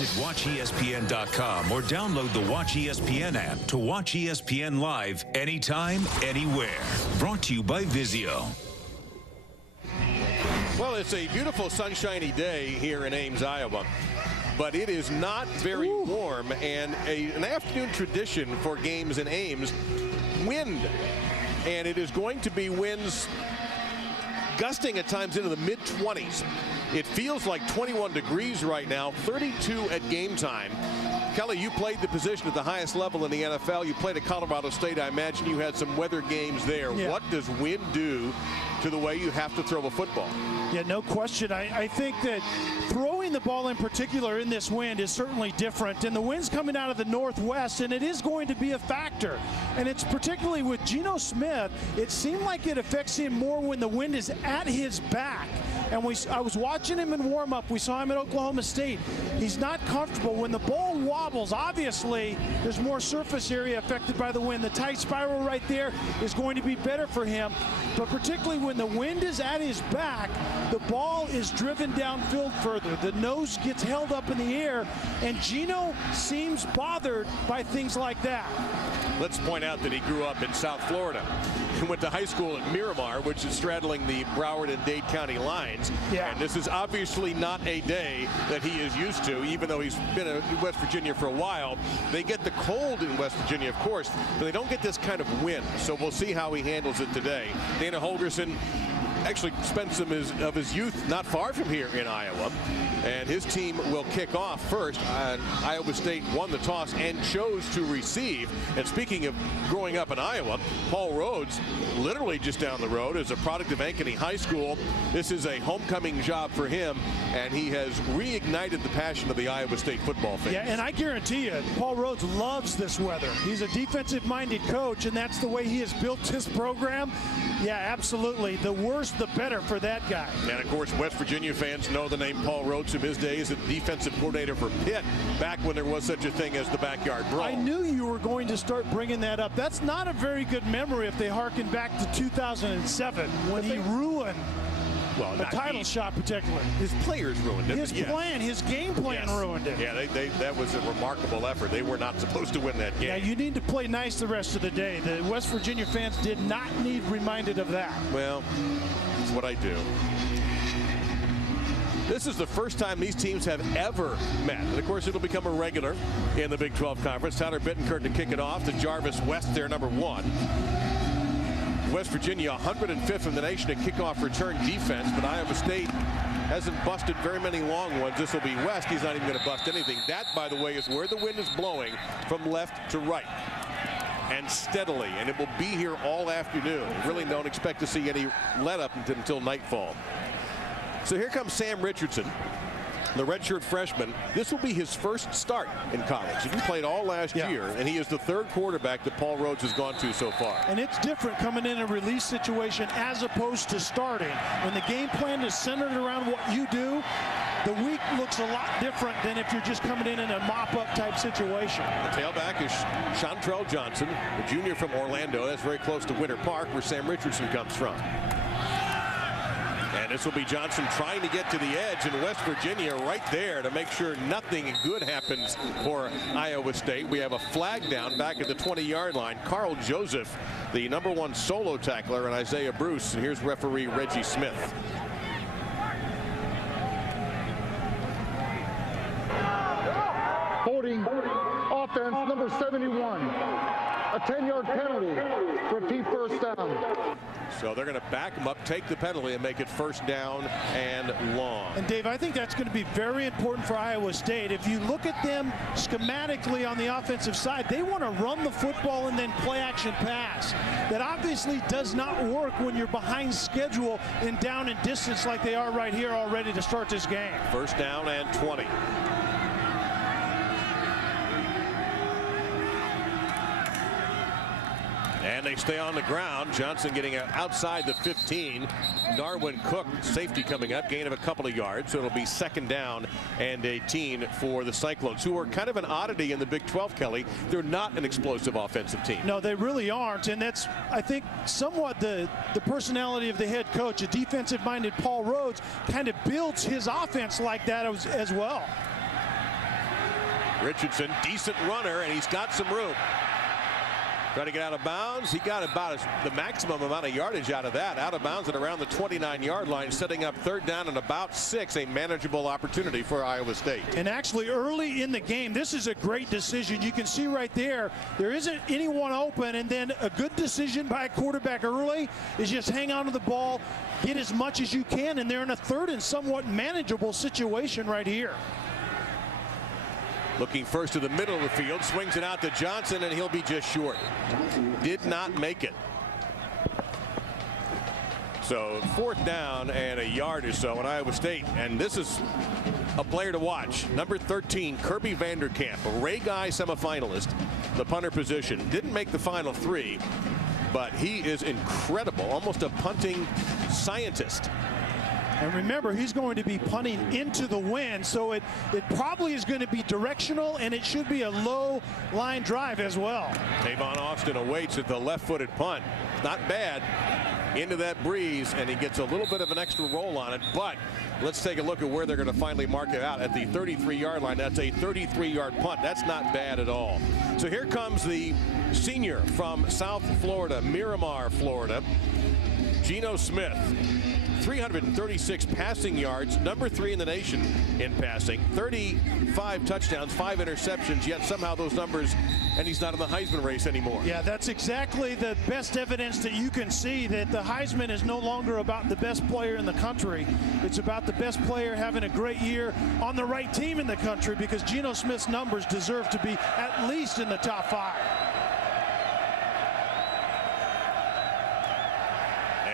Visit WatchESPN.com or download the Watch ESPN app to watch ESPN live anytime, anywhere. Brought to you by Vizio. Well, it's a beautiful sunshiny day here in Ames, Iowa, but it is not very warm, and an afternoon tradition for games in Ames, wind. And it is going to be winds gusting at times into the mid-20s. It feels like 21 degrees right now, 32 at game time. Kelly, you played the position at the highest level in the NFL. You played at Colorado State. I imagine you had some weather games there. Yeah. What does wind do to the way you have to throw a football? Yeah, no question. I think that throwing the ball in particular in this wind is certainly different. And the wind's coming out of the northwest, and it is going to be a factor. And it's particularly with Geno Smith, it seemed like it affects him more when the wind is at his back. And I was watching him in warm-up. We saw him at Oklahoma State. He's not comfortable. When the ball wobbles, obviously, there's more surface area affected by the wind. The tight spiral right there is going to be better for him. But particularly when the wind is at his back, the ball is driven downfield further. The nose gets held up in the air, and Geno seems bothered by things like that. Let's point out that he grew up in South Florida. He went to high school at Miramar, which is straddling the Broward and Dade County lines. Yeah. And this is obviously not a day that he is used to, even though he's been in West Virginia for a while. They get the cold in West Virginia, of course, but they don't get this kind of wind. So we'll see how he handles it today. Dana Holgorsen actually spent some of his youth not far from here in Iowa, and his team will kick off first. Iowa State won the toss and chose to receive. And speaking of growing up in Iowa, Paul Rhodes, literally just down the road, is a product of Ankeny High School. This is a homecoming job for him, and he has reignited the passion of the Iowa State football fans. Yeah, and I guarantee you, Paul Rhodes loves this weather. He's a defensive-minded coach, and that's the way he has built his program. Yeah, absolutely. The worse, the better for that guy. And, of course, West Virginia fans know the name Paul Rhodes from his days as defensive coordinator for Pitt, back when there was such a thing as the backyard brawl. I knew you were going to start bringing that up. That's not a very good memory if they harken back to 2007 when he ruined the title shot, particularly. His players ruined it. His plan, his game plan ruined it. Yeah, that was a remarkable effort. They were not supposed to win that game. Yeah, you need to play nice the rest of the day. The West Virginia fans did not need reminded of that. Well, it's what I do. This is the first time these teams have ever met. And, of course, it'll become a regular in the Big 12 Conference. Tyler Bittencourt to kick it off to Jarvis West, their number one. West Virginia 105th in the nation at kickoff return defense, but Iowa State hasn't busted very many long ones. This will be West. He's not even going to bust anything. That, by the way, is where the wind is blowing from left to right and steadily, and it will be here all afternoon. Really don't expect to see any let up until nightfall. So here comes Sam Richardson, the redshirt freshman. This will be his first start in college. He played all last year, and he is the third quarterback that Paul Rhodes has gone to so far. And it's different coming in a release situation as opposed to starting. When the game plan is centered around what you do, the week looks a lot different than if you're just coming in a mop-up type situation. The tailback is Chantrell Johnson, the junior from Orlando. That's very close to Winter Park, where Sam Richardson comes from. And this will be Johnson trying to get to the edge, and West Virginia right there to make sure nothing good happens for Iowa State. We have a flag down back at the 20-yard line. Carl Joseph, the number one solo tackler, and Isaiah Bruce. And here's referee Reggie Smith. Holding offense number 71. A 10-yard penalty. Repeat first down. So they're going to back him up, take the penalty, and make it first down and long. And Dave, I think that's going to be very important for Iowa State. If you look at them schematically on the offensive side, they want to run the football and then play action pass. That obviously does not work when you're behind schedule and down in distance like they are right here already to start this game. First down and 20. And they stay on the ground. Johnson getting outside the 15. Darwin Cook, safety coming up, gain of a couple of yards. So it'll be second down and 18 for the Cyclones, who are kind of an oddity in the Big 12, Kelly. They're not an explosive offensive team. No, they really aren't. And that's, I think, somewhat the personality of the head coach. A defensive-minded Paul Rhodes kind of builds his offense like that as well. Richardson, decent runner, and he's got some room. Trying to get out of bounds. He got about the maximum amount of yardage out of that. Out of bounds at around the 29-yard line, setting up 3rd down and about 6, a manageable opportunity for Iowa State. And actually early in the game, this is a great decision. You can see right there isn't anyone open, and then a good decision by a quarterback early is just hang on to the ball, get as much as you can, and they're in a 3rd and somewhat manageable situation right here. Looking first to the middle of the field, swings it out to Johnson, and he'll be just short. Did not make it. So 4th down and a yard or so in Iowa State, and this is a player to watch. Number 13, Kirby Vanderkamp, a Ray Guy semifinalist, the punter position. Didn't make the final 3, but he is incredible, almost a punting scientist. And remember, he's going to be punting into the wind, so it probably is going to be directional, and it should be a low line drive as well. Tavon Austin awaits at the left-footed punt. Not bad. Into that breeze, and he gets a little bit of an extra roll on it, but let's take a look at where they're going to finally mark it out at the 33-yard line. That's a 33-yard punt. That's not bad at all. So here comes the senior from South Florida, Miramar, Florida, Geno Smith. 336 passing yards, number 3 in the nation in passing, 35 touchdowns, 5 interceptions, yet somehow those numbers, and he's not in the Heisman race anymore. Yeah, that's exactly the best evidence that you can see that the Heisman is no longer about the best player in the country. It's about the best player having a great year on the right team in the country, because Geno Smith's numbers deserve to be at least in the top 5.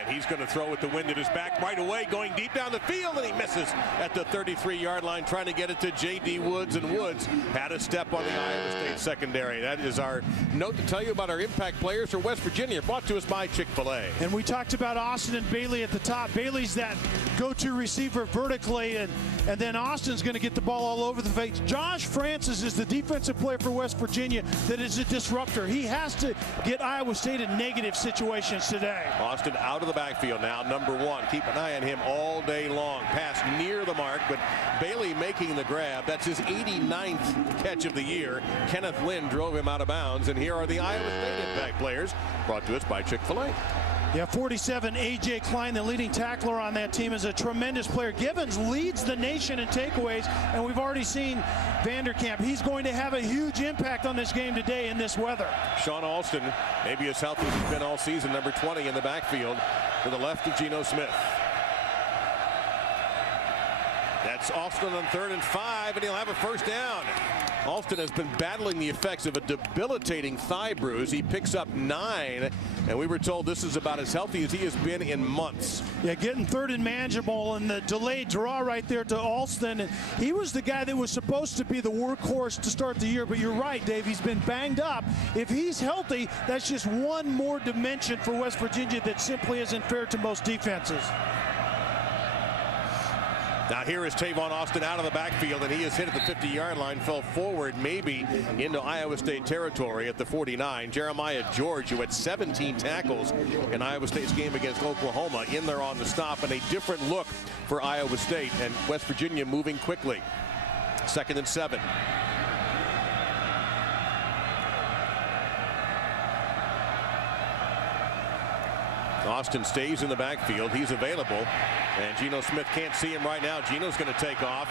He's going to throw with the wind at his back right away, going deep down the field, and he misses at the 33-yard line, trying to get it to J.D. Woods, and Woods had a step on the Iowa State secondary. That is our note to tell you about our impact players for West Virginia, brought to us by Chick-fil-A. And we talked about Austin and Bailey at the top. Bailey's that go-to receiver vertically, and then Austin's going to get the ball all over the face. Josh Francis is the defensive player for West Virginia that is a disruptor. He has to get Iowa State in negative situations today. Austin out of the backfield now, number 1. Keep an eye on him all day long. Pass near the mark, but Bailey making the grab. That's his 89th catch of the year. Kenneth Lynn drove him out of bounds, and here are the Iowa State impact players, brought to us by Chick-fil-A. Yeah, 47, A.J. Klein, the leading tackler on that team, is a tremendous player. Givens leads the nation in takeaways, and we've already seen Vanderkamp. He's going to have a huge impact on this game today in this weather. Sean Alston, maybe as healthy as he's been all season, number 20 in the backfield to the left of Geno Smith. That's Alston on 3rd and 5, and he'll have a first down. Alston has been battling the effects of a debilitating thigh bruise. He picks up 9, and we were told this is about as healthy as he has been in months. Yeah, getting 3rd and manageable, and the delayed draw right there to Alston. And he was the guy that was supposed to be the workhorse to start the year, but you're right, Dave, he's been banged up. If he's healthy, that's just one more dimension for West Virginia that simply isn't fair to most defenses. Now here is Tavon Austin out of the backfield, and he is hit at the 50-yard line, fell forward maybe into Iowa State territory at the 49. Jeremiah George, who had 17 tackles in Iowa State's game against Oklahoma, in there on the stop, and a different look for Iowa State, and West Virginia moving quickly. 2nd and 7. Austin stays in the backfield. He's available, and Geno Smith can't see him right now. Geno's going to take off.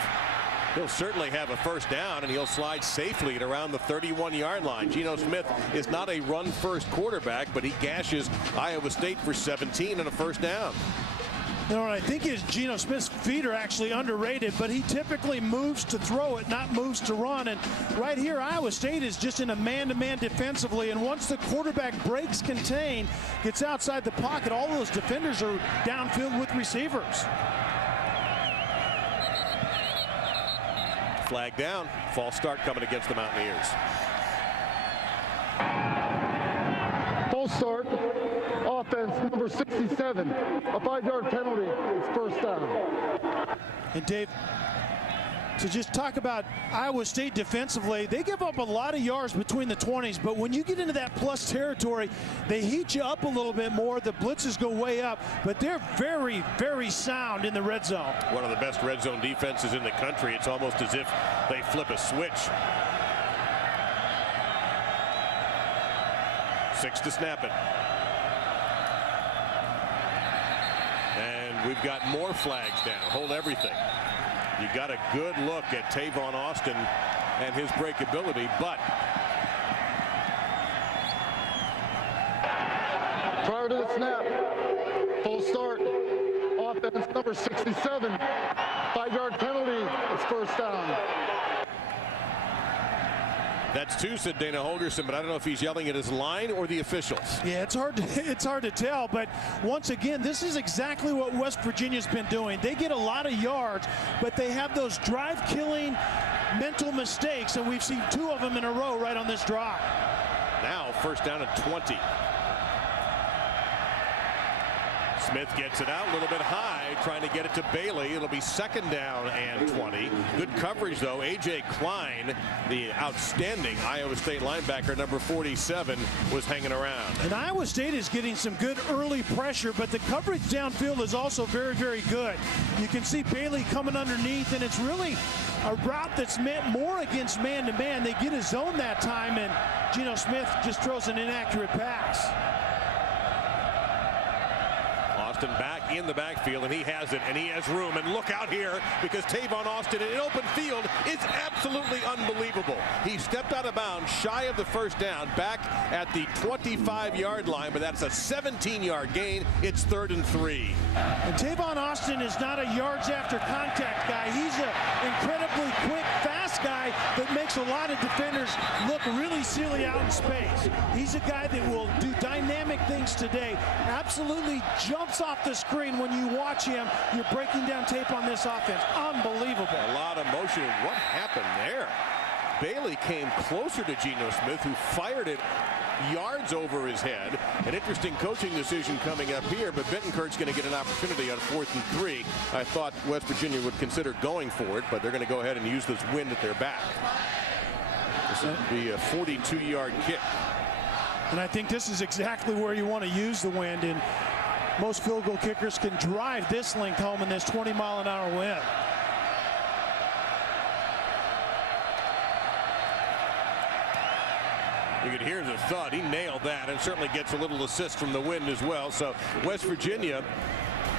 He'll certainly have a first down, and he'll slide safely at around the 31-yard line. Geno Smith is not a run-first quarterback, but he gashes Iowa State for 17 and a first down. You know, I think Geno Smith's feet are actually underrated, but he typically moves to throw it, not moves to run. And right here, Iowa State is just in a man-to-man defensively, and once the quarterback breaks contain, gets outside the pocket, all those defenders are downfield with receivers. Flag down. False start coming against the Mountaineers. False start. Offense number 67. A 5-yard penalty. It's first down. And Dave, to just talk about Iowa State defensively, they give up a lot of yards between the 20s, but when you get into that plus territory, they heat you up a little bit more. The blitzes go way up, but they're very, very sound in the red zone. One of the best red zone defenses in the country. It's almost as if they flip a switch. 6 to snap it. And we've got more flags down. Hold everything. You got a good look at Tavon Austin and his breakability, but prior to the snap, full start, offense number 67, 5-yard penalty, it's first down. That's 2, said Dana Holgerson, but I don't know if he's yelling at his line or the officials. Yeah, it's hard to tell, but once again, this is exactly what West Virginia's been doing. They get a lot of yards, but they have those drive-killing mental mistakes, and we've seen 2 of them in a row right on this drive. Now first down at 20. Smith gets it out a little bit high, trying to get it to Bailey. It'll be second down and 20. Good coverage, though. A.J. Klein, the outstanding Iowa State linebacker, number 47, was hanging around. And Iowa State is getting some good early pressure, but the coverage downfield is also very, very good. You can see Bailey coming underneath, and it's really a route that's meant more against man-to-man. They get a zone that time, and Geno Smith just throws an inaccurate pass. Austin back in the backfield, and he has it, and he has room. And look out here, because Tavon Austin in an open field is absolutely unbelievable. He stepped out of bounds shy of the first down, back at the 25-yard line, but that's a 17-yard gain. It's 3rd and 3. And Tavon Austin is not a yards after contact guy. He's an incredibly quick, fast guy that makes a lot of defenders look really silly out in space. He's a guy that will do dynamic things today. Absolutely jumps off the screen when you watch him. You're breaking down tape on this offense. Unbelievable. A lot of motion. What happened there? Bailey came closer to Geno Smith, who fired it yards over his head. An interesting coaching decision coming up here, but Bittencourt's going to get an opportunity on 4th and 3. I thought West Virginia would consider going for it, but they're going to go ahead and use this wind at their back. This will be a 42-yard kick. And I think this is exactly where you want to use the wind. And most field goal kickers can drive this length home in this 20-mile-an-hour wind. You could hear the thud. He nailed that, and certainly gets a little assist from the wind as well. So West Virginia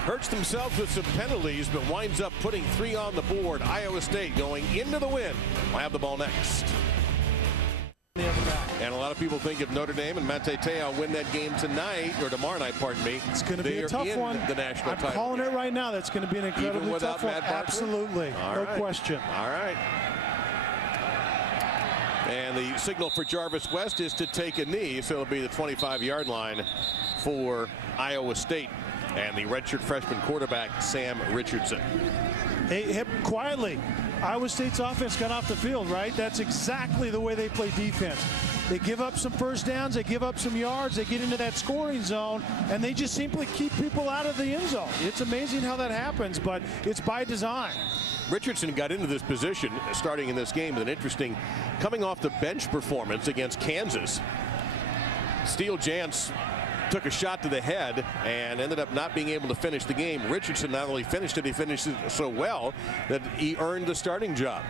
hurts themselves with some penalties, but winds up putting 3 on the board. Iowa State going into the wind. We'll have the ball next. And a lot of people think if Notre Dame and Manti Te'o win that game tonight, or tomorrow night, pardon me, it's going to be a tough one. The national I'm title calling game. It right now. That's going to be an incredibly tough one. Absolutely. No question. All right. And the signal for Jarvis West is to take a knee, so it'll be the 25-yard line for Iowa State and the redshirt freshman quarterback, Sam Richardson. Hey, quietly, Iowa State's offense got off the field, right? That's exactly the way they play defense. They give up some first downs, they give up some yards, they get into that scoring zone, and they just simply keep people out of the end zone. It's amazing how that happens, but it's by design. Richardson got into this position starting in this game with an interesting coming off the bench performance against Kansas. Steele Jantz took a shot to the head and ended up not being able to finish the game. Richardson not only finished it, he finished it so well that he earned the starting job.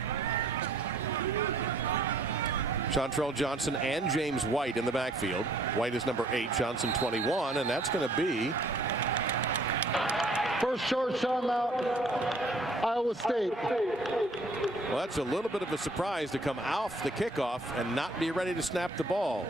Chantrell Johnson and James White in the backfield. White is number 8, Johnson 21, and that's going to be first short shot out, Iowa State. Well, that's a little bit of a surprise to come off the kickoff and not be ready to snap the ball.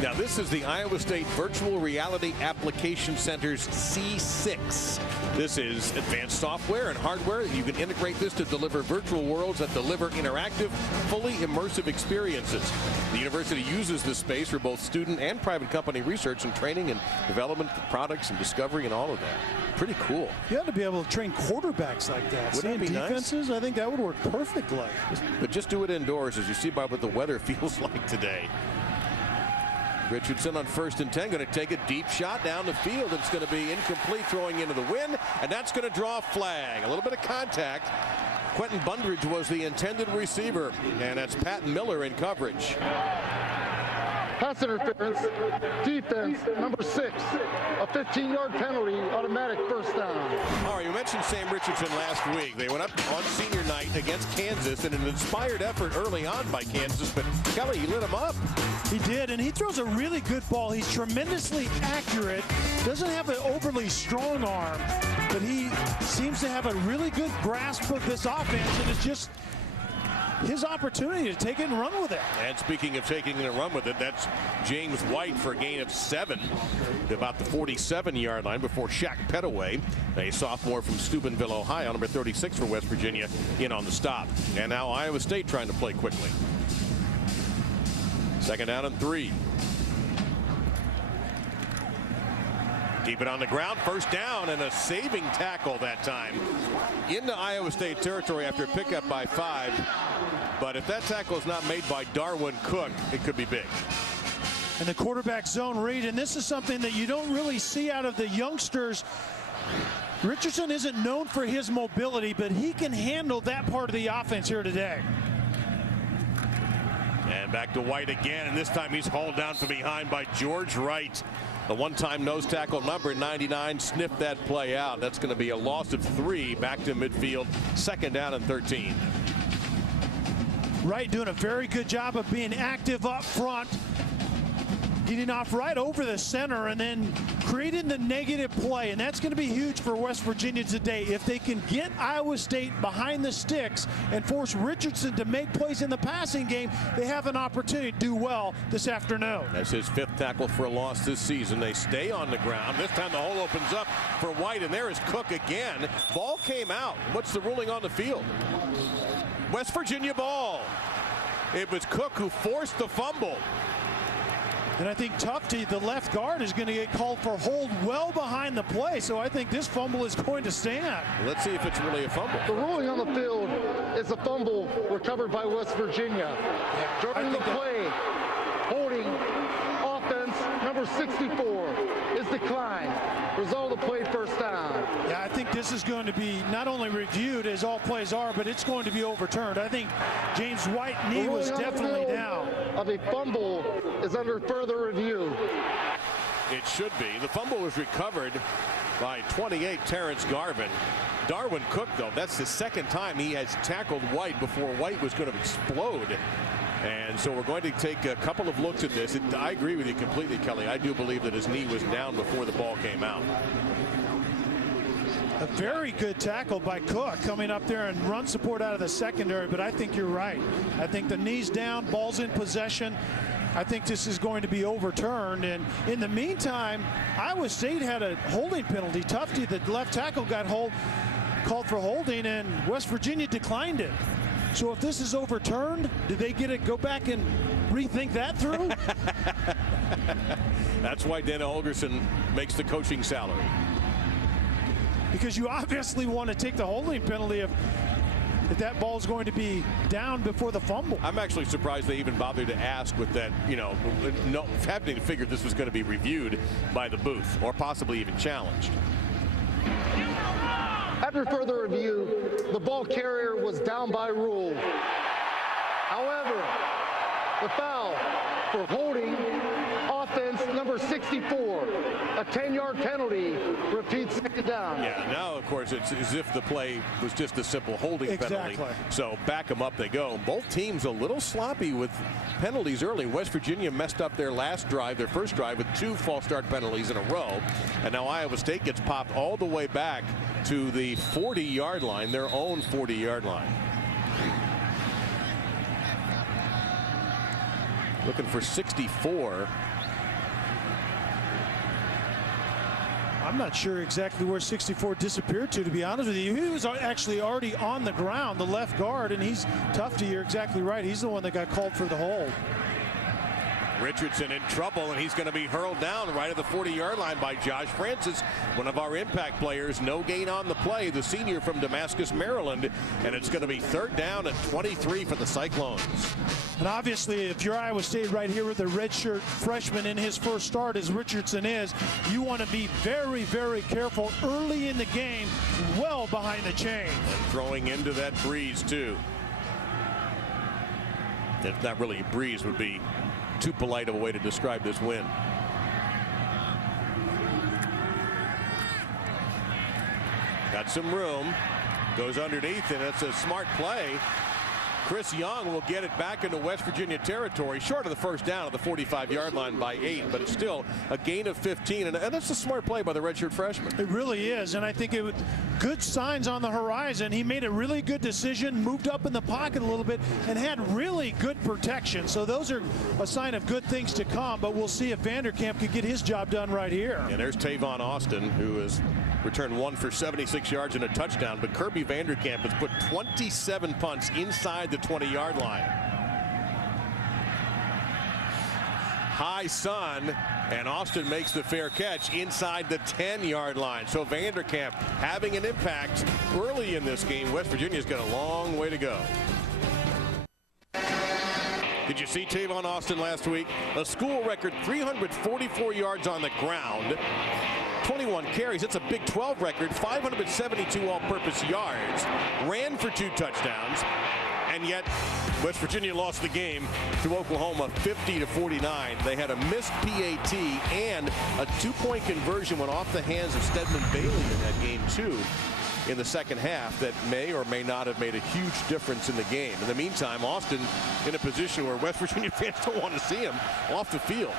Now, this is the Iowa State Virtual Reality Application Center's C6. This is advanced software and hardware. You can integrate this to deliver virtual worlds that deliver interactive, fully immersive experiences. The university uses this space for both student and private company research and training and development of products and discovery and all of that. Pretty cool. You ought to be able to train quarterbacks like that. Wouldn't that be defenses, nice? I think that would work perfectly. But just do it indoors, as you see by what the weather feels like today. Richardson on 1st and 10, going to take a deep shot down the field. It's going to be incomplete, throwing into the wind, and that's going to draw a flag. A little bit of contact. Quentin Bundridge was the intended receiver, and that's Pat Miller in coverage. pass interference, defense, number 6, a 15-yard penalty, automatic first down. All right, you mentioned Sam Richardson last week. They went up on senior night against Kansas in an inspired effort early on by Kansas, but Kelly, he lit him up. He did, and he throws a really good ball. He's tremendously accurate, doesn't have an overly strong arm, but he seems to have a really good grasp of this offense, and it's just his opportunity to take it and run with it. And speaking of taking it and run with it, that's James White for a gain of 7 to about the 47-yard line before Shaq Pettaway, a sophomore from Steubenville, Ohio, number 36 for West Virginia, in on the stop. And now Iowa State trying to play quickly. 2nd down and 3. Keep it on the ground, 1st down, and a saving tackle that time into Iowa State territory after a pickup by 5. But if that tackle is not made by Darwin Cook, it could be big. And the quarterback zone read, and this is something that you don't really see out of the youngsters. Richardson isn't known for his mobility, but he can handle that part of the offense here today. And back to White again, and this time he's hauled down from behind by George Wright. The one-time nose tackle, number 99, sniffed that play out. That's going to be a loss of 3 back to midfield. 2nd down and 13. Wright doing a very good job of being active up front, getting off right over the center and then creating the negative play, and that's going to be huge for West Virginia today. If they can get Iowa State behind the sticks and force Richardson to make plays in the passing game, they have an opportunity to do well this afternoon. That's his 5th tackle for a loss this season. They stay on the ground. This time the hole opens up for White, and there is Cook again. Ball came out. What's the ruling on the field? West Virginia ball. It was Cook who forced the fumble. And I think Tufte, the left guard, is going to get called for hold well behind the play. So I think this fumble is going to stand. Let's see if it's really a fumble. The ruling on the field is a fumble recovered by West Virginia. During the play, holding offense number 64 is declined. Result of the play, 1st down. Yeah, I think this is going to be not only reviewed as all plays are, but it's going to be overturned. I think James White's knee was definitely down. Of a fumble is under further review. It should be. The fumble was recovered by 28 Terrence Garvin. Darwin Cook, though, that's the 2nd time he has tackled White before White was going to explode. And so we're going to take a couple of looks at this. I agree with you completely, Kelly. I do believe that his knee was down before the ball came out. A very good tackle by Cook coming up there and run support out of the secondary, but I think you're right. I think the knee's down, ball's in possession. I think this is going to be overturned. And in the meantime, Iowa State had a holding penalty. Tufte, the left tackle, got called for holding, and West Virginia declined it. So if this is overturned, do they get to go back and rethink that through? That's why Dana Holgerson makes the coaching salary. Because you obviously want to take the holding penalty if that ball is going to be down before the fumble. I'm actually surprised they even bothered to ask with that, having to figure this was going to be reviewed by the booth or possibly even challenged. After further review, the ball carrier was down by rule. However, the foul for holding offense number 64, a 10-yard penalty, repeats 2nd down. Yeah, now, of course, it's as if the play was just a simple holding penalty. So back them up they go. Both teams a little sloppy with penalties early. West Virginia messed up their last drive, their first drive, with 2 false start penalties in a row. And now Iowa State gets popped all the way back to the 40-yard line, their own 40-yard line. Looking for 64. I'm not sure exactly where 64 disappeared to be honest with you. He was actually already on the ground, the left guard, and he's Tufte. You're exactly right. He's the one that got called for the hold. Richardson in trouble, and he's going to be hurled down right at the 40-yard line by Josh Francis, one of our impact players. No gain on the play, the senior from Damascus, Maryland, and it's going to be 3rd down and 23 for the Cyclones. And obviously, if you're Iowa State right here with a redshirt freshman in his first start, as Richardson is, you want to be very, very careful early in the game, well behind the chain. And throwing into that breeze, too. If not really a breeze, would be too polite of a way to describe this win. Got some room. Goes underneath, and it's a smart play. Chris Young will get it back into West Virginia territory, short of the first down at the 45-yard line by 8, but it's still a gain of 15, and that's a smart play by the redshirt freshman. It really is, and I think it was good signs on the horizon. He made a really good decision, moved up in the pocket a little bit, and had really good protection. So those are a sign of good things to come, but we'll see if Vanderkamp could get his job done right here. And there's Tavon Austin, who has returned 1 for 76 yards and a touchdown, but Kirby Vanderkamp has put 27 punts inside the 20-yard line. High sun, and Austin makes the fair catch inside the 10-yard line. So Vanderkamp having an impact early in this game. West Virginia's got a long way to go. Did you see Tavon Austin last week? A school record 344 yards on the ground. 21 carries. It's a Big 12 record. 572 all-purpose yards. Ran for 2 touchdowns. And yet, West Virginia lost the game to Oklahoma 50-49. They had a missed PAT and a 2-point conversion went off the hands of Stedman Bailey in that game, too, in the second half, that may or may not have made a huge difference in the game. In the meantime, Austin in a position where West Virginia fans don't want to see him off the field.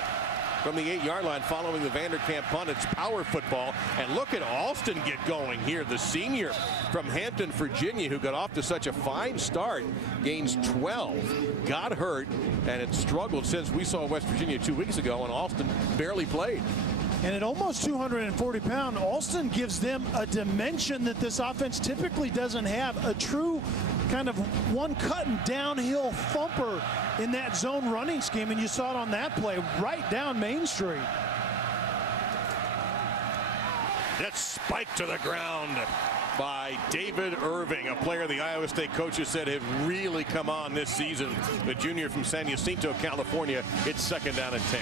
From the 8-yard line following the Vanderkamp punt, it's power football. And look at Alston get going here, the senior from Hampton, Virginia, who got off to such a fine start, gains 12, got hurt, and it struggled since we saw West Virginia 2 weeks ago, and Alston barely played. And at almost 240 pounds, Alston gives them a dimension that this offense typically doesn't have, a true kind of one-cut and downhill thumper in that zone running scheme, and you saw it on that play right down Main Street. That spike to the ground by David Irving, a player the Iowa State coaches said had really come on this season. The junior from San Jacinto, California. It's 2nd down and 10.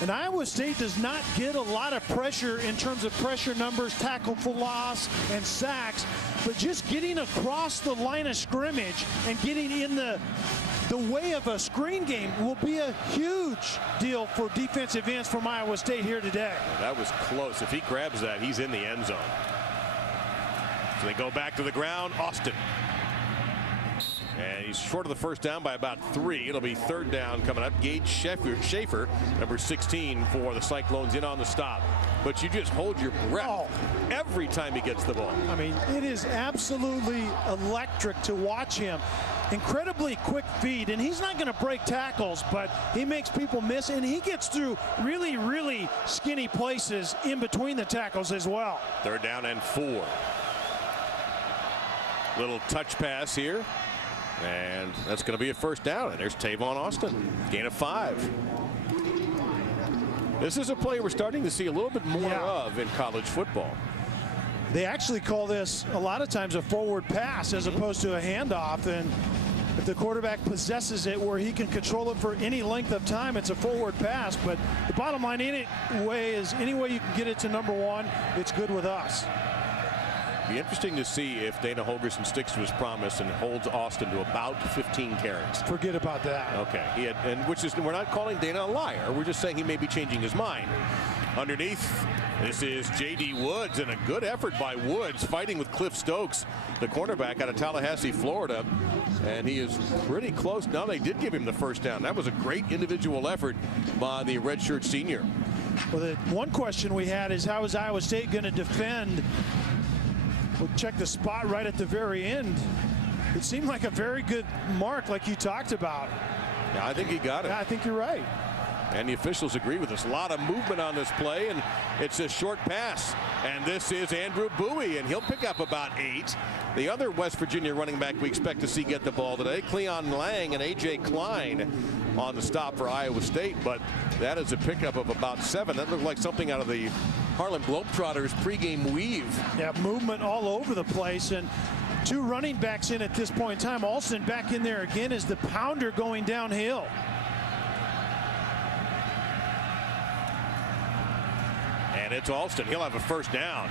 And Iowa State does not get a lot of pressure in terms of pressure numbers, tackle for loss, and sacks, but just getting across the line of scrimmage and getting in the way of a screen game will be a huge deal for defensive ends from Iowa State here today. That was close. If he grabs that, he's in the end zone. So they go back to the ground. Austin. And he's short of the first down by about 3. It'll be 3rd down coming up. Gage Schaefer, number 16 for the Cyclones, in on the stop. But you just hold your breath every time he gets the ball. I mean, it is absolutely electric to watch him. Incredibly quick feet, and he's not going to break tackles, but he makes people miss, and he gets through really, really skinny places in between the tackles as well. 3rd down and 4. Little touch pass here. And that's going to be a 1st down. And there's Tavon Austin. Gain of 5. This is a play we're starting to see a little bit more of in college football. They actually call this a lot of times a forward pass as opposed to a handoff. And if the quarterback possesses it where he can control it for any length of time, it's a forward pass. But the bottom line any way you can get it to number 1, it's good with us. Be interesting to see if Dana Holgorsen sticks to his promise and holds Austin to about 15 carries. Forget about that. Okay, we're not calling Dana a liar. We're just saying he may be changing his mind. Underneath, this is J.D. Woods, and a good effort by Woods fighting with Cliff Stokes, the cornerback out of Tallahassee, Florida. And he is pretty close. Now they did give him the 1st down. That was a great individual effort by the redshirt senior. Well, the one question we had is how is Iowa State going to defend? We'll check the spot right at the very end. It seemed like a very good mark like you talked about. Yeah, I think he got it. Yeah, I think you're right. And the officials agree with us. A lot of movement on this play, and it's a short pass. And this is Andrew Bowie, and he'll pick up about 8. The other West Virginia running back we expect to see get the ball today, Cleon Lang and A.J. Klein on the stop for Iowa State. But that is a pickup of about 7. That looked like something out of the Harlem Globetrotters pregame weave. Yeah, movement all over the place, and 2 running backs in at this point in time. Alston back in there again as the pounder going downhill. And it's Alston. He'll have a 1st down.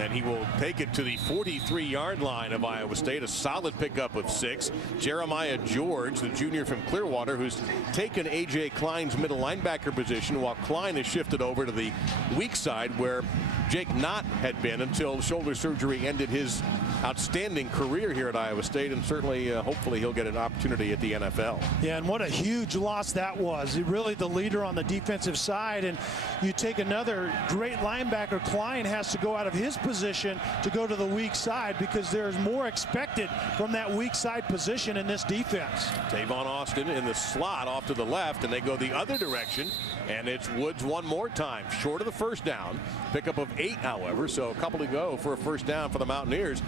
And he will take it to the 43-yard line of Iowa State. A solid pickup of 6. Jeremiah George, the junior from Clearwater, who's taken A.J. Klein's middle linebacker position, while Klein has shifted over to the weak side where Jake Knott had been until shoulder surgery ended his outstanding career here at Iowa State, and certainly hopefully he'll get an opportunity at the NFL. Yeah, and what a huge loss that was. Really the leader on the defensive side, and you take another great linebacker. Klein has to go out of his position to go to the weak side because there's more expected from that weak side position in this defense. Tavon Austin in the slot off to the left, and they go the other direction, and it's Woods one more time, short of the first down. Pickup of 8, however, so a couple to go for a first down for the Mountaineers.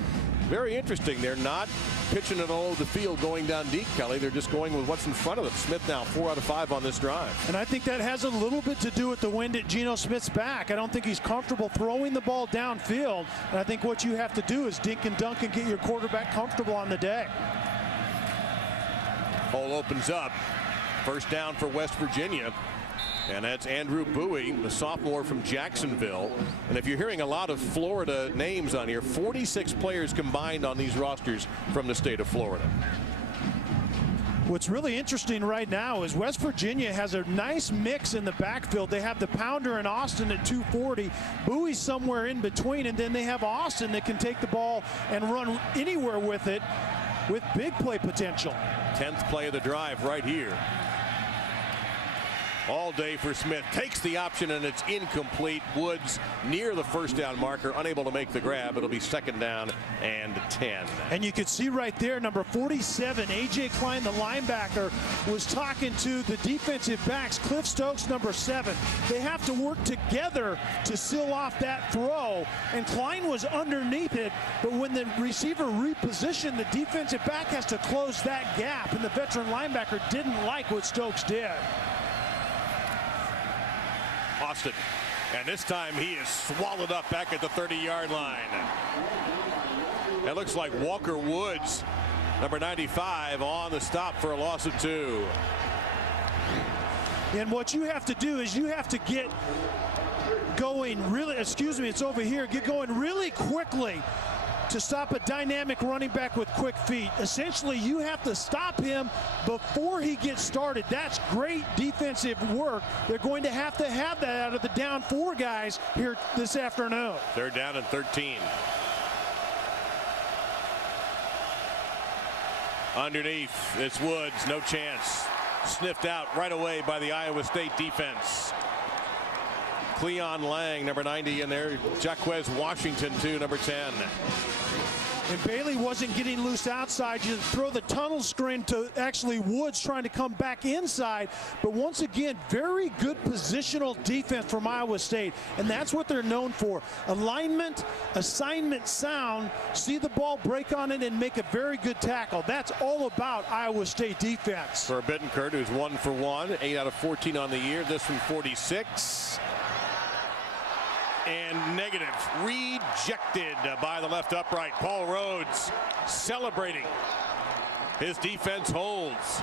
Very interesting. They're not pitching it all over the field going down deep, Kelly. They're just going with what's in front of them. Smith now 4 out of 5 on this drive. And I think that has a little bit to do with the wind at Geno Smith's back. I don't think he's comfortable throwing the ball downfield. And I think what you have to do is dink and dunk and get your quarterback comfortable on the day. Hole opens up. First down for West Virginia. And that's Andrew Bowie, the sophomore from Jacksonville. And if you're hearing a lot of Florida names on here, 46 players combined on these rosters from the state of Florida. What's really interesting right now is West Virginia has a nice mix in the backfield. They have the pounder and Austin at 240, Bowie somewhere in between, and then they have Austin that can take the ball and run anywhere with it with big play potential. 10th play of the drive right here. All day for Smith. Takes the option, and it's incomplete. Woods near the first down marker, unable to make the grab. It'll be second down and 10. And you can see right there, number 47, A.J. Klein, the linebacker, was talking to the defensive backs, Cliff Stokes, number 7. They have to work together to seal off that throw, and Klein was underneath it, but when the receiver repositioned, the defensive back has to close that gap, and the veteran linebacker didn't like what Stokes did. Austin, and this time he is swallowed up back at the 30-yard line. It looks like Walker Woods, number 95, on the stop for a loss of 2. And what you have to do is you have to get going really, it's over here, get going really quickly to stop a dynamic running back with quick feet. Essentially, you have to stop him before he gets started. That's great defensive work. They're going to have that out of the down 4 guys here this afternoon. Third down and 13. Underneath, it's Woods, no chance. Sniffed out right away by the Iowa State defense. Cleon Lang, number 90, in there. Jaquez Washington, too, number 10. And Bailey wasn't getting loose outside. You throw the tunnel screen to actually Woods trying to come back inside. But once again, very good positional defense from Iowa State. And that's what they're known for. Alignment, assignment sound, see the ball, break on it, and make a very good tackle. That's all about Iowa State defense. For Bittencourt, who's 1 for 1, 8 out of 14 on the year. This from 46. And negative, rejected by the left upright. Paul Rhodes celebrating. His defense holds.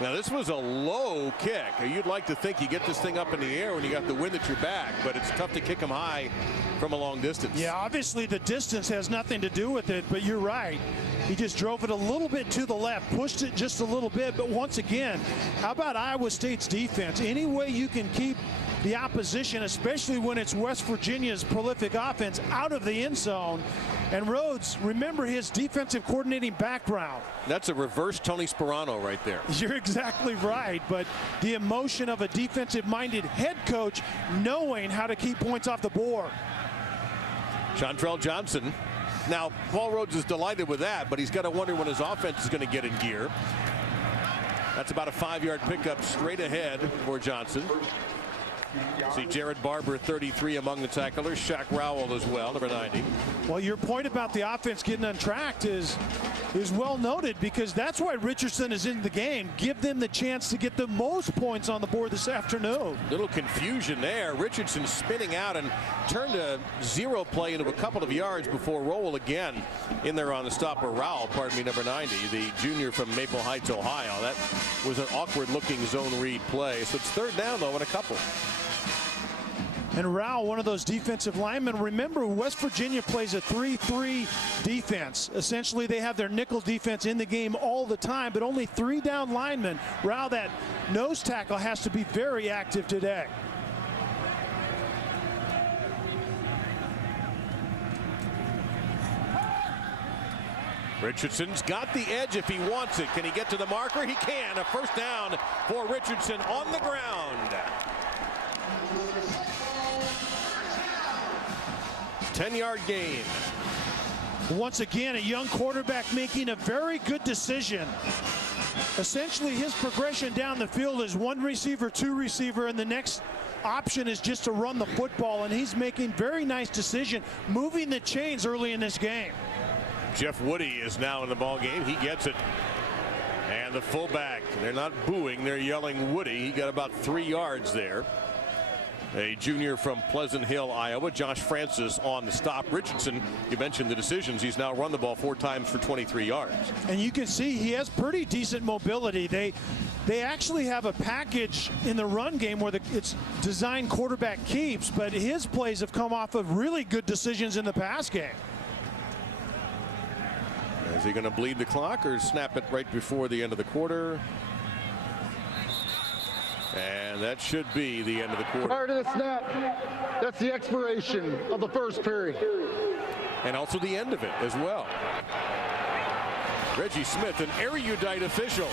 Now this was a low kick. You'd like to think you get this thing up in the air when you got the wind at your back, but it's tough to kick them high from a long distance. Yeah, obviously the distance has nothing to do with it, but you're right. He just drove it a little bit to the left, pushed it just a little bit, but once again, how about Iowa State's defense? Any way you can keep the opposition, especially when it's West Virginia's prolific offense, out of the end zone. And Rhodes, remember his defensive coordinating background. That's a reverse Tony Sperano right there. You're exactly right, but the emotion of a defensive-minded head coach knowing how to keep points off the board. Chantrell Johnson. Now, Paul Rhodes is delighted with that, but he's got to wonder when his offense is going to get in gear. That's about a 5-yard pickup straight ahead for Johnson. See Jared Barber, 33, among the tacklers. Shaq Rowell as well, number 90. Well, your point about the offense getting untracked is well noted, because that's why Richardson is in the game. Give them the chance to get the most points on the board this afternoon. Little confusion there. Richardson spinning out and turned a 0 play into a couple of yards before Rowell again in there on the stop. Or Rowell, pardon me, number 90, the junior from Maple Heights, Ohio. That was an awkward looking zone read play. So it's third down though and a couple. And Rao, one of those defensive linemen. Remember, West Virginia plays a 3-3 defense. Essentially, they have their nickel defense in the game all the time, but only 3 down linemen. Rao, that nose tackle, has to be very active today. Richardson's got the edge if he wants it. Can he get to the marker? He can. A first down for Richardson on the ground. 10-yard gain. Once again, a young quarterback making a very good decision. Essentially, his progression down the field is 1 receiver, 2 receiver, and the next option is just to run the football, and he's making very nice decision, moving the chains early in this game. Jeff Woody is now in the ball game. He gets it. And the fullback, they're not booing, they're yelling Woody. He got about 3 yards there. A junior from Pleasant Hill, Iowa. Josh Francis on the stop. Richardson, you mentioned the decisions. He's now run the ball 4 times for 23 yards. And you can see he has pretty decent mobility. They actually have a package in the run game where it's designed quarterback keeps, but his plays have come off of really good decisions in the pass game. Is he going to bleed the clock or snap it right before the end of the quarter? And that should be the end of the quarter. Prior to the snap, that's the expiration of the first period. And also the end of it as well. Reggie Smith, an erudite official.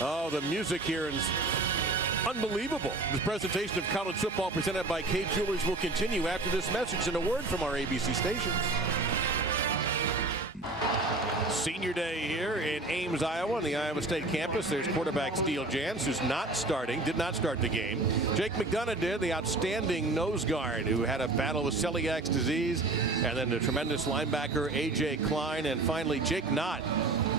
Oh, the music here is unbelievable. This presentation of college football presented by Kate Jewelers will continue after this message and a word from our ABC stations. Senior day here in Ames, Iowa, on the Iowa State campus. There's quarterback Steele Jans, who's not starting, did not start the game. Jake McDonough did, the outstanding nose guard who had a battle with celiac disease, and then the tremendous linebacker A.J. Klein, and finally Jake Knott.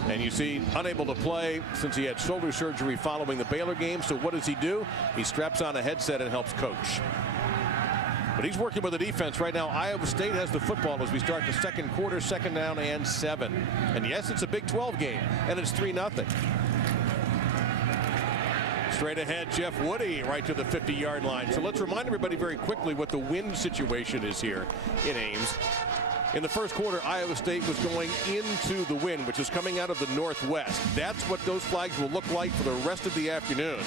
And you see, unable to play since he had shoulder surgery following the Baylor game. So what does he do? He straps on a headset and helps coach. But he's working with the defense right now. Iowa State has the football as we start the second quarter, 2nd down and 7. And yes, it's a Big 12 game, and it's 3-0. Straight ahead, Jeff Woody right to the 50-yard line. So let's remind everybody very quickly what the wind situation is here in Ames. In the first quarter, Iowa State was going into the wind, which is coming out of the northwest. That's what those flags will look like for the rest of the afternoon.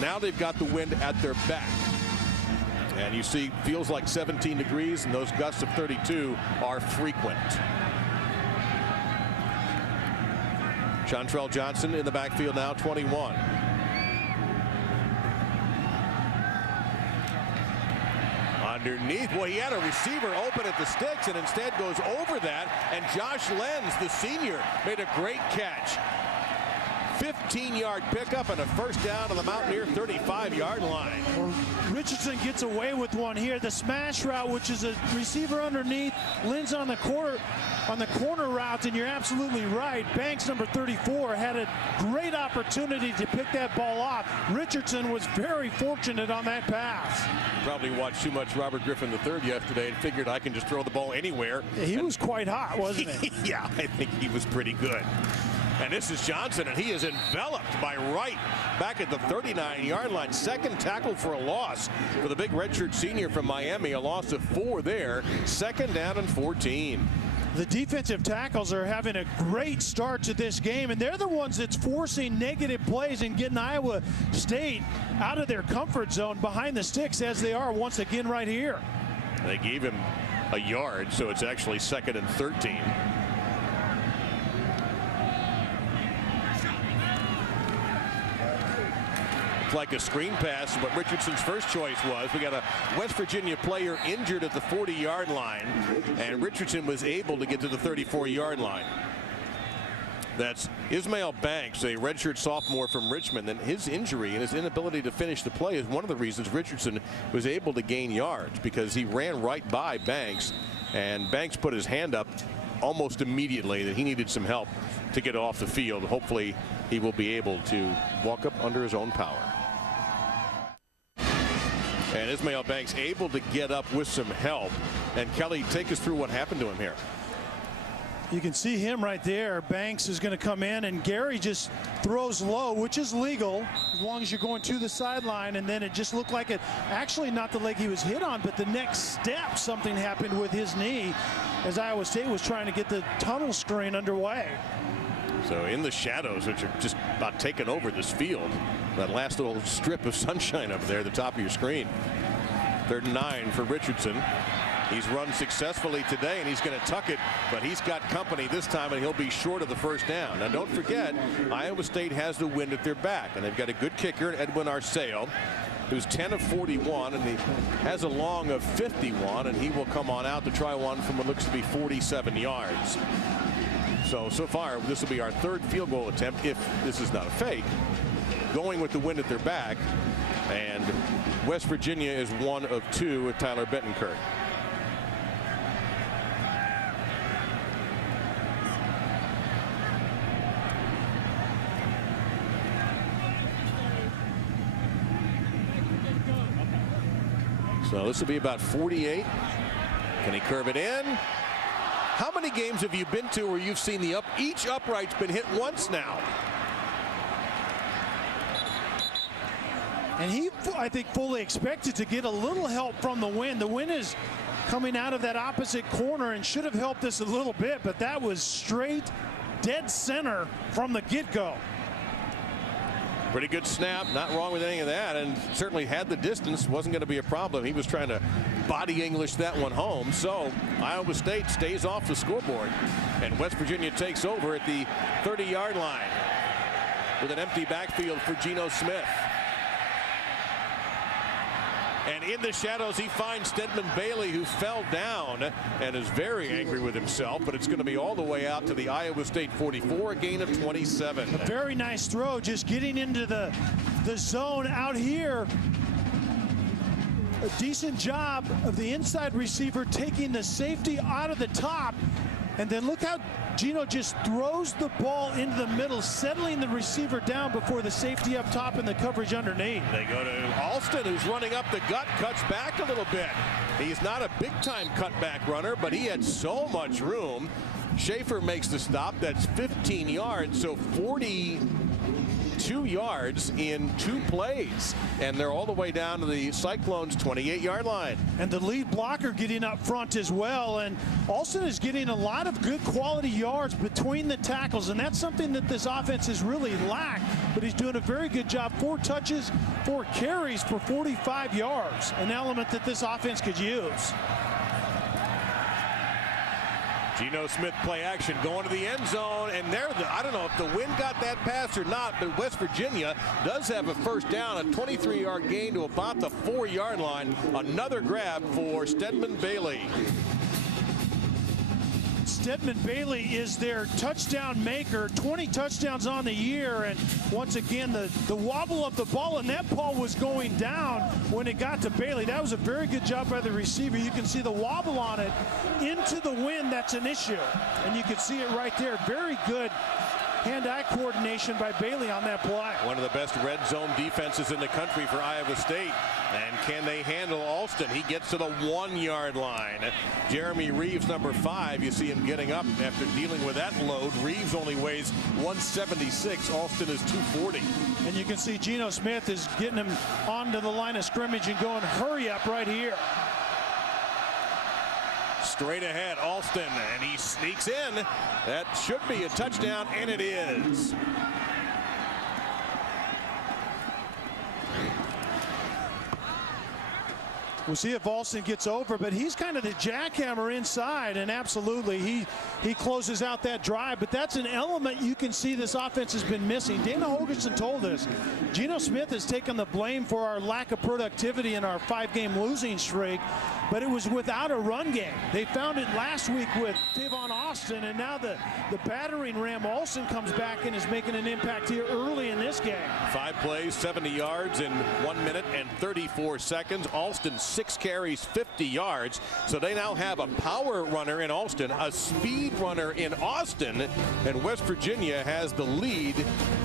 Now they've got the wind at their back. And you see, feels like 17 degrees, and those gusts of 32 are frequent. Chantrell Johnson in the backfield now, 21. Underneath, boy, he had a receiver open at the sticks and instead goes over that. And Josh Lenz, the senior, made a great catch. 15-yard pickup and a first down on the Mountaineer 35-yard line. Well, Richardson gets away with one here. The smash route, which is a receiver underneath, Lenz on the corner route, and you're absolutely right. Banks, number 34, had a great opportunity to pick that ball off. Richardson was very fortunate on that pass. Probably watched too much Robert Griffin III yesterday and figured I can just throw the ball anywhere. He was quite hot, wasn't he? Yeah, I think he was pretty good. And this is Johnson, and he is enveloped by Wright back at the 39-yard line. Second tackle for a loss for the big redshirt senior from Miami. A loss of 4 there. 2nd down and 14. The defensive tackles are having a great start to this game, and they're the ones that's forcing negative plays and getting Iowa State out of their comfort zone behind the sticks, as they are once again right here. They gave him a yard, so it's actually 2nd and 13. Like a screen pass, but Richardson's first choice was. We got a West Virginia player injured at the 40-yard line, and Richardson was able to get to the 34-yard line. That's Ismail Banks, a redshirt sophomore from Richmond, and his injury and his inability to finish the play is one of the reasons Richardson was able to gain yards, because he ran right by Banks, and Banks put his hand up almost immediately that he needed some help to get off the field. Hopefully he will be able to walk up under his own power. And Ismail Banks able to get up with some help. And Kelly, take us through what happened to him here. You can see him right there. Banks is going to come in, and Gary just throws low, which is legal as long as you're going to the sideline. And then it just looked like it, actually not the leg he was hit on, but the next step, something happened with his knee as Iowa State was trying to get the tunnel screen underway. So in the shadows, which are just about taking over this field, that last little strip of sunshine up there at the top of your screen. 3rd and 9 for Richardson. He's run successfully today, and he's going to tuck it, but he's got company this time, and he'll be short of the first down. Now, don't forget, Iowa State has the wind at their back, and they've got a good kicker, Edwin Arceo, who's 10 of 41, and he has a long of 51, and he will come on out to try one from what looks to be 47 yards. So far, this will be our 3rd field goal attempt, if this is not a fake, going with the wind at their back, and West Virginia is 1 of 2 with Tyler Bettenkirk. So this will be about 48. Can he curve it in? How many games have you been to where you've seen each upright's been hit once now? And he, I think, fully expected to get a little help from the wind. The wind is coming out of that opposite corner and should have helped us a little bit, but that was straight dead center from the get-go. Pretty good snap, not wrong with any of that, and certainly had the distance, wasn't going to be a problem. He was trying to body English that one home. So Iowa State stays off the scoreboard, and West Virginia takes over at the 30-yard line with an empty backfield for Geno Smith. And in the shadows, he finds Stedman Bailey, who fell down and is very angry with himself. But it's going to be all the way out to the Iowa State 44, a gain of 27. A very nice throw, just getting into the zone out here. A decent job of the inside receiver taking the safety out of the top. And then look how Geno just throws the ball into the middle, settling the receiver down before the safety up top and the coverage underneath. They go to Alston, who's running up the gut, cuts back a little bit. He's not a big-time cutback runner, but he had so much room. Schaefer makes the stop. That's 15 yards, so 42 yards in 2 plays. And they're all the way down to the Cyclones' 28-yard line. And the lead blocker getting up front as well. And Alston is getting a lot of good quality yards between the tackles. And that's something that this offense has really lacked. But he's doing a very good job. 4 touches, 4 carries for 45 yards. An element that this offense could use. Geno Smith play action going to the end zone, and I don't know if the wind got that pass or not, but West Virginia does have a first down, a 23-yard gain to about the 4-yard line. Another grab for Stedman Bailey. Stedman Bailey is their touchdown maker, 20 touchdowns on the year, and once again the wobble of the ball, and that ball was going down when it got to Bailey. That was a very good job by the receiver. You can see the wobble on it into the wind. That's an issue, and you can see it right there. Very good hand-eye coordination by Bailey on that play. One of the best red zone defenses in the country for Iowa State. And can they handle Alston? He gets to the 1-yard line. Jeremy Reeves, number 5, you see him getting up after dealing with that load. Reeves only weighs 176. Alston is 240. And you can see Geno Smith is getting him onto the line of scrimmage and going, hurry up right here. Straight ahead, Alston, and he sneaks in. That should be a touchdown, and it is. We'll see if Alston gets over, but he's kind of the jackhammer inside, and absolutely he closes out that drive. But that's an element you can see this offense has been missing. Dana Holgorsen told us Geno Smith has taken the blame for our lack of productivity in our 5-game losing streak, but it was without a run game. They found it last week with Tavon Austin, and now the battering ram Alston comes back and is making an impact here early in this game. 5 plays, 70 yards in 1 minute and 34 seconds. Alston 6 carries, 50 yards. So they now have a power runner in Alston, a speed runner in Austin, and West Virginia has the lead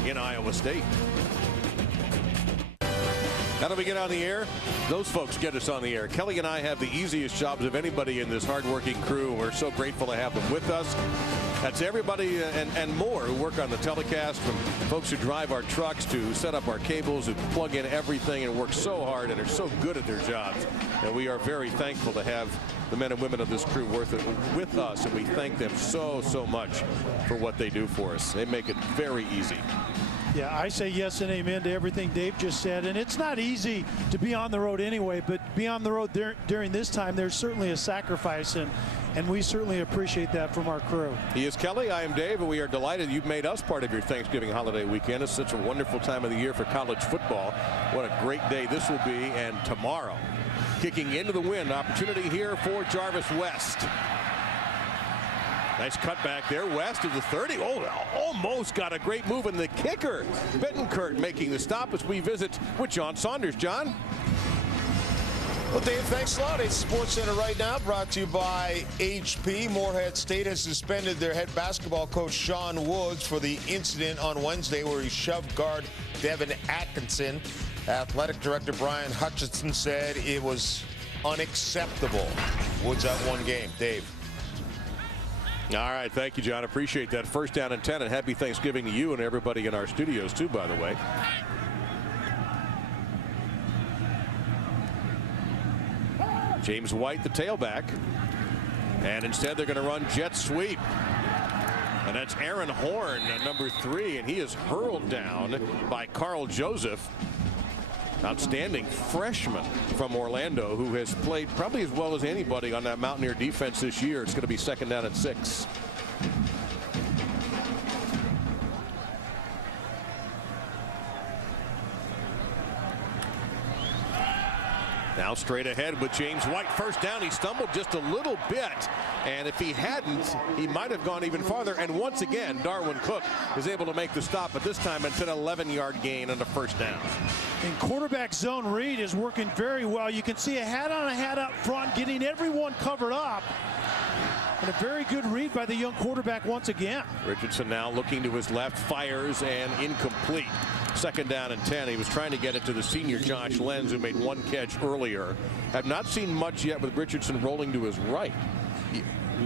in Iowa State. How do we get on the air? Those folks get us on the air. Kelly and I have the easiest jobs of anybody in this hardworking crew. We're so grateful to have them with us. That's everybody and more who work on the telecast, from folks who drive our trucks to set up our cables, who plug in everything and work so hard and are so good at their jobs. And we are very thankful to have the men and women of this crew with us, and we thank them so much for what they do for us. They make it very easy. Yeah, I say yes and amen to everything Dave just said. And it's not easy to be on the road anyway, but be on the road during this time, there's certainly a sacrifice, and we certainly appreciate that from our crew. He is Kelly. I am Dave, and we are delighted you've made us part of your Thanksgiving holiday weekend. It's such a wonderful time of the year for college football. What a great day this will be. And tomorrow, kicking into the wind, opportunity here for Jarvis West. Nice cutback there. West of the 30. Oh, almost got a great move in the kicker. Bittenkurt making the stop as we visit with John Saunders. John? Well, Dave, thanks a lot. It's Sports Center right now, brought to you by HP. Morehead State has suspended their head basketball coach, Sean Woods, for the incident on Wednesday where he shoved guard Devin Atkinson. Athletic director Brian Hutchinson said it was unacceptable. Woods out one game. Dave. All right, thank you, John. Appreciate that. First down and 10, and happy Thanksgiving to you and everybody in our studios, too, by the way. James White, the tailback. And instead, they're going to run jet sweep. And that's Aaron Horn, number 3, and he is hurled down by Carl Joseph. Outstanding freshman from Orlando who has played probably as well as anybody on that Mountaineer defense this year. It's going to be second down and 6. Now straight ahead with James White. First down. He stumbled just a little bit, and if he hadn't, he might have gone even farther. And once again, Darwin Cook is able to make the stop, but this time it's an 11-yard gain on the first down. And quarterback zone read is working very well. You can see a hat on a hat up front, getting everyone covered up. And a very good read by the young quarterback once again. Richardson now looking to his left, fires, and incomplete. Second down and 10. He was trying to get it to the senior Josh Lenz, who made one catch earlier. Have not seen much yet with Richardson rolling to his right,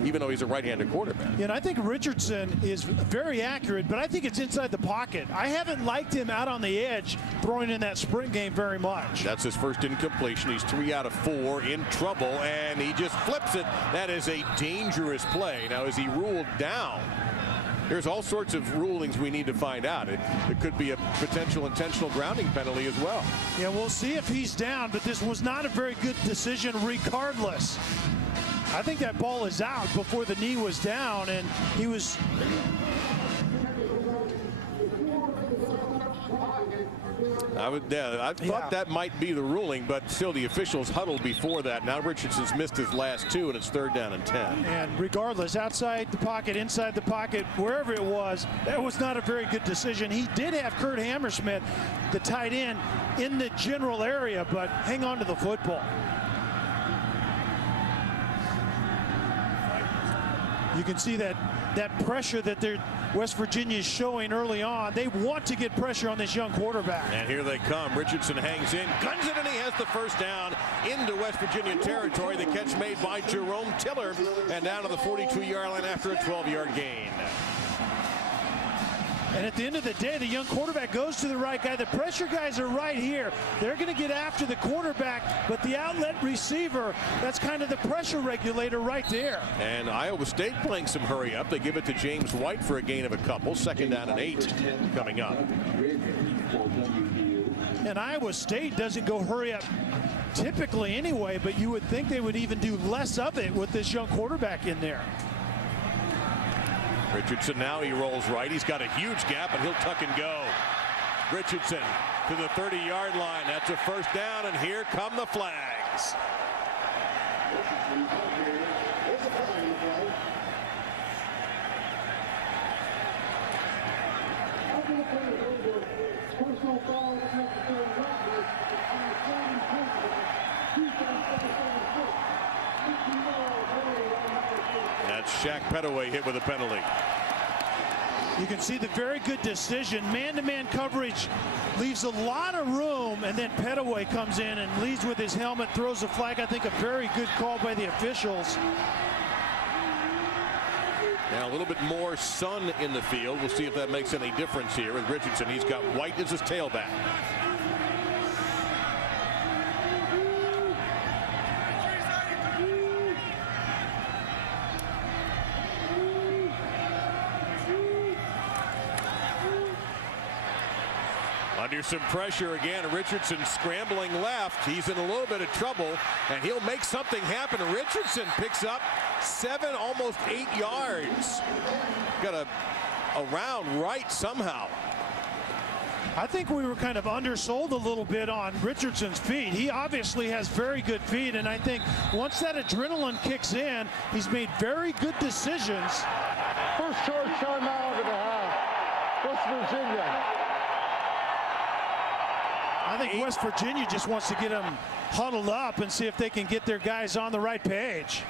even though he's a right-handed quarterback. Yeah, and I think Richardson is very accurate, but I think it's inside the pocket. I haven't liked him out on the edge throwing in that sprint game very much. That's his first incompletion. He's 3 out of 4 in trouble, and he just flips it. That is a dangerous play. Now, is he ruled down? There's all sorts of rulings we need to find out. It could be a potential intentional grounding penalty as well. Yeah, we'll see if he's down, but this was not a very good decision regardless. I think that ball is out before the knee was down, and he was... I thought that might be the ruling, but still the officials huddled before that. Now Richardson's missed his last 2, and it's third down and 10. And regardless, outside the pocket, inside the pocket, wherever it was, that was not a very good decision. He did have Kurt Hammersmith, the tight end, in the general area, but hang on to the football. You can see that pressure that West Virginia is showing early on. They want to get pressure on this young quarterback. And here they come. Richardson hangs in, guns it, and he has the first down into West Virginia territory. The catch made by Jerome Tiller, and down to the 42-yard line after a 12-yard gain. And at the end of the day, the young quarterback goes to the right guy. The pressure guys are right here. They're going to get after the quarterback, but the outlet receiver, that's kind of the pressure regulator right there. And Iowa State playing some hurry up. They give it to James White for a gain of a couple. Second down and 8 coming up. And Iowa State doesn't go hurry up typically anyway, but you would think they would even do less of it with this young quarterback in there. Richardson now, he rolls right. He's got a huge gap, and he'll tuck and go. Richardson to the 30-yard line. That's a first down, and here come the flags. That's Shaq Pettaway hit with a penalty. You can see the very good decision. Man-to-man coverage leaves a lot of room, and then Pettaway comes in and leads with his helmet, throws a flag. I think a very good call by the officials. Now a little bit more sun in the field. We'll see if that makes any difference here with Richardson. He's got white as his tailback. Under some pressure again, Richardson scrambling left. He's in a little bit of trouble, and he'll make something happen. Richardson picks up 7, almost 8 yards. Got a round right somehow. I think we were kind of undersold a little bit on Richardson's feet. He obviously has very good feet, and I think once that adrenaline kicks in, he's made very good decisions. First charge timeout of the half. West Virginia. I think West Virginia just wants to get them huddled up and see if they can get their guys on the right page.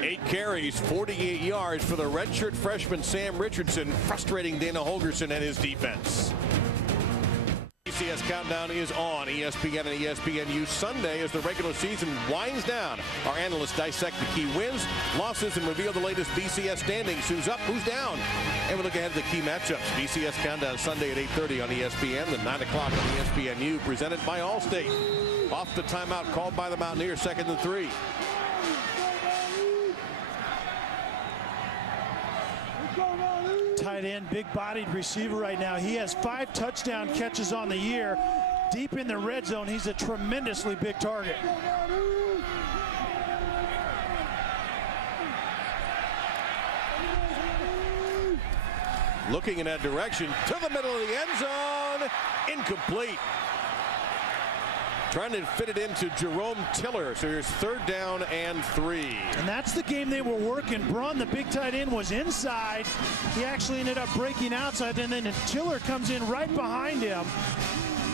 8 carries, 48 yards for the redshirt freshman Sam Richardson, frustrating Dana Holgorsen and his defense. BCS Countdown is on ESPN and ESPNU Sunday as the regular season winds down. Our analysts dissect the key wins, losses, and reveal the latest BCS standings. Who's up, who's down, and we look ahead to the key matchups. BCS Countdown Sunday at 8:30 on ESPN, then 9 o'clock on ESPNU, presented by Allstate. Off the timeout called by the Mountaineers, 2nd and 3. Tight end, big-bodied receiver right now. He has 5 touchdown catches on the year. Deep in the red zone, he's a tremendously big target. Looking in that direction, to the middle of the end zone, incomplete. Trying to fit it into Jerome Tiller. So here's 3rd down and 3. And that's the game they were working. Braun, the big tight end, was inside. He actually ended up breaking outside, and then Tiller comes in right behind him.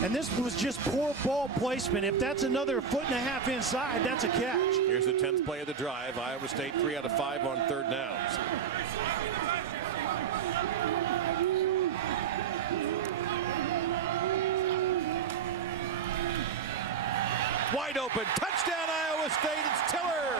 And this was just poor ball placement. If that's another 1.5 feet inside, that's a catch. Here's the 10th play of the drive. Iowa State 3 out of 5 on 3rd downs. Wide open, touchdown Iowa State, it's Tiller.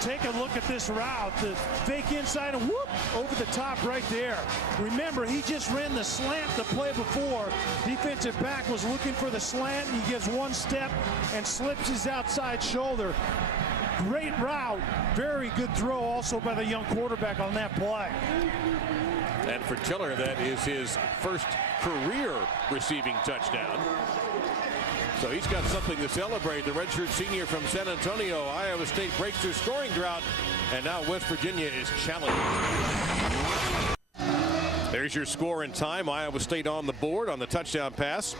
Take a look at this route. The fake inside and whoop, over the top right there. Remember, he just ran the slant the play before. Defensive back was looking for the slant, and he gives one step and slips his outside shoulder. Great route, very good throw also by the young quarterback on that play. And for Tiller, that is his first career receiving touchdown. So he's got something to celebrate. The redshirt senior from San Antonio. Iowa State breaks their scoring drought, and now West Virginia is challenged. There's your score and time. Iowa State on the board on the touchdown pass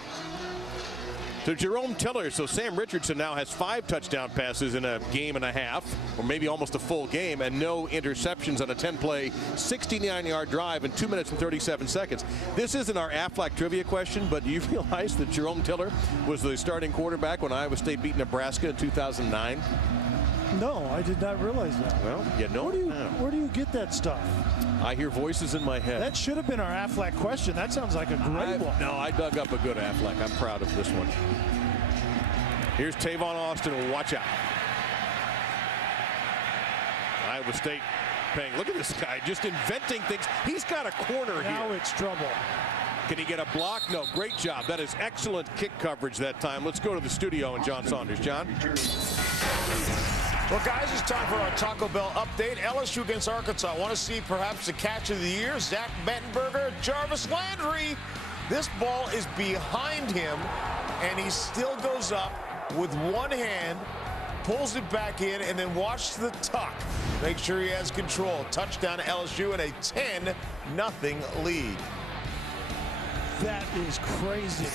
to Jerome Tiller. So Sam Richardson now has 5 touchdown passes in a game and a half, or maybe almost a full game, and no interceptions on a 10-play, 69-yard drive in 2 minutes and 37 seconds. This isn't our Aflac trivia question, but do you realize that Jerome Tiller was the starting quarterback when Iowa State beat Nebraska in 2009? No, I did not realize that. Well, you know Where do you get that stuff? I hear voices in my head. That should have been our Aflac question. That sounds like a great one. No, I dug up a good Aflac. I'm proud of this one. Here's Tavon Austin. Watch out. Iowa State paying. Look at this guy just inventing things. He's got a corner here. Now it's trouble. Can he get a block? No. Great job. That is excellent kick coverage that time. Let's go to the studio and John Saunders. John? Well, guys, it's time for our Taco Bell update. LSU against Arkansas. I want to see perhaps the catch of the year. Zach Mettenberger, Jarvis Landry. This ball is behind him, and he still goes up with one hand, pulls it back in, and then watch the tuck. Make sure he has control. Touchdown to LSU and a 10-0 lead. That is crazy.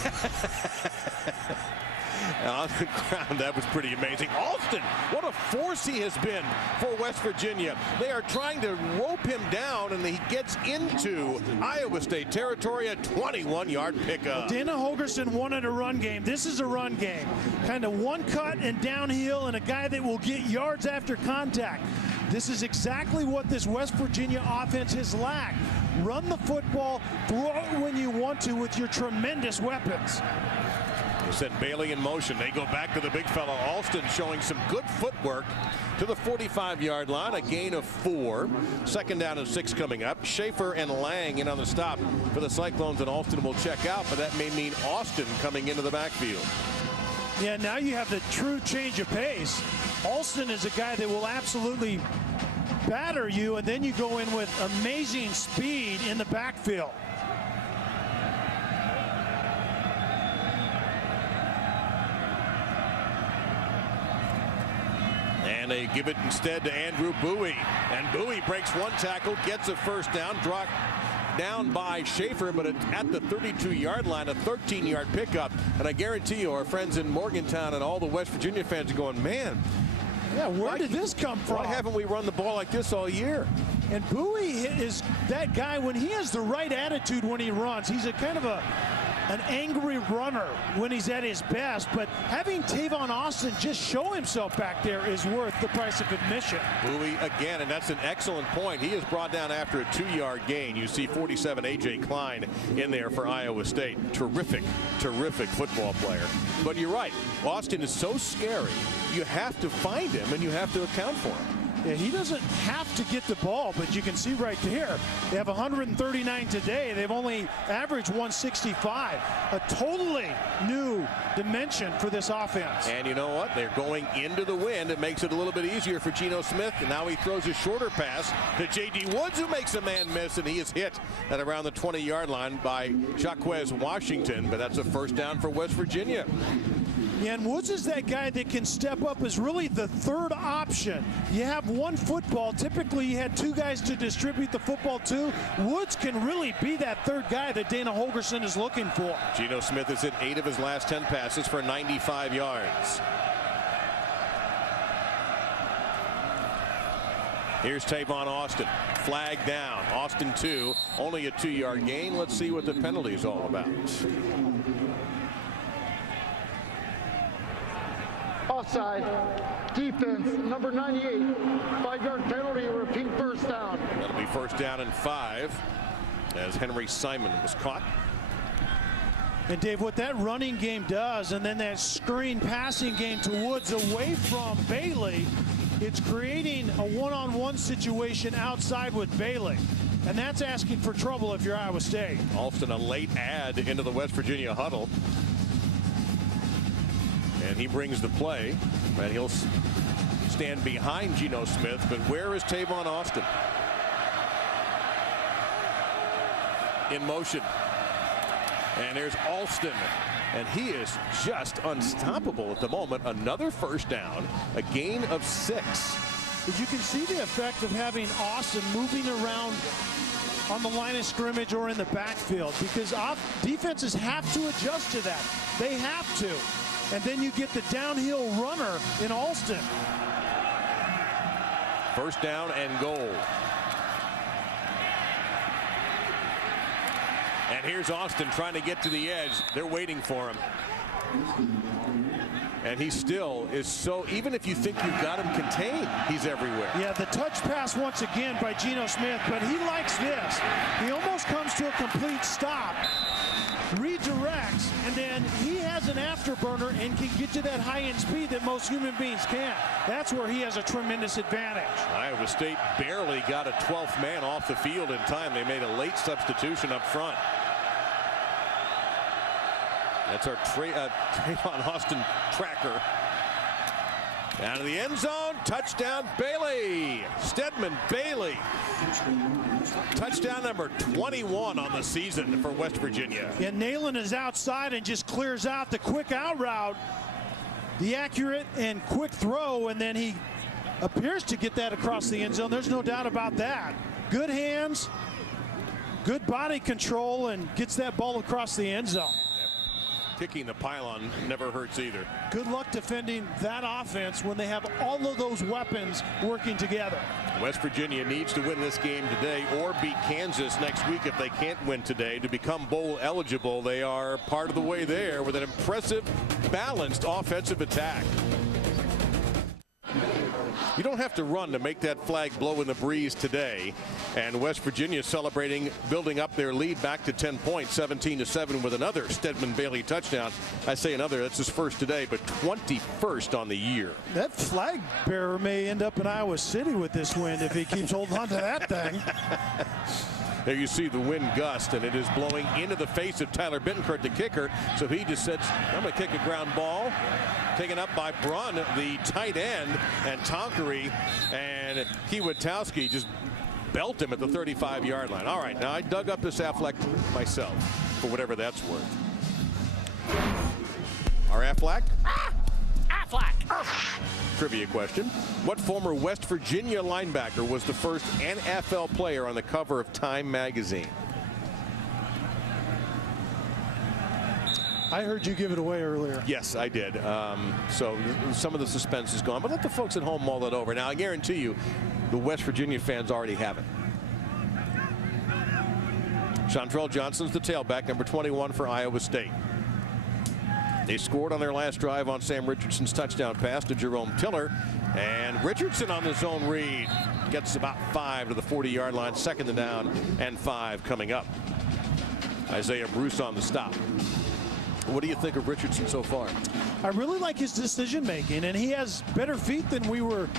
On the ground, that was pretty amazing. Alston, what a force he has been for West Virginia. They are trying to rope him down, and he gets into Iowa State territory, a 21-yard pickup. Dana Holgorsen wanted a run game. This is a run game. Kind of one cut and downhill, and a guy that will get yards after contact. This is exactly what this West Virginia offense has lacked. run the football, throw it when you want to with your tremendous weapons. They sent Bailey in motion. They go back to the big fella. Alston showing some good footwork to the 45-yard line. A gain of 4. Second down and 6 coming up. Schaefer and Lang in on the stop for the Cyclones, and Alston will check out, but that may mean Austin coming into the backfield. Yeah, now you have the true change of pace. Alston is a guy that will absolutely batter you, and then you go in with amazing speed in the backfield. And they give it instead to Andrew Bowie. And Bowie breaks one tackle, gets a first down, dropped down by Schaefer, but at the 32-yard line, a 13-yard pickup. And I guarantee you our friends in Morgantown and all the West Virginia fans are going, man, yeah, where did this come from? Why haven't we run the ball like this all year? And Bowie is that guy when he has the right attitude when he runs. He's a kind of an angry runner when he's at his best, but having Tavon Austin just show himself back there is worth the price of admission. Bowie again, and that's an excellent point. He is brought down after a 2-yard gain. You see 47 A.J. Klein in there for Iowa State. Terrific, terrific football player. But you're right, Austin is so scary. You have to find him and you have to account for him. Yeah, he doesn't have to get the ball, but you can see right there, they have 139 today. They've only averaged 165. A totally new dimension for this offense. And you know what? They're going into the wind. It makes it a little bit easier for Geno Smith. And now he throws a shorter pass to J.D. Woods, who makes a man miss, and he is hit at around the 20-yard line by Jaquez Washington. But that's a first down for West Virginia. Yeah, and Woods is that guy that can step up as really the third option. You have one football. Typically, you had 2 guys to distribute the football to. Woods can really be that third guy that Dana Holgorsen is looking for. Geno Smith has hit 8 of his last 10 passes for 95 yards. Here's Tavon Austin. Flag down. Austin 2. Only a 2-yard gain. Let's see what the penalty is all about. Offside. Defense, number 98. 5-yard penalty, repeat first down. That'll be first down and 5 as Henry Simon was caught. And Dave, what that running game does, and then that screen passing game to Woods away from Bailey, it's creating a one-on-one situation outside with Bailey. And that's asking for trouble if you're Iowa State. Alston, a late add into the West Virginia huddle. And he brings the play, and he'll stand behind Geno Smith. But where is Tavon Austin? In motion. And there's Alston. And he is just unstoppable at the moment. Another first down, a gain of 6. But you can see the effect of having Austin moving around on the line of scrimmage or in the backfield, because defenses have to adjust to that. They have to. And then you get the downhill runner in Alston. First down and goal. And here's Austin trying to get to the edge. They're waiting for him. And he still is so, even if you think you've got him contained, he's everywhere. Yeah, the touch pass once again by Geno Smith, but he likes this. He almost comes to a complete stop, redirects, and then he has an afterburner and can get to that high-end speed that most human beings can't. That's where he has a tremendous advantage. Iowa State barely got a 12th man off the field in time. They made a late substitution up front. That's our Tavon Austin tracker. Down to the end zone. Touchdown, Bailey. Stedman Bailey. Touchdown number 21 on the season for West Virginia. Yeah, Nayland is outside and just clears out the quick out route. The accurate and quick throw, and then he appears to get that across the end zone. There's no doubt about that. Good hands, good body control, and gets that ball across the end zone. Kicking the pylon never hurts either. Good luck defending that offense when they have all of those weapons working together. West Virginia needs to win this game today or beat Kansas next week if they can't win today to become bowl eligible. They are part of the way there with an impressive, balanced offensive attack. You don't have to run to make that flag blow in the breeze today. And West Virginia celebrating, building up their lead back to 10 points, 17-7 with another Stedman Bailey touchdown. I say another, that's his first today, but 21st on the year. That flag bearer may end up in Iowa City with this wind if he keeps holding on to that thing. There you see the wind gust, and it is blowing into the face of Tyler Bittencourt, the kicker. So he just says, I'm going to kick a ground ball. Taken up by Brunn, the tight end, and Tonkery and Kiewatowski just belt him at the 35-yard line. All right, now I dug up this Affleck myself, for whatever that's worth. Our Affleck? Affleck! Trivia question. What former West Virginia linebacker was the first NFL player on the cover of Time magazine? I heard you give it away earlier. Yes, I did. So some of the suspense is gone, but let the folks at home mull it over. Now, I guarantee you, the West Virginia fans already have it. Chantrell Johnson's the tailback, number 21 for Iowa State. They scored on their last drive on Sam Richardson's touchdown pass to Jerome Tiller. And Richardson on the zone read gets about 5 to the 40-yard line. Second and down and 5 coming up. Isaiah Bruce on the stop. What do you think of Richardson so far? I really like his decision making, and he has better feet than we were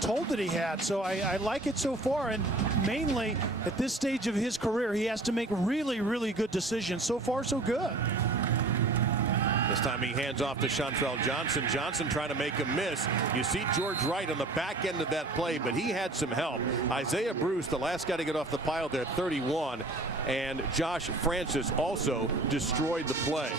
told that he had. So I like it so far, and mainly at this stage of his career, he has to make really, really good decisions. So far, so good. This time he hands off to Chantrell Johnson. Johnson trying to make a miss. You see George Wright on the back end of that play, but he had some help. Isaiah Bruce, the last guy to get off the pile there, 31. And Josh Francis also destroyed the play.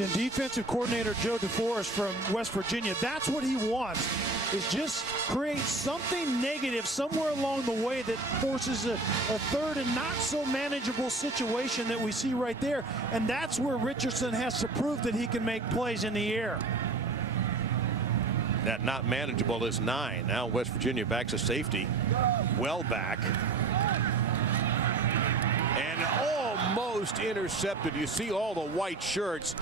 And defensive coordinator Joe DeForest from West Virginia, that's what he wants, is just create something negative somewhere along the way that forces a third and not so manageable situation that we see right there. And that's where Richardson has to prove that he can make plays in the air. That not manageable is 9. Now West Virginia backs a safety. Well back. And almost intercepted. You see all the white shirts.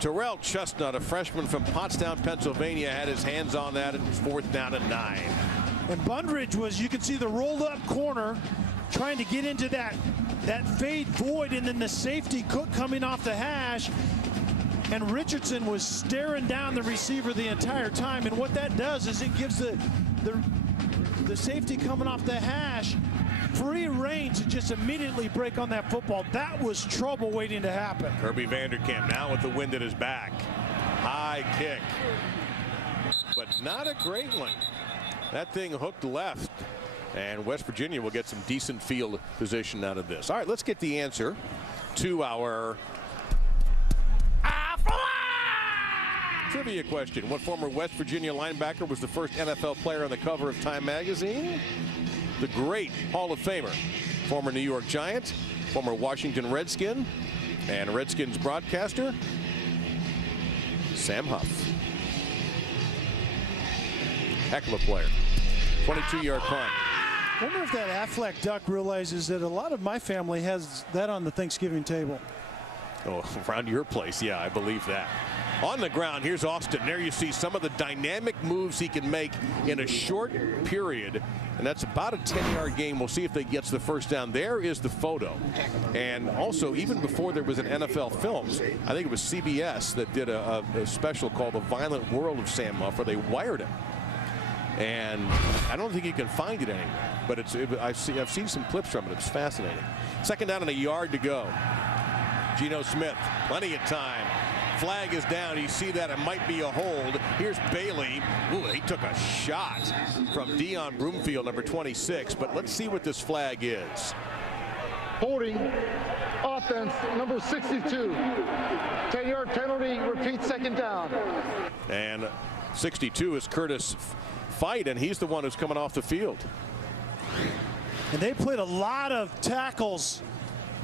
Terrell Chestnut, a freshman from Pottstown, Pennsylvania, had his hands on that. It was 4th down and 9. And Bundridge was, you can see the rolled up corner trying to get into that fade void, and then the safety Cook coming off the hash. And Richardson was staring down the receiver the entire time. And what that does is it gives the safety coming off the hash free reign to just immediately break on that football. That was trouble waiting to happen. Kirby Vanderkamp now with the wind at his back. High kick, but not a great one. That thing hooked left, and West Virginia will get some decent field position out of this. All right, let's get the answer to our trivia question. What former West Virginia linebacker was the first NFL player on the cover of Time magazine? The great Hall of Famer, former New York Giant, former Washington Redskin, and Redskins broadcaster, Sam Huff. Heck of a player. 22-yard punt. I wonder if that Affleck duck realizes that a lot of my family has that on the Thanksgiving table. Oh, around your place, yeah, I believe that. On the ground, here's Austin. There you see some of the dynamic moves he can make in a short period. And that's about a 10-yard game. We'll see if he gets the first down. There is the photo. And also, even before there was an NFL Films, I think it was CBS that did a special called The Violent World of Sam Huff, where they wired him. And I don't think you can find it anymore. But I've seen some clips from it. It's fascinating. Second down and a yard to go. Geno Smith, plenty of time. Flag is down. You see that it might be a hold. Here's Bailey. Ooh, he took a shot from Dion Broomfield, number 26. But let's see what this flag is. Holding offense number 62. 10-yard penalty. Repeat, second down. And 62 is Curtis Fight, and he's the one who's coming off the field. And they played a lot of tackles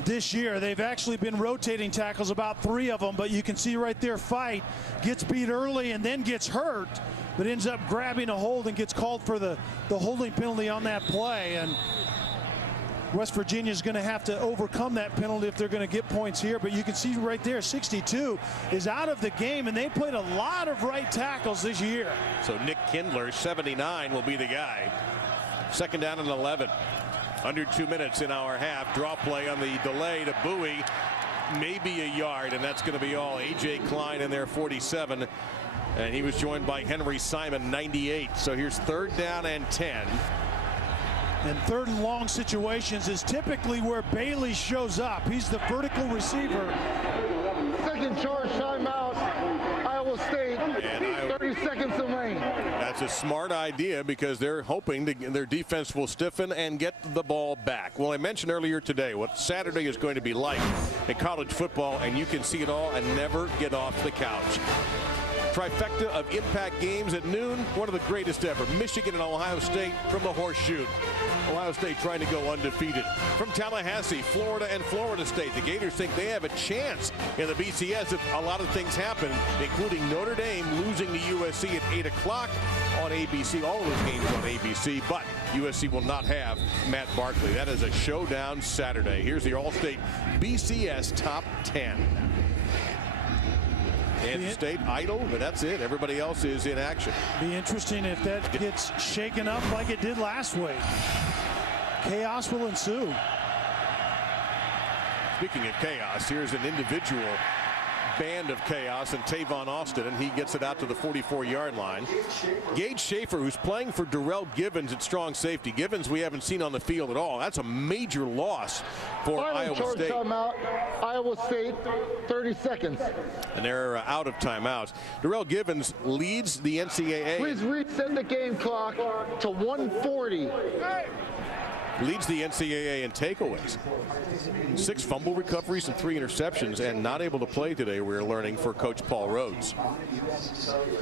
this year. They've actually been rotating tackles, about 3 of them, but you can see right there Fight gets beat early and then gets hurt, but ends up grabbing a hold and gets called for the holding penalty on that play. And West Virginia is going to have to overcome that penalty if they're going to get points here. But you can see right there, 62 is out of the game, and they played a lot of right tackles this year. So Nick Kindler, 79, will be the guy. Second down and 11. Under 2 minutes in our half. Draw play on the delay to Bowie. Maybe a yard, and that's going to be all. A.J. Klein in there, 47. And he was joined by Henry Simon, 98. So here's third down and 10. And third and long situations is typically where Bailey shows up. He's the vertical receiver. Second charge timeout, Iowa State. 30 seconds remaining. That's a smart idea because they're hoping their defense will stiffen and get the ball back. Well, I mentioned earlier today what Saturday is going to be like in college football, and you can see it all and never get off the couch. Trifecta of impact games at noon, one of the greatest ever. Michigan and Ohio State from the horseshoe. Ohio State trying to go undefeated. From Tallahassee, Florida and Florida State. The Gators think they have a chance in the BCS if a lot of things happen, including Notre Dame losing to USC at 8 o'clock on ABC. All of those games on ABC, but USC will not have Matt Barkley. That is a showdown Saturday. Here's the All-State BCS Top 10. Kansas State idle, but that's it. Everybody else is in action. Be interesting if that gets shaken up like it did last week. Chaos will ensue. Speaking of chaos, here's an individual band of chaos and Tavon Austin, and he gets it out to the 44-yard line. Gage Schaefer, who's playing for Darrell Givens at strong safety. Givens we haven't seen on the field at all. That's a major loss for Iowa State. Timeout, Iowa State, 30 seconds. And they're out of timeouts. Darrell Givens leads the NCAA. Please reset the game clock to 1:40. Leads the NCAA in takeaways. 6 fumble recoveries and 3 interceptions, and not able to play today, we're learning, for Coach Paul Rhodes.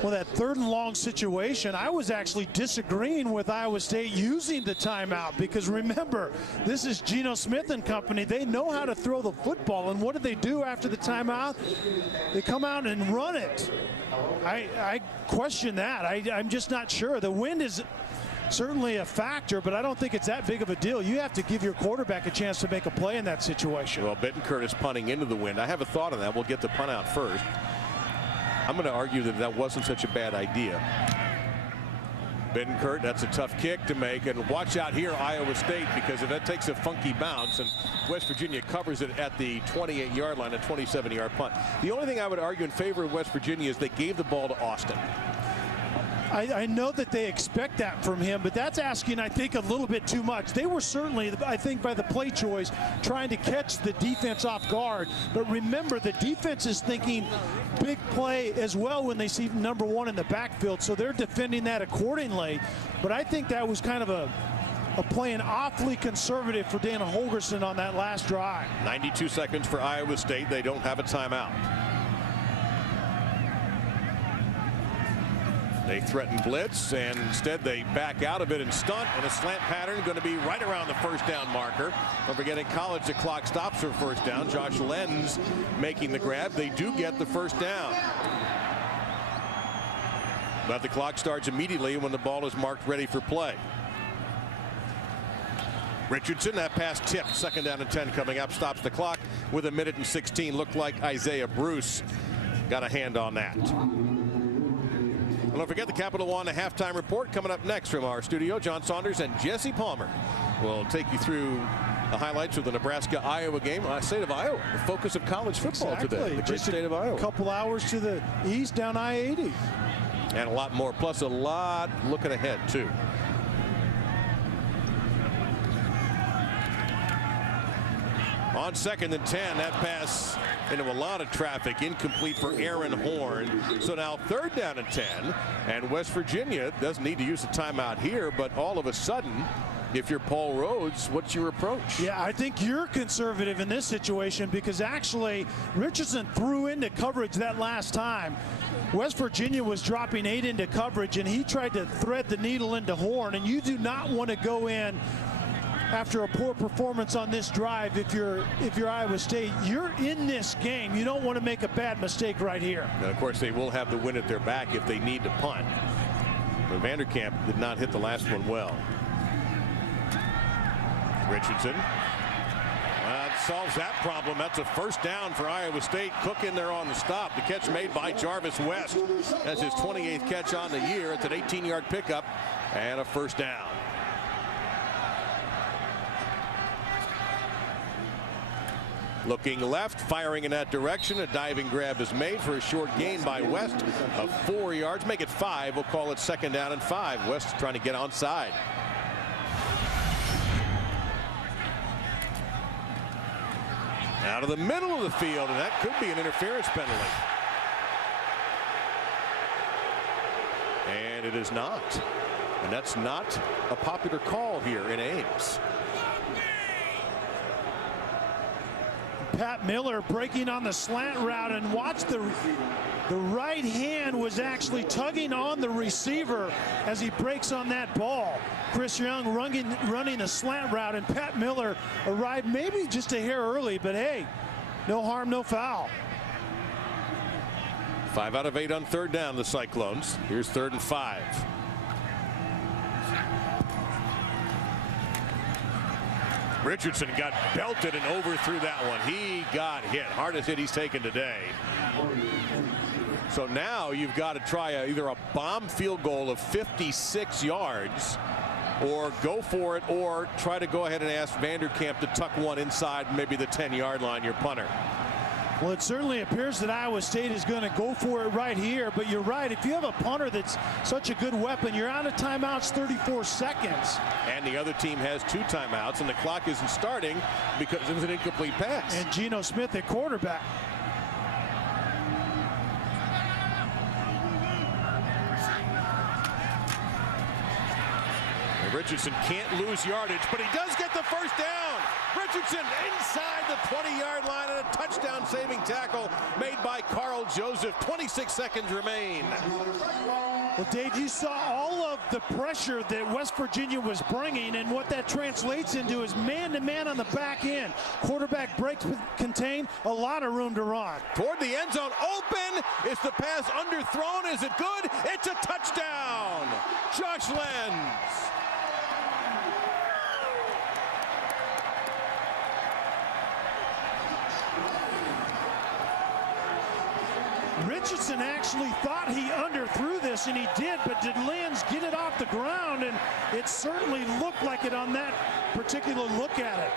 Well, that third and long situation, I was actually disagreeing with Iowa State using the timeout because remember, this is Geno Smith and company. They know how to throw the football, and what do they do after the timeout? They come out and run it. I question that. I'm just not sure. The wind is certainly a factor, but I don't think it's that big of a deal. You have to give your quarterback a chance to make a play in that situation. Well, Bittencourt is punting into the wind. I have a thought on that. We'll get the punt out first. I'm going to argue that that wasn't such a bad idea. Bittencourt, that's a tough kick to make, and watch out here, Iowa State, because if that takes a funky bounce and West Virginia covers it at the 28-yard line, a 27-yard punt. The only thing I would argue in favor of West Virginia is they gave the ball to Austin. I know that they expect that from him, but that's asking, I think, a little bit too much. They were certainly, I think, by the play choice, trying to catch the defense off guard. But remember, the defense is thinking big play as well when they see number 1 in the backfield, so they're defending that accordingly. But I think that was kind of a playing awfully conservative for Dana Holgorsen on that last drive. 92 seconds for Iowa State. They don't have a timeout. They threaten blitz, and instead they back out of it and stunt, and a slant pattern going to be right around the first down marker. Don't forget, in college, the clock stops for first down. Josh Lenz making the grab. They do get the first down. But the clock starts immediately when the ball is marked ready for play. Richardson, that pass tipped. Second down and 10 coming up. Stops the clock with 1:16. Looked like Isaiah Bruce got a hand on that. Don't forget the Capital One halftime report coming up next from our studio. John Saunders and Jesse Palmer will take you through the highlights of the Nebraska-Iowa game. State of Iowa, the focus of college football today. The great state of Iowa. A couple hours to the east down I-80. And a lot more, plus a lot looking ahead, too. On 2nd and 10, that pass into a lot of traffic, incomplete for Aaron Horn. So now 3rd down and 10, and West Virginia doesn't need to use a timeout here, but all of a sudden, if you're Paul Rhodes, what's your approach? Yeah, I think you're conservative in this situation because actually Richardson threw into coverage that last time. West Virginia was dropping 8 into coverage, and he tried to thread the needle into Horn, and you do not want to go in after a poor performance on this drive. If you're Iowa State, you're in this game. You don't want to make a bad mistake right here. And of course, they will have the win at their back if they need to punt. But Vanderkamp did not hit the last one well. Richardson. That solves that problem. That's a first down for Iowa State. Cook in there on the stop. The catch made by Jarvis West. That's his 28th catch on the year. It's an 18-yard pickup and a first down. Looking left, firing in that direction. A diving grab is made for a short gain by West of 4 yards. Make it 5. We'll call it second down and 5. West trying to get onside. Out of the middle of the field, and that could be an interference penalty. And it is not. And that's not a popular call here in Ames. Pat Miller breaking on the slant route, and watch the right hand was actually tugging on the receiver as he breaks on that ball. Chris Young running a slant route, and Pat Miller arrived maybe just a hair early, but hey, no harm, no foul. 5 out of 8 on third down, the Cyclones. Here's 3rd and 5. Richardson got belted and overthrew that one. He got hit. Hardest hit he's taken today. So now you've got to try either a bomb field goal of 56 yards or go for it, or try to go ahead and ask Vanderkamp to tuck one inside maybe the 10-yard line, your punter. Well, it certainly appears that Iowa State is going to go for it right here, but you're right. If you have a punter that's such a good weapon, you're out of timeouts 34 seconds. And the other team has 2 timeouts, and the clock isn't starting because it was an incomplete pass. And Geno Smith at quarterback. Richardson can't lose yardage, but he does get the first down. Richardson inside the 20-yard line, and a touchdown-saving tackle made by Carl Joseph. 26 seconds remain. Well, Dave, you saw all of the pressure that West Virginia was bringing, and what that translates into is man-to-man on the back end. Quarterback breaks contain, a lot of room to run. Toward the end zone, open. Is the pass underthrown? Is it good? It's a touchdown. Josh Lenz. Richardson actually thought he underthrew this, and he did, but did Lenz get it off the ground? And it certainly looked like it on that particular look at it.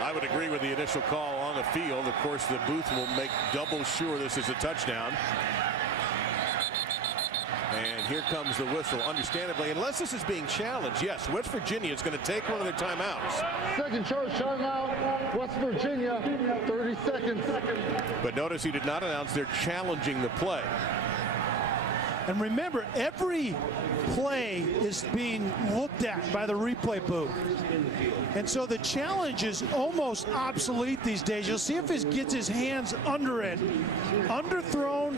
I would agree with the initial call on the field. Of course, the booth will make double sure this is a touchdown. And here comes the whistle, understandably, unless this is being challenged. Yes, West Virginia is going to take one of their timeouts. Second charge timeout, West Virginia, 30 seconds. But notice he did not announce they're challenging the play. And remember, every play is being looked at by the replay booth. And so the challenge is almost obsolete these days. You'll see if he gets his hands under it. Underthrown,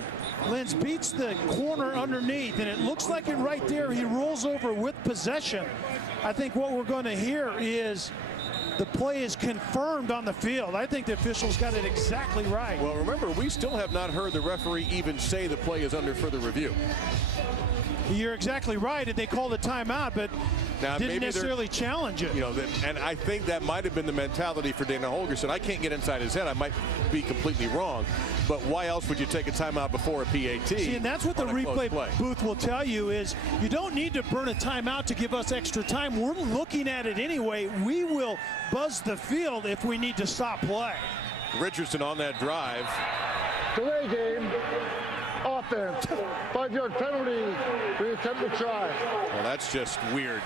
Lenz beats the corner underneath, and it looks like it right there. He rolls over with possession. I think what we're going to hear is the play is confirmed on the field. I think the officials got it exactly right. Well, remember, we still have not heard the referee even say the play is under further review. You're exactly right, and they called a timeout, but now, didn't necessarily challenge it. You know, and I think that might have been the mentality for Dana Holgorsen. I can't get inside his head. I might be completely wrong, but why else would you take a timeout before a PAT? See, and that's what the replay booth will tell you is you don't need to burn a timeout to give us extra time. We're looking at it anyway. We will buzz the field if we need to stop play. Richardson on that drive. Delay game. Offense, 5-yard penalty, attempt to try. Well, that's just weird.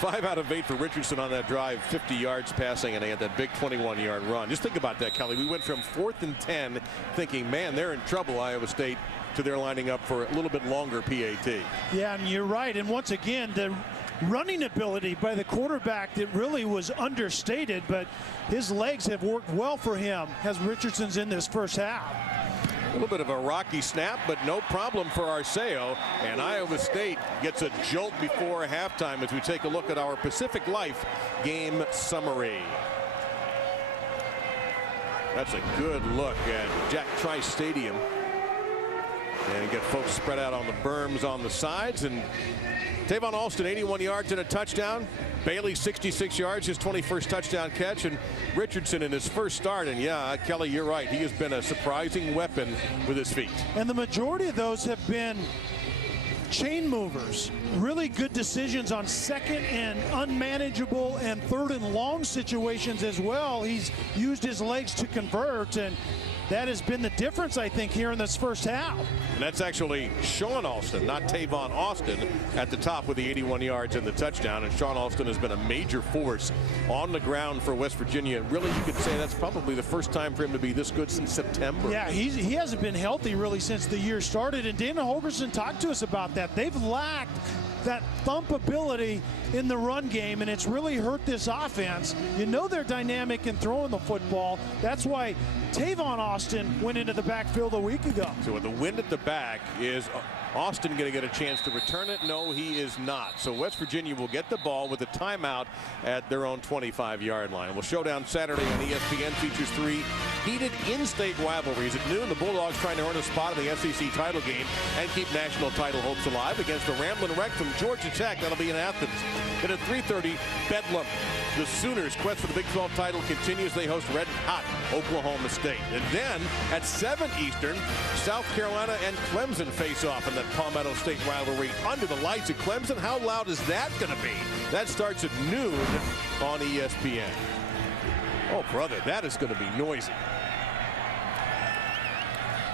5 out of 8 for Richardson on that drive, 50 yards passing, and they had that big 21-yard run. Just think about that, Kelly. We went from 4th and 10 thinking, man, they're in trouble, Iowa State, to their lining up for a little bit longer PAT. Yeah, and you're right. And once again, the running ability by the quarterback that really was understated, but his legs have worked well for him as Richardson's in this first half. A little bit of a rocky snap, but no problem for Arceo. And Iowa State gets a jolt before halftime as we take a look at our Pacific Life game summary. That's a good look at Jack Trice Stadium. And you get folks spread out on the berms on the sides. And Tavon Alston, 81 yards and a touchdown. Bailey, 66 yards, his 21st touchdown catch, and Richardson in his first start. And yeah, Kelly, you're right. He has been a surprising weapon with his feet. And the majority of those have been chain movers. Really good decisions on second and unmanageable and third and long situations as well. He's used his legs to convert, and that has been the difference, I think, here in this first half. And that's actually Sean Alston, not Tavon Austin, at the top with the 81 yards and the touchdown. And Sean Alston has been a major force on the ground for West Virginia. Really, you could say that's probably the first time for him to be this good since September. Yeah, he hasn't been healthy really since the year started. And Dana Holgorsen talked to us about that. They've lacked that thump ability in the run game, and it's really hurt this offense. You know they're dynamic in throwing the football. That's why Tavon Austin went into the backfield a week ago. So with the wind at the back, is Austin going to get a chance to return it? No, he is not. So West Virginia will get the ball with a timeout at their own 25-yard line. Well, Showdown Saturday on ESPN features 3 heated in-state rivalries. At noon, the Bulldogs trying to earn a spot in the SEC title game and keep national title hopes alive against the Ramblin' Wreck from Georgia Tech. That'll be in Athens. Then at 3:30, Bedlam. The Sooners' quest for the Big 12 title continues. They host red-hot Oklahoma State. And then at 7 Eastern, South Carolina and Clemson face off in that Palmetto State rivalry under the lights at Clemson. How loud is that going to be? That starts at noon on ESPN. Oh, brother, that is going to be noisy.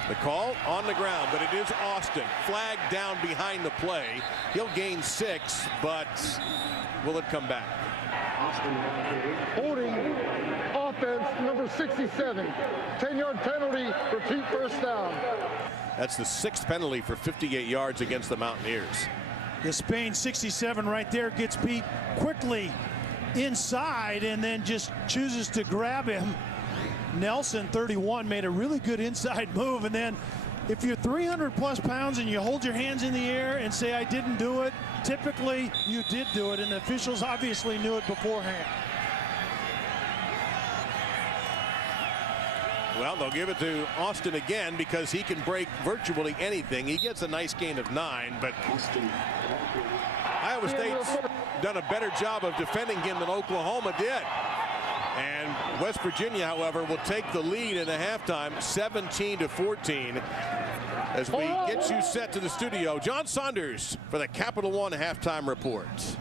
The call on the ground, but it is Austin. Flag down behind the play. He'll gain 6, but will it come back? Holding offense number 67. 10-yard penalty, repeat first down. That's the 6th penalty for 58 yards against the Mountaineers. The Spain 67 right there gets beat quickly inside and then just chooses to grab him. Nelson, 31, made a really good inside move, and then if you're 300+ pounds and you hold your hands in the air and say I didn't do it, typically you did do it, and the officials obviously knew it beforehand. Well, they'll give it to Austin again because he can break virtually anything. He gets a nice gain of 9, but Iowa State's done a better job of defending him than Oklahoma did. And West Virginia, however, will take the lead in the halftime, 17-14. As we get you set to the studio, John Saunders for the Capital One halftime report.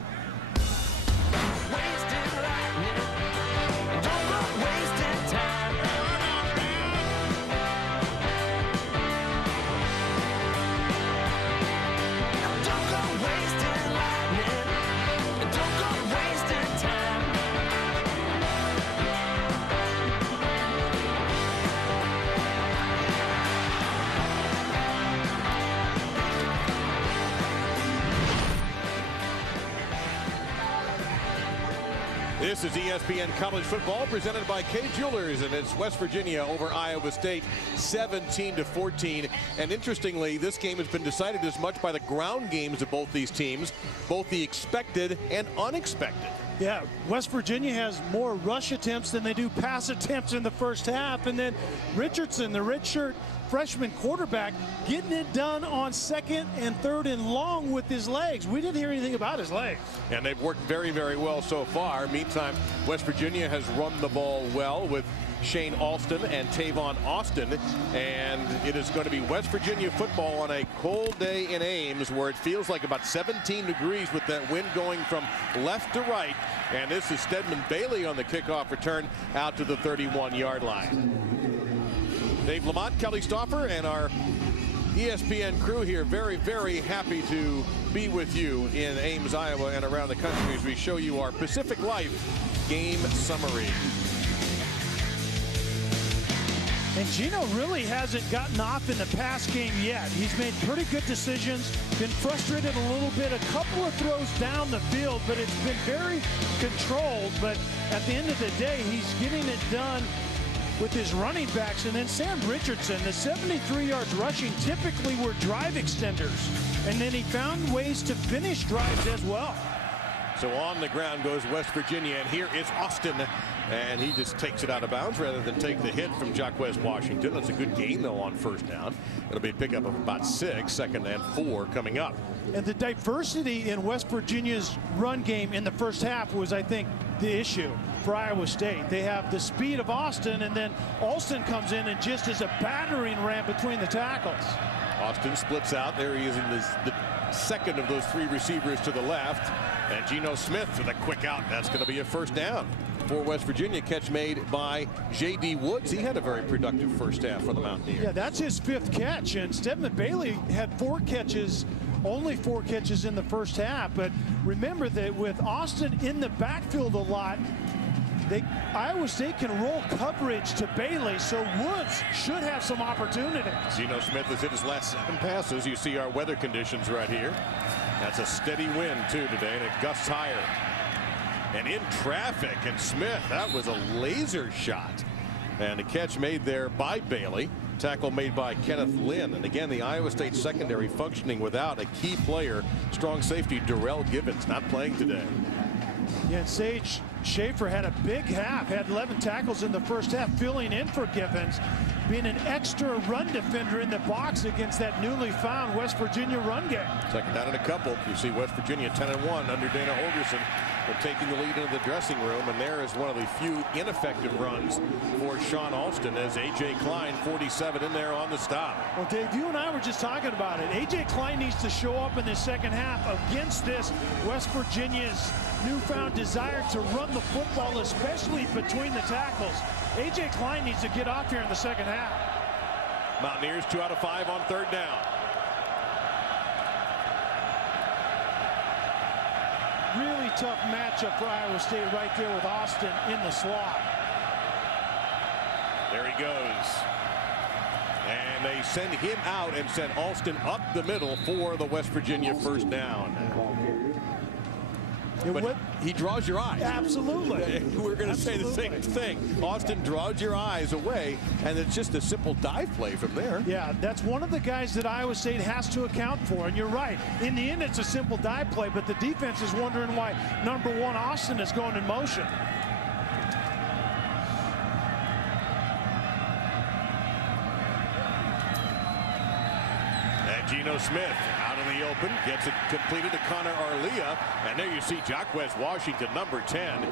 This is ESPN College Football presented by Kay Jewelers, and it's West Virginia over Iowa State 17-14. And interestingly, this game has been decided as much by the ground games of both these teams, both the expected and unexpected. Yeah, West Virginia has more rush attempts than they do pass attempts in the first half, and then Richardson, the redshirt freshman quarterback, getting it done on 2nd and 3rd and long with his legs. We didn't hear anything about his legs. And they've worked very, very well so far. Meantime, West Virginia has run the ball well with Shane Alston and Tavon Austin. And it is going to be West Virginia football on a cold day in Ames, where it feels like about 17 degrees with that wind going from left to right. And this is Stedman Bailey on the kickoff return out to the 31-yard line. Dave Lamont, Kelly Stauffer, and our ESPN crew here, very, very happy to be with you in Ames, Iowa, and around the country as we show you our Pacific Life game summary. And Gino really hasn't gotten off in the pass game yet. He's made pretty good decisions, been frustrated a little bit, a couple of throws down the field, but it's been very controlled. But at the end of the day, he's getting it done with his running backs. And then Sam Richardson, the 73 yards rushing typically were drive extenders, and then he found ways to finish drives as well. So on the ground goes West Virginia, and here is Austin, and he just takes it out of bounds rather than take the hit from Jacquez Washington. That's a good gain, though, on first down. It'll be a pickup of about 6, 2nd and 4 coming up. And the diversity in West Virginia's run game in the first half was, I think, the issue for Iowa State. They have the speed of Austin, and then Alston comes in and just is a battering ram between the tackles. Austin splits out. There he is in the second of those 3 receivers to the left. And Geno Smith with a quick out. That's going to be a first down for West Virginia. Catch made by J.D. Woods. He had a very productive first half for the Mountaineers. Yeah, that's his 5th catch. And Stedman Bailey had 4 catches, only 4 catches in the first half. But remember that with Austin in the backfield a lot, Iowa State can roll coverage to Bailey, so Woods should have some opportunities. Geno Smith has hit his last 7 passes. You see our weather conditions right here. That's a steady wind, too, today, and it gusts higher. And in traffic, and Smith, that was a laser shot. And the catch made there by Bailey. Tackle made by Kenneth Lynn. And again, the Iowa State secondary functioning without a key player. Strong safety Darrell Givens not playing today. Yeah, and Sage Schaefer had a big half, had 11 tackles in the first half, filling in for Givens, being an extra run defender in the box against that newly found West Virginia run game. Second down and a couple. You see West Virginia 10-1 under Dana Holgorsen. They're taking the lead into the dressing room, and there is one of the few ineffective runs for Sean Alston as A.J. Klein, 47, in there on the stop. Well, Dave, you and I were just talking about it. A.J. Klein needs to show up in the second half against this West Virginia's newfound desire to run the football, especially between the tackles. A.J. Klein needs to get off here in the second half. Mountaineers 2 out of 5 on 3rd down. Really tough matchup for Iowa State right there with Austin in the slot. There he goes. And they send him out and send Alston up the middle for the West Virginia first down. But he draws your eyes. Absolutely. We're going to say the same thing. Austin draws your eyes away, and it's just a simple dive play from there. Yeah, that's one of the guys that Iowa State has to account for. And you're right. In the end, it's a simple dive play, but the defense is wondering why number 1 Austin is going in motion. And Geno Smith out in the open, gets it completed to Connor Arlia, and there you see Jacquez Washington, number 10,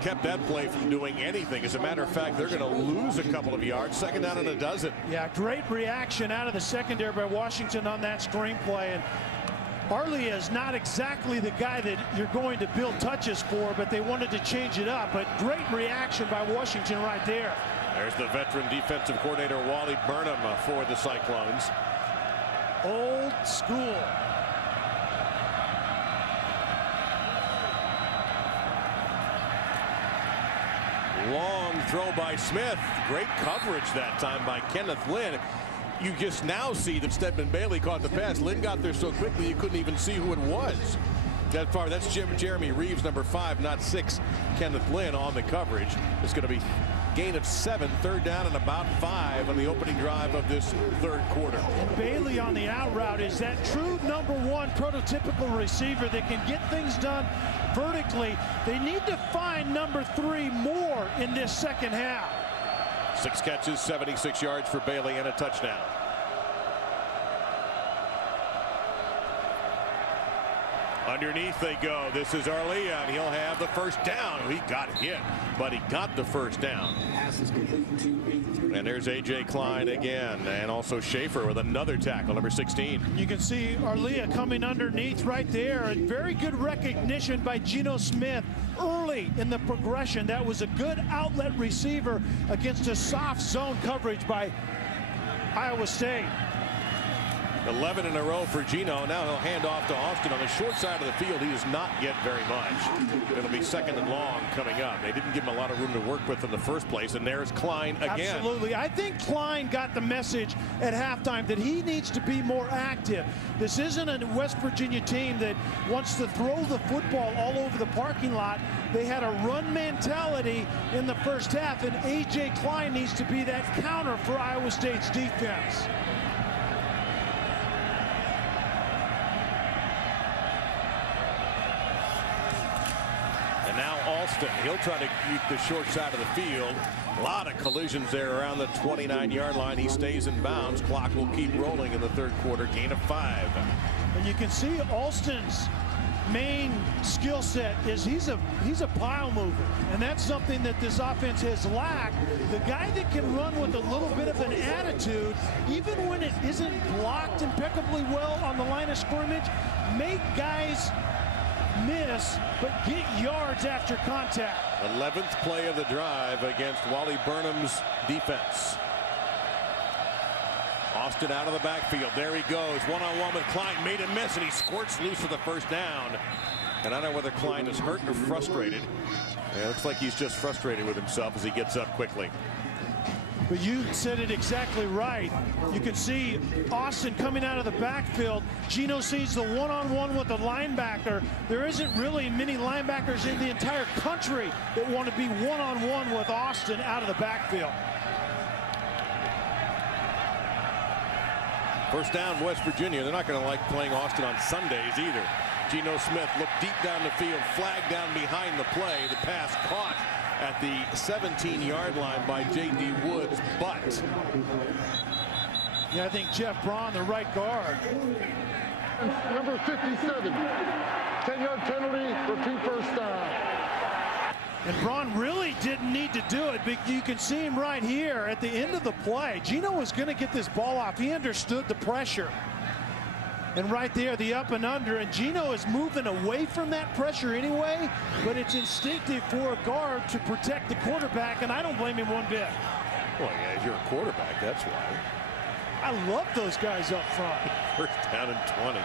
kept that play from doing anything. As a matter of fact, they're going to lose a couple of yards. 2nd down and a dozen. Yeah, great reaction out of the secondary by Washington on that screenplay. And Arlia is not exactly the guy that you're going to build touches for, but they wanted to change it up. But great reaction by Washington right there. There's the veteran defensive coordinator Wally Burnham for the Cyclones. Old school. Long throw by Smith. Great coverage that time by Kenneth Lynn. You just now see that Stedman Bailey caught the pass. Lynn got there so quickly you couldn't even see who it was. That's Jeremy Reeves, number 5, not 6. Kenneth Lynn on the coverage. It's going to be gain of 7, 3rd down and about 5 on the opening drive of this 3rd quarter. And Bailey on the out route is that true number 1 prototypical receiver that can get things done vertically. They need to find number 3 more in this second half. 6 catches, 76 yards for Bailey, and a touchdown. Underneath they go. This is Arlia, and he'll have the first down. He got hit, but he got the first down. And there's A.J. Klein again, and also Schaefer with another tackle, number 16. You can see Arlia coming underneath right there, and very good recognition by Geno Smith early in the progression. That was a good outlet receiver against a soft zone coverage by Iowa State. 11 in a row for Geno. Now he'll hand off to Austin on the short side of the field. He does not get very much. It'll be 2nd and long coming up. They didn't give him a lot of room to work with in the first place, and there's Klein again. Absolutely. I think Klein got the message at halftime that he needs to be more active. This isn't a West Virginia team that wants to throw the football all over the parking lot. They had a run mentality in the first half, and A.J. Klein needs to be that counter for Iowa State's defense. now Alston. He'll try to keep the short side of the field. A lot of collisions there around the 29-yard line. He stays in bounds. Clock will keep rolling in the third quarter. Gain of 5. And you can see Alston's main skill set is he's a pile mover, and that's something that this offense has lacked. The guy that can run with a little bit of an attitude, even when it isn't blocked impeccably well on the line of scrimmage, make guys miss but get yards after contact. 11th play of the drive against Wally Burnham's defense. Austin out of the backfield. There he goes. One-on-one with Klein. Made him miss, and he squirts loose for the first down. And I don't know whether Klein is hurt or frustrated. It looks like he's just frustrated with himself as he gets up quickly. But you said it exactly right. You can see Austin coming out of the backfield. Gino sees the one-on-one with the linebacker. There isn't really many linebackers in the entire country that want to be one-on-one with Austin out of the backfield. First down, West Virginia. They're not going to like playing Austin on Sundays either. Geno Smith looked deep down the field, flag down behind the play. The pass caught at the 17-yard line by J.D. Woods, but yeah, I think Jeff Braun, the right guard. Number 57, 10-yard penalty, repeat first down. And Braun really didn't need to do it, but you can see him right here at the end of the play. Gino was going to get this ball off. He understood the pressure. And right there, the up and under, and Gino is moving away from that pressure anyway, but it's instinctive for a guard to protect the quarterback, and I don't blame him one bit. Well, yeah, you're a quarterback, that's why. I love those guys up front. First down and 20.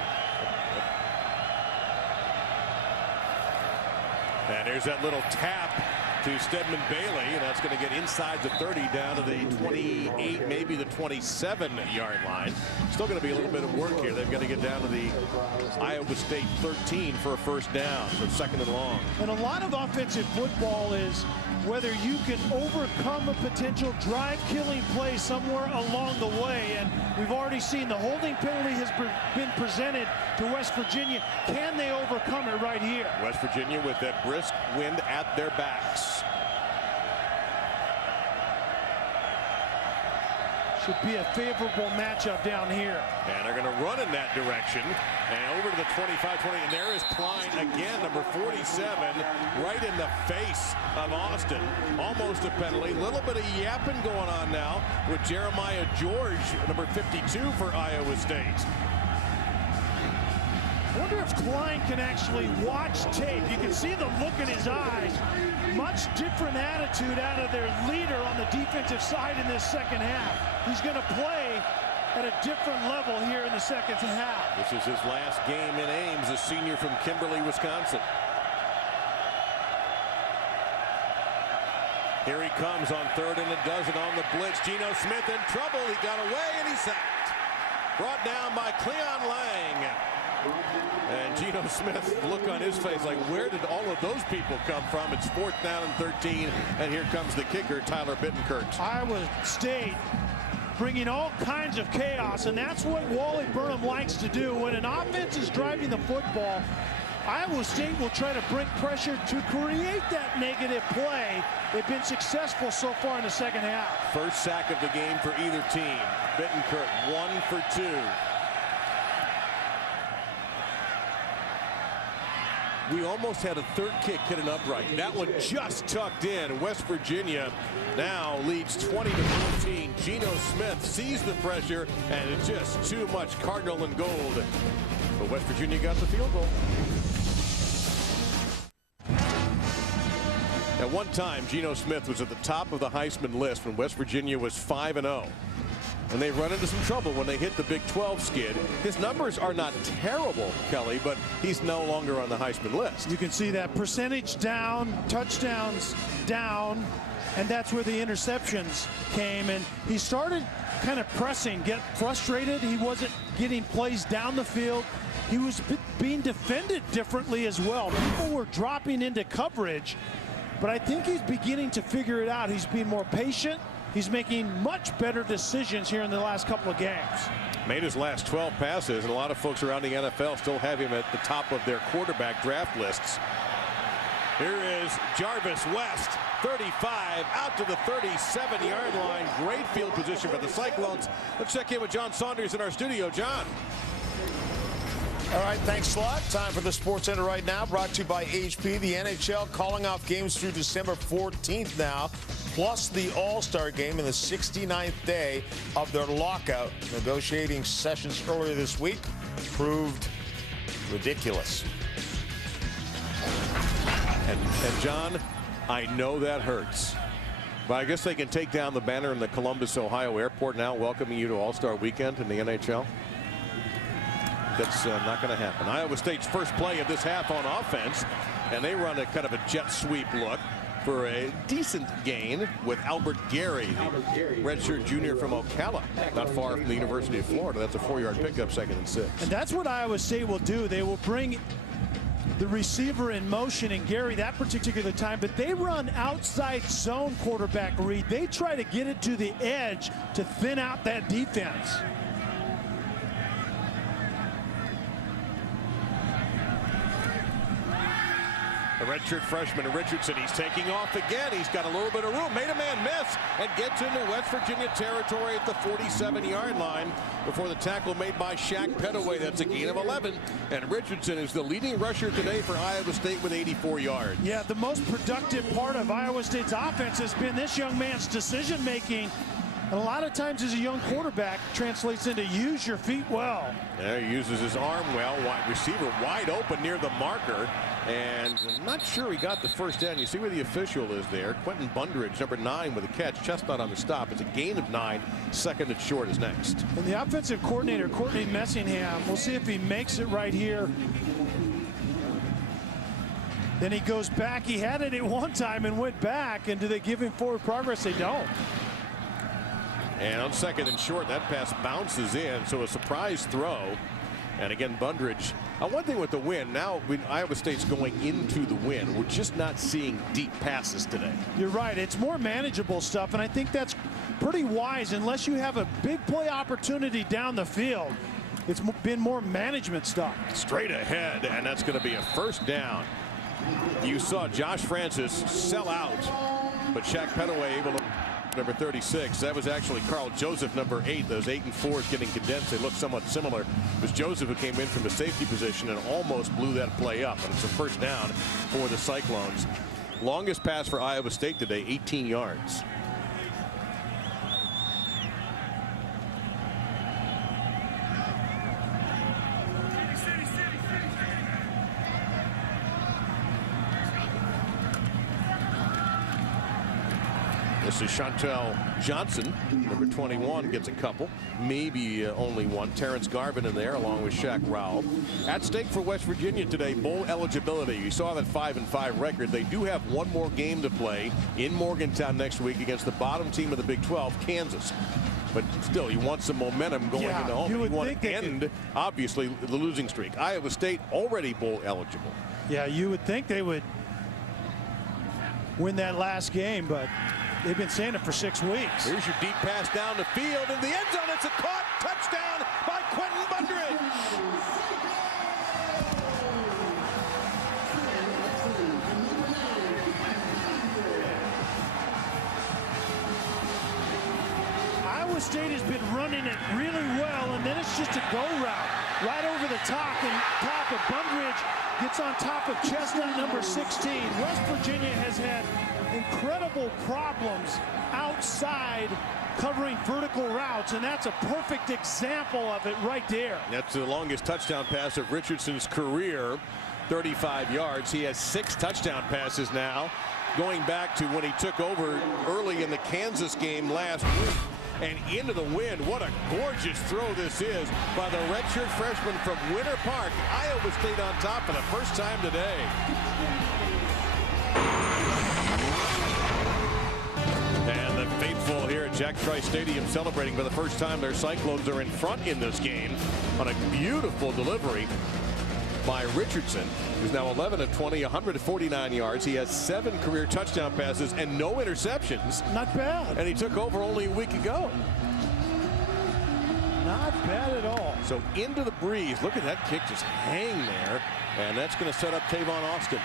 And there's that little tap to Stedman Bailey, and that's going to get inside the 30 down to the 28, maybe the 27-yard line. Still going to be a little bit of work here. They've got to get down to the Iowa State 13 for a first down, so second and long. And a lot of offensive football is whether you can overcome a potential drive-killing play somewhere along the way. And we've already seen the holding penalty has been presented to West Virginia. Can they overcome it right here? West Virginia with that brisk wind at their backs. Should be a favorable matchup down here. And they're going to run in that direction. And over to the 25-20. And there is Klein again, number 47, right in the face of Austin. Almost a penalty. A little bit of yapping going on now with Jeremiah George, number 52 for Iowa State. I wonder if Klein can actually watch tape. You can see the look in his eyes. Much different attitude out of their leader on the defensive side in this second half. He's going to play at a different level here in the second half. This is his last game in Ames, a senior from Kimberly, Wisconsin. Here he comes on third and a dozen on the blitz. Geno Smith in trouble. He got away and he's sacked. Brought down by Cleon Lang. And Geno Smith, look on his face like, where did all of those people come from? It's fourth down and 13, and here comes the kicker, Tyler Bittenkurt. Iowa State bringing all kinds of chaos, and that's what Wally Burnham likes to do. When an offense is driving the football, Iowa State will try to bring pressure to create that negative play. They've been successful so far in the second half. First sack of the game for either team. Bittenkurt 1 for 2. We almost had a third kick hit an upright. That one just tucked in. West Virginia now leads 20-14. Geno Smith sees the pressure, and it's just too much Cardinal and gold. But West Virginia got the field goal. At one time, Geno Smith was at the top of the Heisman list when West Virginia was 5-0. And they've run into some trouble when they hit the Big 12 skid. His numbers are not terrible, Kelly, but he's no longer on the Heisman list. You can see that percentage down, touchdowns down, and that's where the interceptions came. And he started kind of pressing, get frustrated. He wasn't getting plays down the field. He was being defended differently as well. People were dropping into coverage, but I think he's beginning to figure it out. He's being more patient. He's making much better decisions here in the last couple of games. Made his last 12 passes, and a lot of folks around the NFL still have him at the top of their quarterback draft lists. Here is Jarvis West, 35, out to the 37-yard line. Great field position for the Cyclones. Let's check in with John Saunders in our studio. John. All right, thanks, Slot. Time for the Sports Center right now, brought to you by HP. The NHL calling off games through December 14th now, plus the All-Star game in the 69th day of their lockout. Negotiating sessions earlier this week proved ridiculous. And John, I know that hurts. But I guess they can take down the banner in the Columbus, Ohio airport now, welcoming you to All-Star Weekend in the NHL. That's not going to happen. Iowa State's first play of this half on offense, and they run a kind of a jet sweep look for a decent gain with Albert Gary, redshirt junior from Ocala, not far from the University of Florida. That's a 4-yard pickup, 2nd and 6. And that's what Iowa State will do. They will bring the receiver in motion, and Gary that particular time, but they run outside zone quarterback read. They try to get it to the edge to thin out that defense. The redshirt freshman Richardson, he's taking off again. He's got a little bit of room, made a man miss, and gets into West Virginia territory at the 47-yard line before the tackle made by Shaq Pettaway. That's a gain of 11, and Richardson is the leading rusher today for Iowa State with 84 yards. Yeah, the most productive part of Iowa State's offense has been this young man's decision-making. And a lot of times as a young quarterback translates into use your feet well. There he uses his arm well. Wide receiver wide open near the marker. And I'm not sure he got the first down. You see where the official is there. Quentin Bundridge, number 9 with a catch. Chestnut on the stop. It's a gain of 9. 2nd and short is next. And the offensive coordinator, Courtney Messingham, we'll see if he makes it right here. Then he goes back. He had it at one time and went back. And do they give him forward progress? They don't. And on 2nd and short, that pass bounces in, so a surprise throw. And again, Bundridge. One thing with the wind, now when Iowa State's going into the wind, we're just not seeing deep passes today. You're right. It's more manageable stuff, and I think that's pretty wise unless you have a big play opportunity down the field. It's been more management stuff. Straight ahead, and that's going to be a first down. You saw Josh Francis sell out, but Shaq Pettaway able to number 36. That was actually Carl Joseph, number 8. Those 8 and 4s getting condensed. They look somewhat similar. It was Joseph who came in from the safety position and almost blew that play up. And it's a first down for the Cyclones. Longest pass for Iowa State today, 18 yards. This is Chantel Johnson, number 21, gets a couple, maybe only one. Terrence Garvin in there along with Shaq Rowell. At stake for West Virginia today, bowl eligibility. You saw that 5-5 record. They do have one more game to play in Morgantown next week against the bottom team of the Big 12, Kansas. But still, you want some momentum going into home. You want to end, obviously, the losing streak. Iowa State already bowl eligible. Yeah, you would think they would win that last game, but they've been saying it for 6 weeks. Here's your deep pass down the field in the end zone. It's a caught touchdown by Quentin Bundridge. Iowa State has been running it really well, and then it's just a go route right over the top, and top of Bundridge gets on top of Chestnut, number 16. West Virginia has had incredible problems outside covering vertical routes, and that's a perfect example of it right there. That's the longest touchdown pass of Richardson's career, 35 yards. He has 6 touchdown passes now, going back to when he took over early in the Kansas game last week. And into the wind. What a gorgeous throw this is by the redshirt freshman from Winter Park. Iowa State on top for the first time today. And the faithful here at Jack Trice Stadium celebrating for the first time. Their Cyclones are in front in this game on a beautiful delivery by Richardson, who's now 11 of 20, 149 yards. He has 7 career touchdown passes and no interceptions. Not bad. And he took over only a week ago. Not bad at all. So into the breeze. Look at that kick just hang there. And that's going to set up Tavon Austin.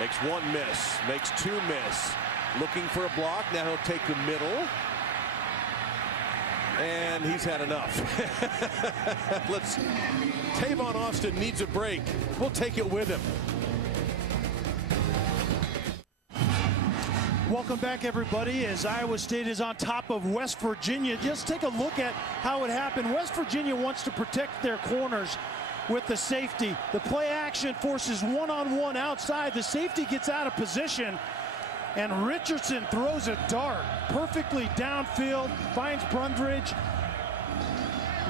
Makes one miss, makes two miss. Looking for a block. Now he'll take the middle. And he's had enough. Tavon Austin needs a break. We'll take it with him. Welcome back, everybody, as Iowa State is on top of West Virginia. Just take a look at how it happened. West Virginia wants to protect their corners with the safety. The play action forces one-on-one outside. The safety gets out of position, and Richardson throws a dart perfectly downfield, finds Brundridge.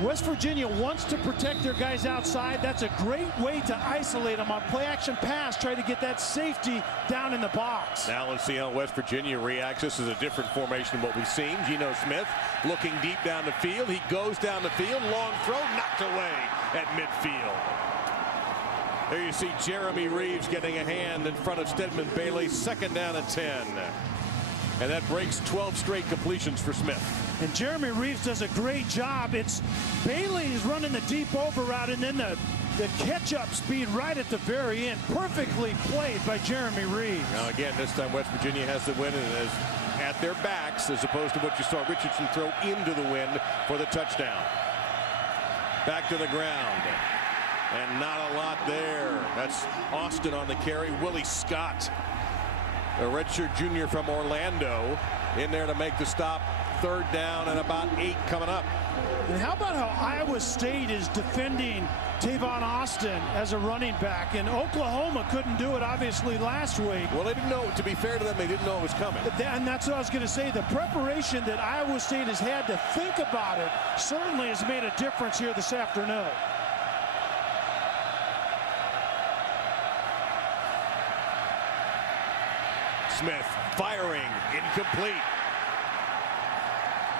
West Virginia wants to protect their guys outside. That's a great way to isolate them on play action pass, try to get that safety down in the box. Now let's see how West Virginia reacts. This is a different formation than what we've seen. Geno Smith looking deep down the field. He goes down the field, long throw, knocked away at midfield. There you see Jeremy Reeves getting a hand in front of Stedman Bailey. 2nd down and 10. And that breaks 12 straight completions for Smith. And Jeremy Reeves does a great job. It's Bailey is running the deep over route, and then the catch-up speed right at the very end. Perfectly played by Jeremy Reeves. Now again, this time West Virginia has the win and is at their backs, as opposed to what you saw Richardson throw into the wind for the touchdown. Back to the ground. And not a lot there. That's Austin on the carry. Willie Scott, a redshirt junior from Orlando, in there to make the stop. 3rd down and about 8 coming up. And how about how Iowa State is defending Tavon Austin as a running back? And Oklahoma couldn't do it, obviously, last week. Well, they didn't know, to be fair to them, they didn't know it was coming. And that's what I was going to say. The preparation that Iowa State has had to think about it certainly has made a difference here this afternoon. Smith firing, incomplete.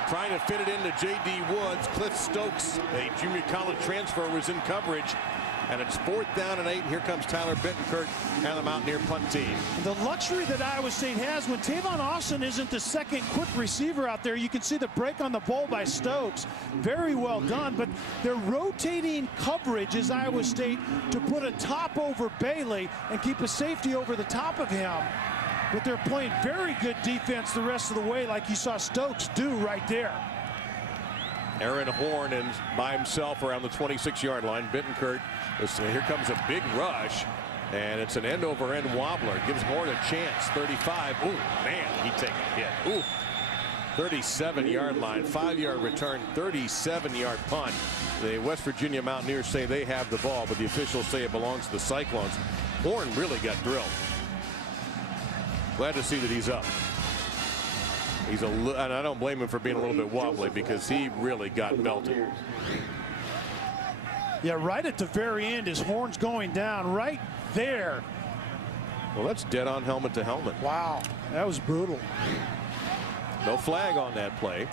Trying to fit it into J.D. Woods. Cliff Stokes, a junior college transfer, was in coverage. And it's 4th down and 8. Here comes Tyler Bittenkurt and the Mountaineer punt team. The luxury that Iowa State has when Tavon Austin isn't the second quick receiver out there, you can see the break on the ball by Stokes. Very well done, but they're rotating coverage as Iowa State to put a top over Bailey and keep a safety over the top of him. But they're playing very good defense the rest of the way, like you saw Stokes do right there. Aaron Horn and by himself around the 26-yard line. Bittenkurt, here comes a big rush, and it's an end-over-end wobbler. Gives Horn a chance. 35. Ooh, man, he takes a hit. Ooh. 37-yard line, 5-yard return, 37-yard punt. The West Virginia Mountaineers say they have the ball, but the officials say it belongs to the Cyclones. Horn really got drilled. Glad to see that he's up. And I don't blame him for being a little bit wobbly, because he really got belted. Yeah, right at the very end, his Horn's going down right there. Well, that's dead on helmet to helmet. Wow, that was brutal. No flag on that play.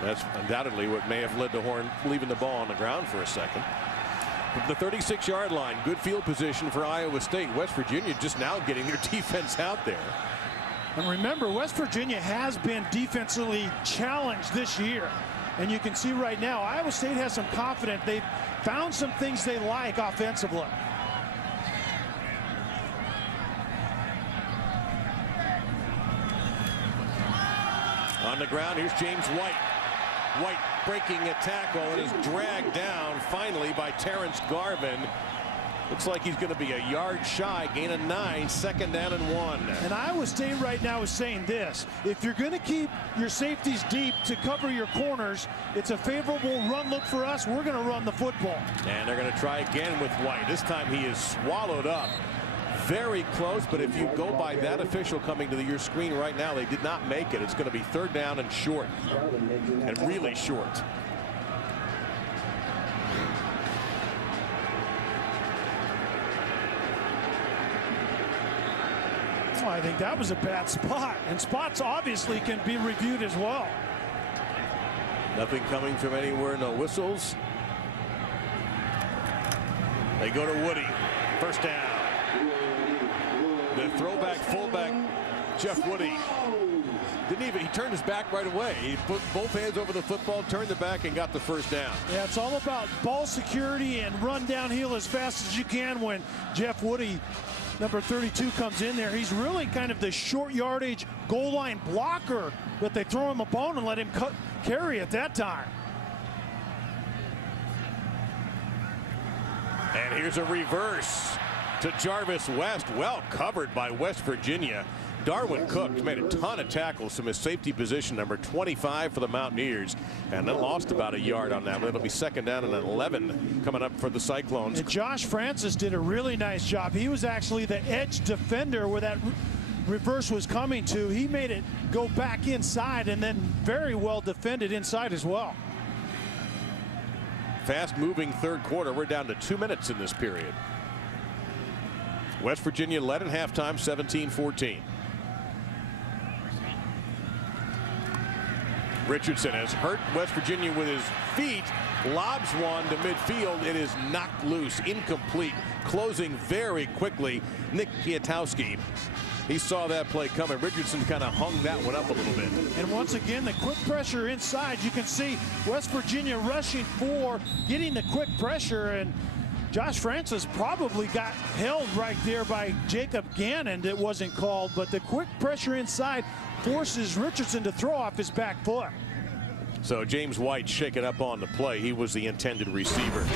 That's undoubtedly what may have led to Horn leaving the ball on the ground for a second. From the 36-yard line, good field position for Iowa State. West Virginia just now getting their defense out there. And remember, West Virginia has been defensively challenged this year. And you can see right now, Iowa State has some confidence. They've found some things they like offensively. On the ground, here's James White. White breaking a tackle and is dragged down finally by Terrence Garvin. Looks like he's going to be a yard shy, gain of 9, 2nd down and 1. And Iowa State right now is saying this: if you're going to keep your safeties deep to cover your corners, it's a favorable run look for us. We're going to run the football. And they're going to try again with White. This time he is swallowed up. Very close, but if you go by that official coming to your screen right now, they did not make it. It's going to be 3rd down and short, and really short. Well, I think that was a bad spot, and spots obviously can be reviewed as well. Nothing coming from anywhere, no whistles. They go to Woody. 1st down. The throwback fullback Jeff Woody he turned his back right away. He put both hands over the football, turned the back, and got the 1st down. Yeah, it's all about ball security and run downhill as fast as you can when Jeff Woody number 32 comes in there. He's really kind of the short yardage goal line blocker, but they throw him a bone and let him carry at that time. And here's a reverse to Jarvis West. Well covered by West Virginia. Darwin Cook made a ton of tackles from his safety position, number 25 for the Mountaineers, and then lost about a yard on that. It'll be second down and 11 coming up for the Cyclones. And Josh Francis did a really nice job. He was actually the edge defender where that reverse was coming to. He made it go back inside and then very well defended inside as well. Fast moving third quarter. We're down to 2 minutes in this period. West Virginia led at halftime 17-14. Richardson has hurt West Virginia with his feet, lobs one to midfield. It is knocked loose, incomplete, closing very quickly. Nick Kiatowski, he saw that play coming. Richardson kind of hung that one up a little bit. And once again, the quick pressure inside. You can see West Virginia rushing for getting the quick pressure, and Josh Francis probably got held right there by Jacob Gannon. That wasn't called, but the quick pressure inside forces Richardson to throw off his back foot. So James White shaking up on the play. He was the intended receiver.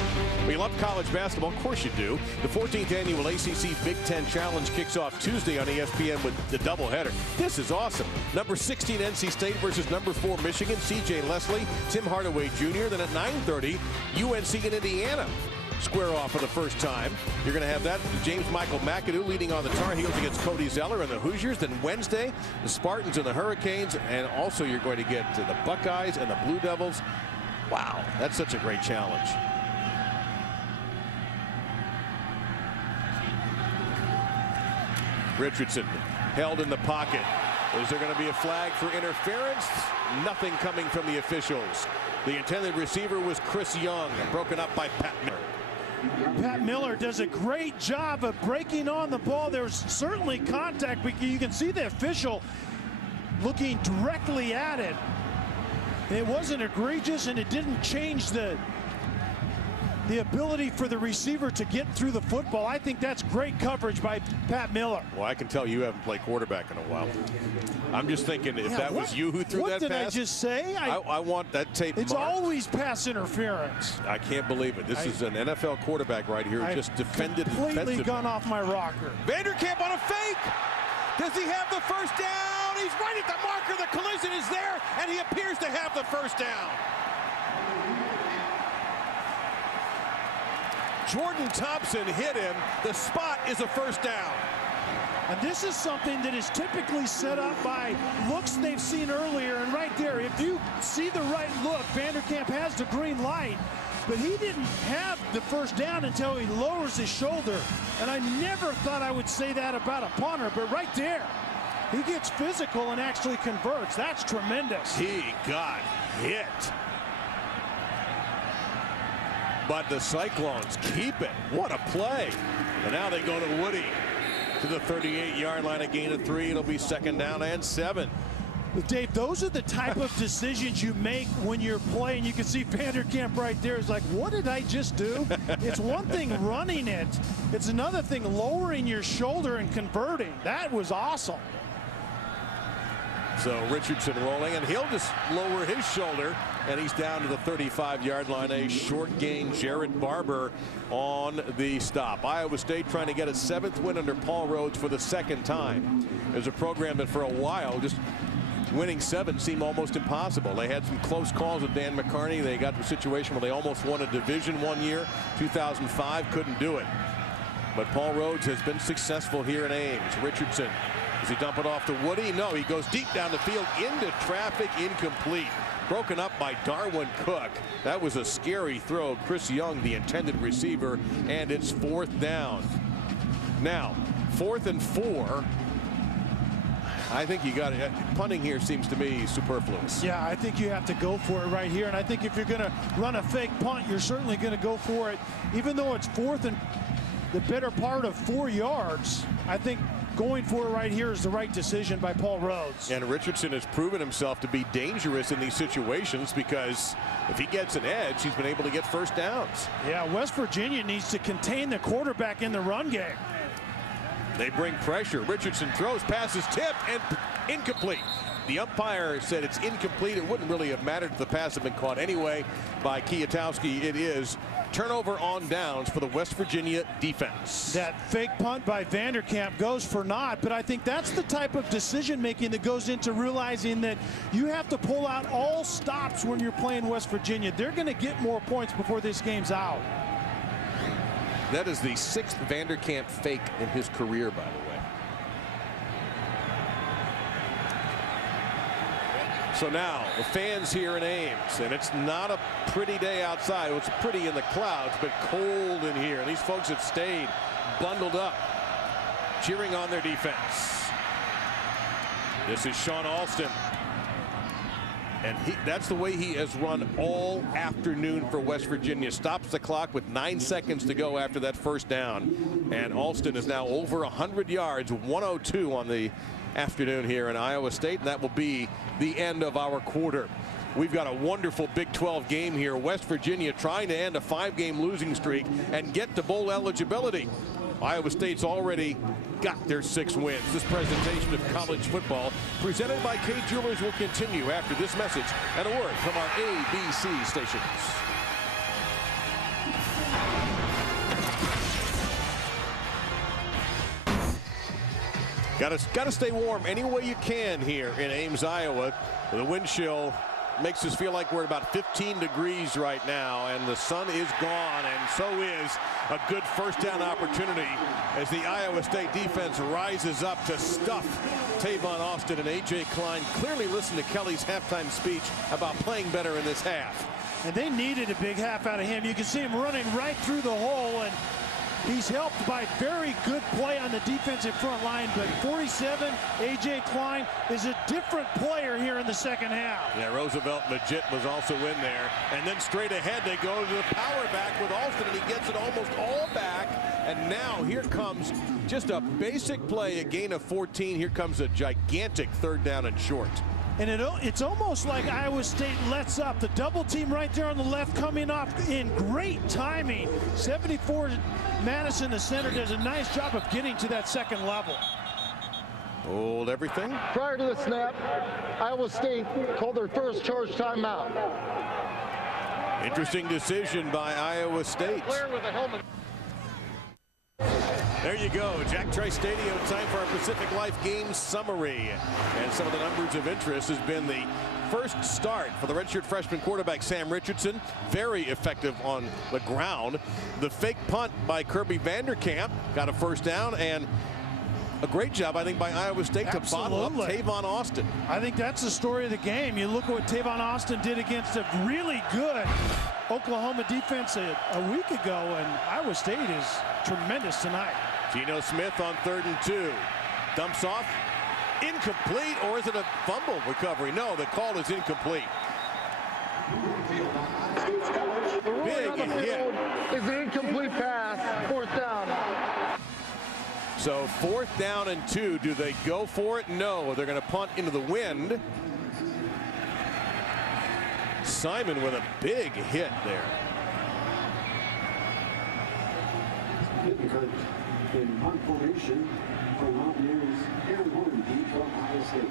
We love college basketball. Of course you do. The 14th annual ACC Big Ten Challenge kicks off Tuesday on ESPN with the doubleheader. This is awesome. Number 16 NC State versus number 4 Michigan. CJ Leslie, Tim Hardaway Jr. Then at 9:30, UNC and Indiana square off for the first time. You're going to have that James Michael McAdoo leading on the Tar Heels against Cody Zeller and the Hoosiers. Then Wednesday, the Spartans and the Hurricanes. And also you're going to get the Buckeyes and the Blue Devils. Wow, that's such a great challenge. Richardson held in the pocket. Is there going to be a flag for interference? Nothing coming from the officials. The intended receiver was Chris Young, broken up by Pat Miller. Pat Miller does a great job of breaking on the ball. There's certainly contact, but you can see the official looking directly at it. It wasn't egregious, and it didn't change the ability for the receiver to get through the football. I think that's great coverage by Pat Miller. Well, I can tell you haven't played quarterback in a while. I'm just thinking if that was you who threw that pass. What did I just say? I want that tape. It's marked. Always pass interference. I can't believe it. This is an NFL quarterback right here who just defended completely gone off my rocker. Vanderkamp on a fake. Does he have the first down? He's right at the marker. The collision is there, and he appears to have the first down. Jordan Thompson hit him. The spot is a first down. And this is something that is typically set up by looks they've seen earlier. And right there, if you see the right look, Vanderkamp has the green light, but he didn't have the first down until he lowers his shoulder. And I never thought I would say that about a punter, but right there, he gets physical and actually converts. That's tremendous. He got hit. But the Cyclones keep it. What a play. And now they go to Woody to the 38-yard line, a gain of 3. It'll be second down and 7. Dave, those are the type of decisions you make when you're playing. You can see Vanderkamp right there. It's like, what did I just do? It's one thing running it. It's another thing lowering your shoulder and converting. That was awesome. So Richardson rolling, and he'll just lower his shoulder, and he's down to the 35-yard line. A short gain. Jared Barber on the stop. Iowa State trying to get a 7th win under Paul Rhodes for the second time. There's a program that for a while just winning 7 seemed almost impossible. They had some close calls with Dan McCarney. They got to a situation where they almost won a division one year. 2005, couldn't do it. But Paul Rhodes has been successful here in Ames. Richardson, does he dump it off to Woody? No, he goes deep down the field into traffic, incomplete. Broken up by Darwin Cook. That was a scary throw. Chris Young, the intended receiver, and it's 4th down. Now, 4th and 4. I think you got it. Punting here seems to me superfluous. Yeah, I think you have to go for it right here. And I think if you're going to run a fake punt, you're certainly going to go for it. Even though it's 4th and the better part of 4 yards, I think going for it right here is the right decision by Paul Rhodes. And Richardson has proven himself to be dangerous in these situations because if he gets an edge, he's been able to get first downs. Yeah, West Virginia needs to contain the quarterback in the run game. They bring pressure. Richardson throws, passes tipped, and incomplete. The umpire said it's incomplete. It wouldn't really have mattered if the pass had been caught anyway by Kietowski. It is turnover on downs for the West Virginia defense. That fake punt by Vanderkamp goes for naught, but I think that's the type of decision making that goes into realizing that you have to pull out all stops when you're playing West Virginia. They're going to get more points before this game's out. That is the 6th Vanderkamp fake in his career, by the way. So now the fans here in Ames, and it's not a pretty day outside. It's pretty in the clouds, but cold in here. And these folks have stayed bundled up, cheering on their defense. This is Sean Alston. And that's the way he has run all afternoon for West Virginia. Stops the clock with 9 seconds to go after that first down. And Alston is now over 100 yards, 102 on the afternoon here in Iowa State, and that will be the end of our quarter. We've got a wonderful Big 12 game here. West Virginia trying to end a 5-game losing streak and get to bowl eligibility. Iowa State's already got their 6 wins. This presentation of college football presented by Kay Jewelers will continue after this message and a word from our ABC stations. Got to stay warm any way you can here in Ames, Iowa. The wind chill makes us feel like we're at about 15 degrees right now, and the sun is gone, and so is a good first down opportunity as the Iowa State defense rises up to stuff Tavon Austin, and A.J. Klein clearly listened to Kelly's halftime speech about playing better in this half. And they needed a big half out of him. You can see him running right through the hole, and he's helped by very good play on the defensive front line, but 47, A.J. Klein is a different player here in the second half. Yeah, Roosevelt Majit was also in there. And then straight ahead, they go to the power back with Alston, and he gets it almost all back. And now here comes just a basic play, a gain of 14. Here comes a gigantic 3rd down and short. And it's almost like Iowa State lets up. The double team right there on the left coming off in great timing. 74 Madison, the center, does a nice job of getting to that second level. Hold everything. Prior to the snap, Iowa State called their first charge timeout. Interesting decision by Iowa State. Player with a helmet. There you go, Jack Trice Stadium. Time for our Pacific Life game summary. And some of the numbers of interest has been the first start for the redshirt freshman quarterback Sam Richardson. Very effective on the ground. The fake punt by Kirby Vanderkamp got a first down, and a great job, I think, by Iowa State to bottle up Tavon Austin. I think that's the story of the game. You look at what Tavon Austin did against a really good Oklahoma defense a week ago, and Iowa State is tremendous tonight. Geno Smith on 3rd and 2. Dumps off. Incomplete, or is it a fumble recovery? No, the call is incomplete. The ruling on the Big hit. field is an incomplete pass, 4th down. So 4th down and 2. Do they go for it? No. They're going to punt into the wind. Simon with a big hit there. In punt formation for Mountaineers, Aaron Hornby from Ohio State.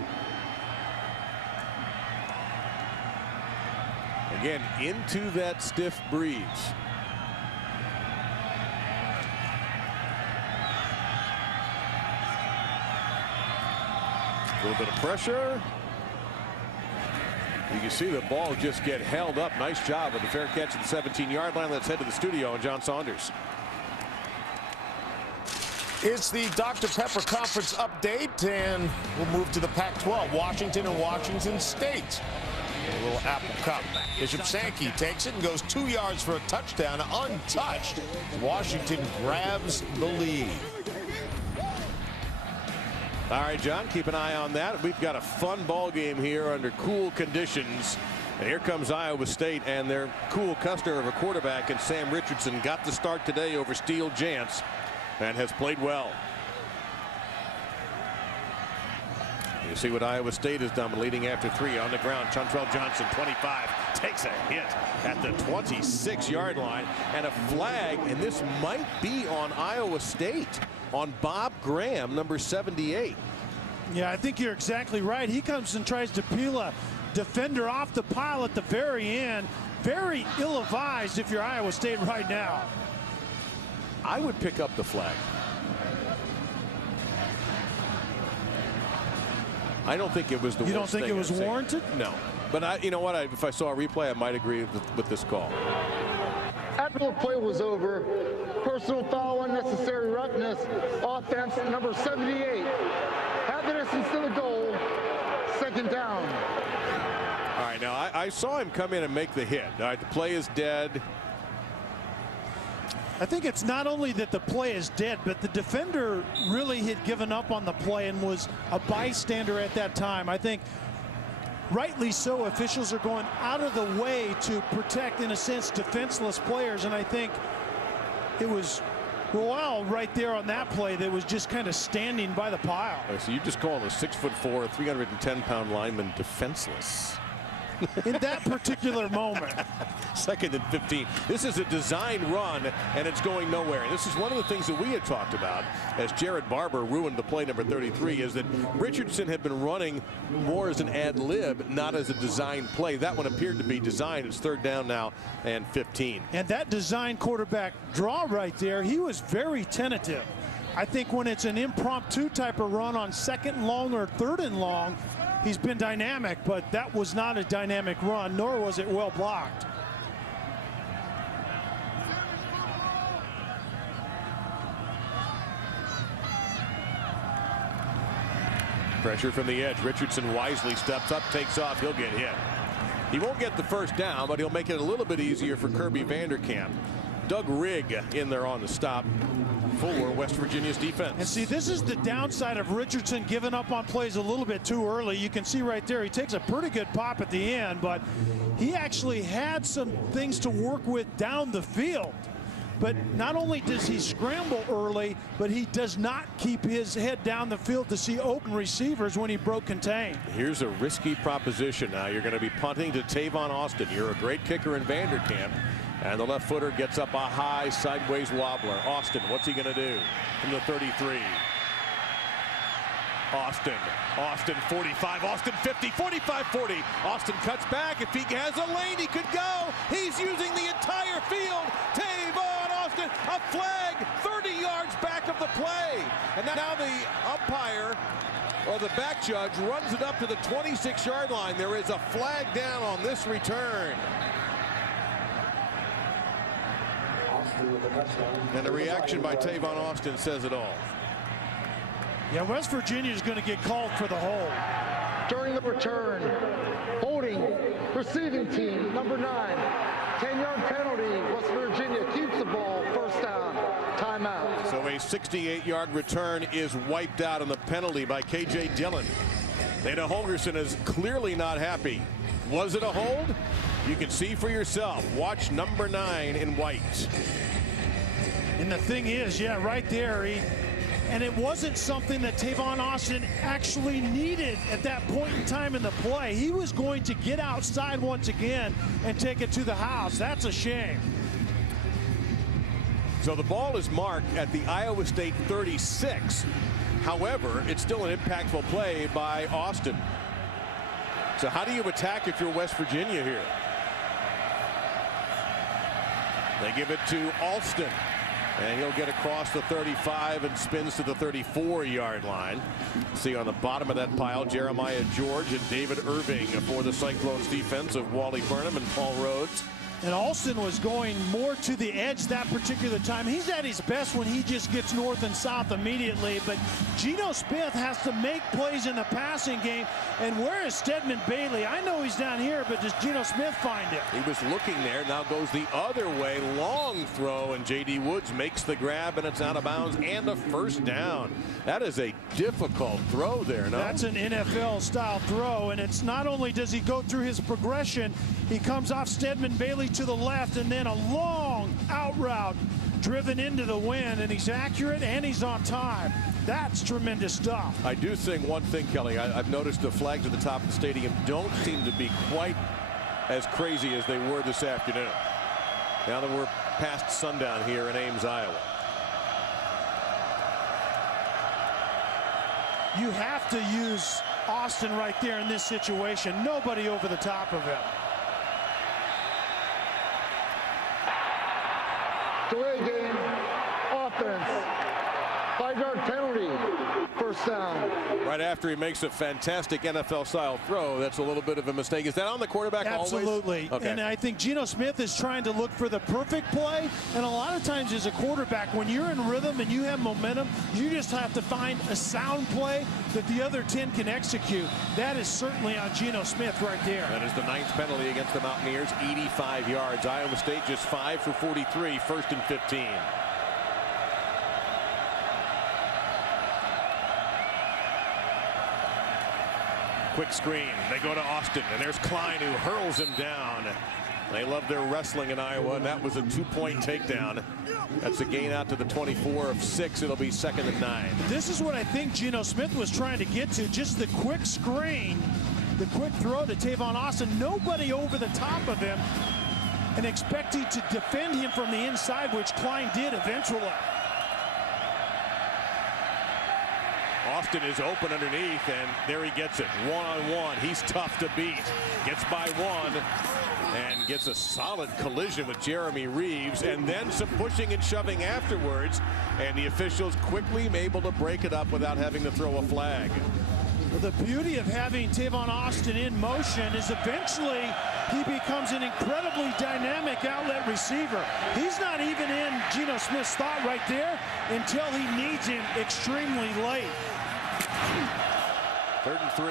Again, into that stiff breeze. A little bit of pressure. You can see the ball just get held up. Nice job with the fair catch at the 17-yard line. Let's head to the studio and John Saunders. It's the Dr. Pepper Conference update, and we'll move to the Pac-12. Washington and Washington State. A little Apple Cup. Bishop Sankey takes it and goes 2 yards for a touchdown, untouched. Washington grabs the lead. All right, John, keep an eye on that. We've got a fun ball game here under cool conditions. And here comes Iowa State and their cool customer of a quarterback, and Sam Richardson got the start today over Steele Jantz and has played well. You see what Iowa State has done, leading after 3 on the ground. Chantrell Johnson, 25, takes a hit at the 26-yard line, and a flag, and this might be on Iowa State. on Bob Graham, number 78. Yeah, I think you're exactly right. He comes and tries to peel a defender off the pile at the very end. Very ill-advised if you're Iowa State right now. I would pick up the flag. I don't think it was the worst thing. You don't think it was warranted? No. But you know what? If I saw a replay, I might agree with this call. After the play was over, personal foul, unnecessary roughness, offense number 78. Had the distance to the goal, second down. All right, now I saw him come in and make the hit. All right, the play is dead. I think it's not only that the play is dead, but the defender really had given up on the play and was a bystander at that time. I think rightly so, officials are going out of the way to protect, in a sense, defenseless players. And I think it was Royale right there on that play that was just kind of standing by the pile. Right, so you just call a 6'4", 310-pound lineman defenseless. In that particular moment. 2nd and 15. This is a design run, and it's going nowhere. And this is one of the things that we had talked about as Jared Barber ruined the play number 33, is that Richardson had been running more as an ad lib, not as a design play. That one appeared to be designed. It's 3rd down now and 15. And that design quarterback draw right there, he was very tentative. I think when it's an impromptu type of run on 2nd and long or 3rd and long, he's been dynamic, but that was not a dynamic run, nor was it well blocked. Pressure from the edge. Richardson wisely steps up, takes off. He'll get hit. He won't get the 1st down, but he'll make it a little bit easier for Kirby Vanderkamp. Doug Rigg in there on the stop for West Virginia's defense. And see, this is the downside of Richardson giving up on plays a little bit too early. You can see right there, he takes a pretty good pop at the end, but he actually had some things to work with down the field. But not only does he scramble early, but he does not keep his head down the field to see open receivers when he broke contain. Here's a risky proposition now. You're going to be punting to Tavon Austin. You're a great kicker in Vanderkamp. And the left footer gets up a high sideways wobbler. Austin, what's he going to do? From the 33. Austin 45, Austin 50, 45, 40. Austin cuts back. If he has a lane, he could go. He's using the entire field. Tavon Austin, a flag 30 yards back of the play. And now the umpire, or the back judge, runs it up to the 26-yard line. There is a flag down on this return. And the reaction by Tavon Austin says it all. Yeah, West Virginia is going to get called for the hold. During the return, holding, receiving team, number 9. 10-yard penalty. West Virginia keeps the ball, 1st down, timeout. So a 68-yard return is wiped out on the penalty by K.J. Dillon. Dana Holgerson is clearly not happy. Was it a hold? You can see for yourself. Watch number 9 in white. And the thing is, yeah, right there, and it wasn't something that Tavon Austin actually needed at that point in time in the play. He was going to get outside once again and take it to the house. That's a shame. So the ball is marked at the Iowa State 36. However, it's still an impactful play by Austin. So how do you attack if you're West Virginia here? They give it to Alston, and he'll get across the 35 and spins to the 34-yard line. See on the bottom of that pile, Jeremiah George and David Irving for the Cyclones defense of Wally Burnham and Paul Rhodes. And Alston was going more to the edge that particular time. He's at his best when he just gets north and south immediately. But Geno Smith has to make plays in the passing game. And where is Stedman Bailey? I know he's down here, but does Geno Smith find him? He was looking there. Now goes the other way. Long throw, and J.D. Woods makes the grab, and it's out of bounds and a 1st down. That is a difficult throw there, no? That's an NFL-style throw, and it's not only does he go through his progression, he comes off Stedman Bailey to the left, and then a long out route driven into the wind, and he's accurate and he's on time. That's tremendous stuff. I do think one thing, Kelly. I've noticed the flags at the top of the stadium don't seem to be quite as crazy as they were this afternoon. Now that we're past sundown here in Ames, Iowa. You have to use Austin right there in this situation. Nobody over the top of him. Delay game, offense, 5-yard penalty, first down. Right after he makes a fantastic NFL-style throw, that's a little bit of a mistake. Is that on the quarterback always? Absolutely. Okay. And I think Geno Smith is trying to look for the perfect play. And a lot of times as a quarterback, when you're in rhythm and you have momentum, you just have to find a sound play that the other 10 can execute. That is certainly on Geno Smith right there. That is the 9th penalty against the Mountaineers, 85 yards. Iowa State just 5 for 43, 1st and 15. Quick screen. They go to Austin, and there's Klein who hurls him down. They love their wrestling in Iowa, and that was a 2-point takedown. That's a gain out to the 24 of 6. It'll be 2nd and 9. This is what I think Geno Smith was trying to get to, just the quick screen, the quick throw to Tavon Austin. Nobody over the top of him, and expecting to defend him from the inside, which Klein did eventually. Austin is open underneath, and there he gets it. One-on-one. He's tough to beat. Gets by one and gets a solid collision with Jeremy Reeves, and then some pushing and shoving afterwards, and the officials quickly able to break it up without having to throw a flag. Well, the beauty of having Tavon Austin in motion is eventually he becomes an incredibly dynamic outlet receiver. He's not even in Geno Smith's thought right there until he needs him extremely late. 3rd and 3.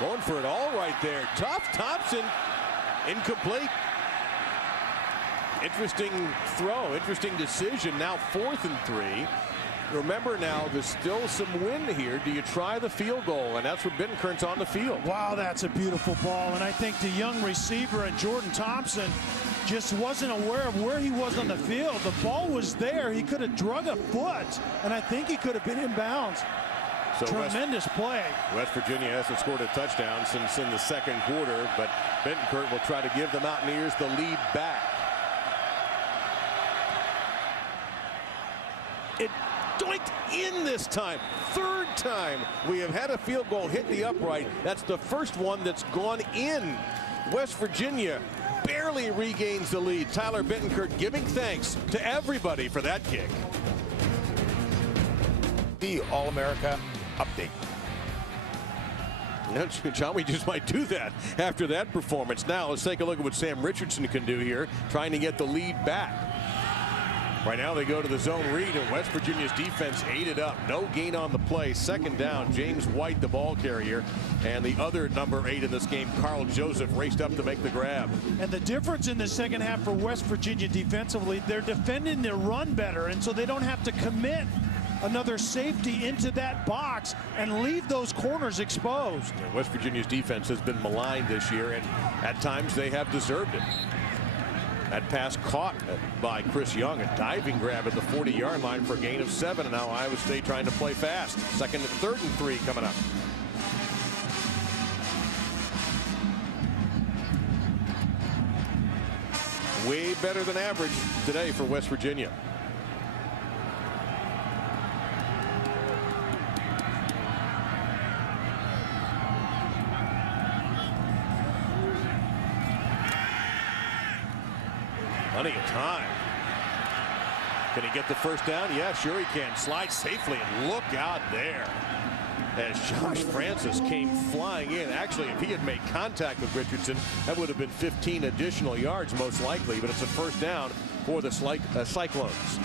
Going for it all right there. Tough. Thompson. Incomplete. Interesting throw. Interesting decision. Now 4th and 3. Remember now, there's still some wind here. Do you try the field goal? And that's what Bittenker's on the field. Wow, that's a beautiful ball. And I think the young receiver and Jordan Thompson just wasn't aware of where he was on the field. The ball was there. He could have drug a foot, and I think he could have been in bounds. So tremendous play. West Virginia hasn't scored a touchdown since in the 2nd quarter, but Bittenker will try to give the Mountaineers the lead back. It doinked in this time. 3rd time we have had a field goal hit the upright. That's the first one that's gone in. West Virginia barely regains the lead. Tyler Bittenker giving thanks to everybody for that kick. The All-America update. John, we just might do that after that performance. Now let's take a look at what Sam Richardson can do here, trying to get the lead back. Right now they go to the zone read, and West Virginia's defense ate it up. No gain on the play. 2nd down. James White, the ball carrier, and the other number 8 in this game, Carl Joseph, raced up to make the grab. And the difference in the 2nd half for West Virginia defensively, they're defending their run better, and so they don't have to commit another safety into that box and leave those corners exposed. West Virginia's defense has been maligned this year, and at times they have deserved it. That pass caught by Chris Young, a diving grab at the 40-yard line for a gain of 7, and now Iowa State trying to play fast. 2nd and 3rd and 3 coming up. Way better than average today for West Virginia. Plenty of time. Can he get the first down? Yeah, sure he can. Slide safely, and look out there as Josh Francis came flying in. Actually, if he had made contact with Richardson, that would have been 15 additional yards most likely, but it's a first down for the Cyclones.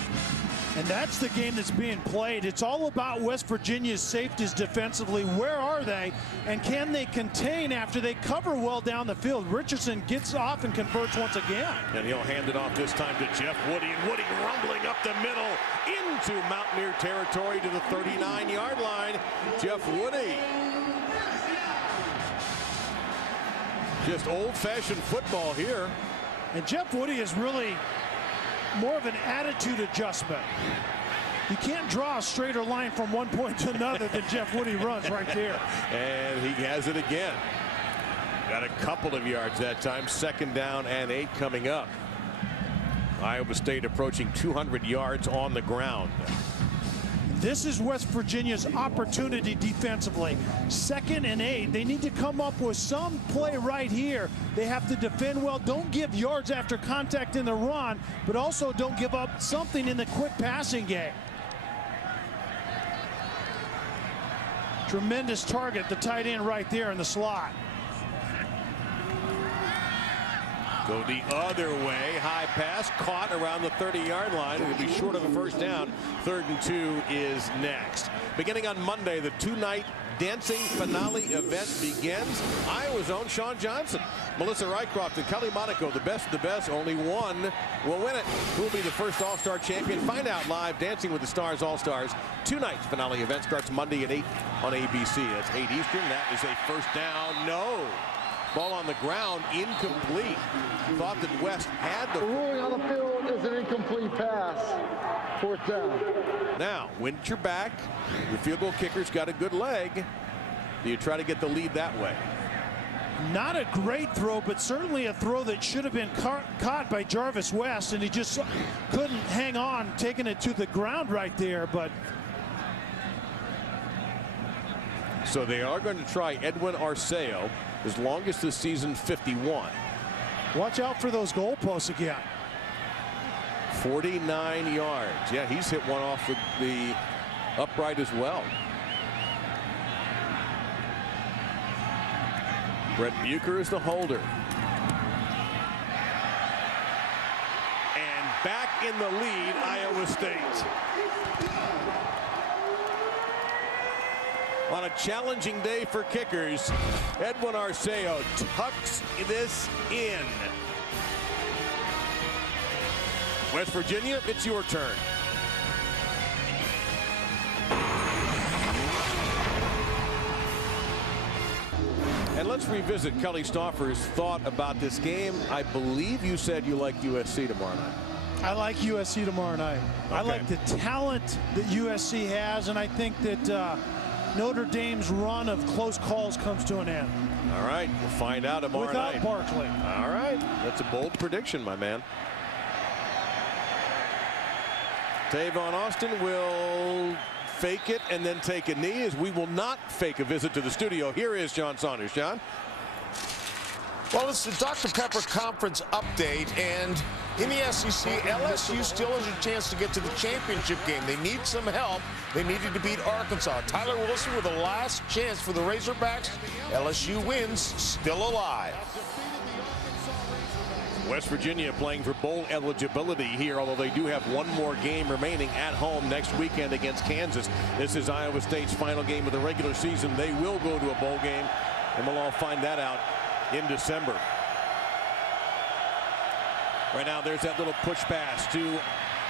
And that's the game that's being played. It's all about West Virginia's safeties defensively. Where are they? And can they contain after they cover well down the field? Richardson gets off and converts once again. And he'll hand it off this time to Jeff Woody. And Woody rumbling up the middle into Mountaineer territory to the 39-yard line. Jeff Woody. Just old-fashioned football here. And Jeff Woody is really more of an attitude adjustment. You can't draw a straighter line from one point to another than Jeff Woody runs right there. And he has it again. Got a couple of yards that time. 2nd down and 8 coming up. Iowa State approaching 200 yards on the ground. This is West Virginia's opportunity defensively. 2nd and 8. They need to come up with some play right here. They have to defend well. Don't give yards after contact in the run, but also don't give up something in the quick passing game. Tremendous target, the tight end right there in the slot. Go the other way. High pass caught around the 30-yard line. It'll be short of a first down. 3rd and 2 is next. Beginning on Monday, the 2-night dancing finale event begins. Iowa's own Sean Johnson, Melissa Rycroft, and Kelly Monaco, the best of the best. Only one will win it. Who will be the first All-Star champion? Find out live. Dancing with the Stars All-Stars 2-night finale event starts Monday at 8 on ABC. That's 8 Eastern. That is a first down. No. Ball on the ground, incomplete. Thought that West had the ruling on the field is an incomplete pass. 4th down. Now, wind at your back. Your field goal kicker's got a good leg. Do you try to get the lead that way? Not a great throw, but certainly a throw that should have been caught by Jarvis West, and he just couldn't hang on, taking it to the ground right there. But so they are going to try Edwin Arceo, his longest this season, 51. Watch out for those goalposts again. 49 yards. Yeah, he's hit one off the upright as well. Brett Bucher is the holder. And back in the lead, Iowa State. On a challenging day for kickers, Edwin Arceo tucks this in. West Virginia, it's your turn. And let's revisit Kelly Stauffer's thought about this game. I believe you said you like USC tomorrow night. I like USC tomorrow night. Okay. I like the talent that USC has, and I think that Notre Dame's run of close calls comes to an end. All right, we'll find out tomorrow night. Without Barkley. All right, that's a bold prediction, my man. Tavon Austin will fake it and then take a knee, as we will not fake a visit to the studio. Here is John Saunders. John? Well, it's the Dr. Pepper Conference update, and in the SEC, LSU still has a chance to get to the championship game. They need some help. They needed to beat Arkansas. Tyler Wilson with the last chance for the Razorbacks. LSU wins, still alive. West Virginia playing for bowl eligibility here, although they do have one more game remaining at home next weekend against Kansas. This is Iowa State's final game of the regular season. They will go to a bowl game, and we'll all find that out in December. Right now, there's that little push pass to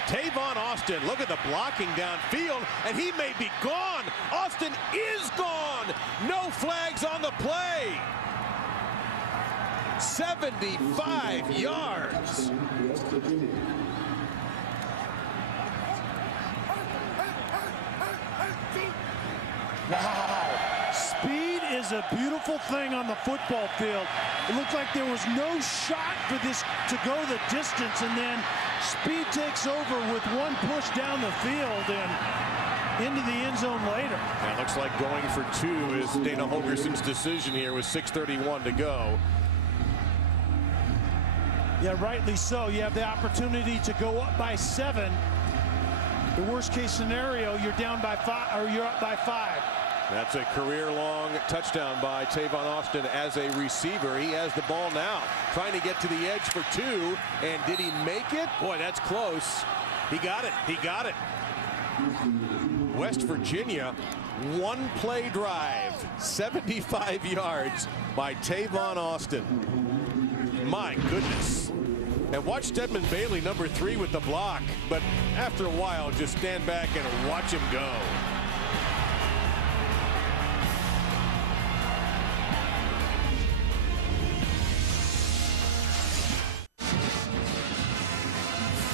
Tavon Austin. Look at the blocking downfield, and he may be gone. Austin is gone. No flags on the play. 75 yards. Wow. Speed is a beautiful thing on the football field. It looked like there was no shot for this to go the distance, and then speed takes over with one push down the field and into the end zone later. It looks like going for two is Dana Holgerson's decision here with 6:31 to go. Yeah, rightly so. You have the opportunity to go up by 7. The worst case scenario, you're down by 5, or you're up by 5. That's a career-long touchdown by Tavon Austin as a receiver. He has the ball now, trying to get to the edge for 2. And did he make it? Boy, that's close. He got it. He got it. West Virginia, one-play drive, 75 yards by Tavon Austin. My goodness. And watch Stedman Bailey, number 3, with the block. But after a while, just stand back and watch him go.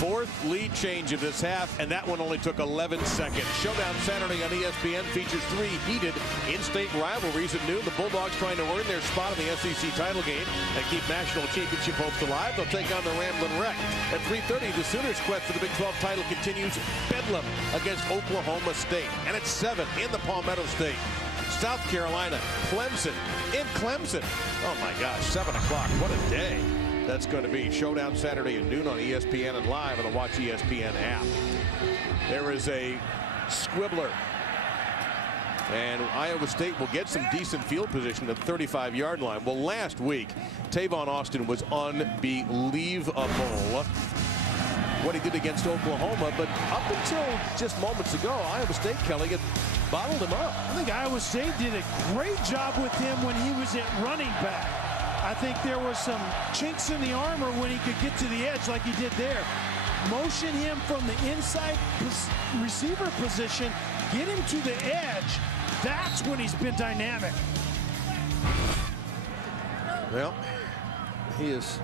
Fourth lead change of this half, and that one only took 11 seconds. Showdown Saturday on ESPN features 3 heated in-state rivalries at noon. The Bulldogs trying to earn their spot in the SEC title game and keep national championship hopes alive. They'll take on the Ramblin' Wreck. At 3:30, the Sooners' quest for the Big 12 title continues. Bedlam against Oklahoma State. And at 7 in the Palmetto State, South Carolina, Clemson, in Clemson. Oh my gosh, 7 o'clock, what a day that's going to be. Showdown Saturday at noon on ESPN and live on the Watch ESPN app. There is a squibbler, and Iowa State will get some decent field position at the 35-yard line. Well, last week, Tavon Austin was unbelievable what he did against Oklahoma, but up until just moments ago, Iowa State, Kelly, had bottled him up. I think Iowa State did a great job with him when he was at running back. I think there was some chinks in the armor when he could get to the edge like he did there. Motion him from the inside receiver position, get him to the edge. That's when he's been dynamic. Well, he is.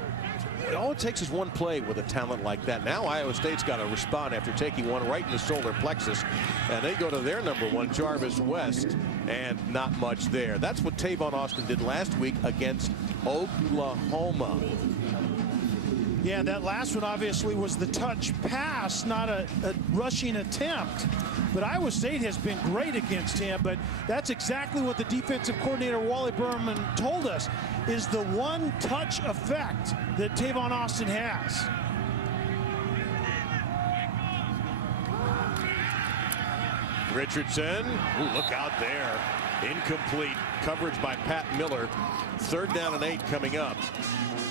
All it takes is one play with a talent like that. Now Iowa State's got to respond after taking one right in the solar plexus. And they go to their number 1, Jarvis West, and not much there. That's what Tavon Austin did last week against Oklahoma. Yeah, that last one obviously was the touch pass, not a rushing attempt. But Iowa State has been great against him, but that's exactly what the defensive coordinator Wally Berman told us is the one touch effect that Tavon Austin has. Richardson, ooh, look out there. Incomplete coverage by Pat Miller. 3rd down and 8 coming up.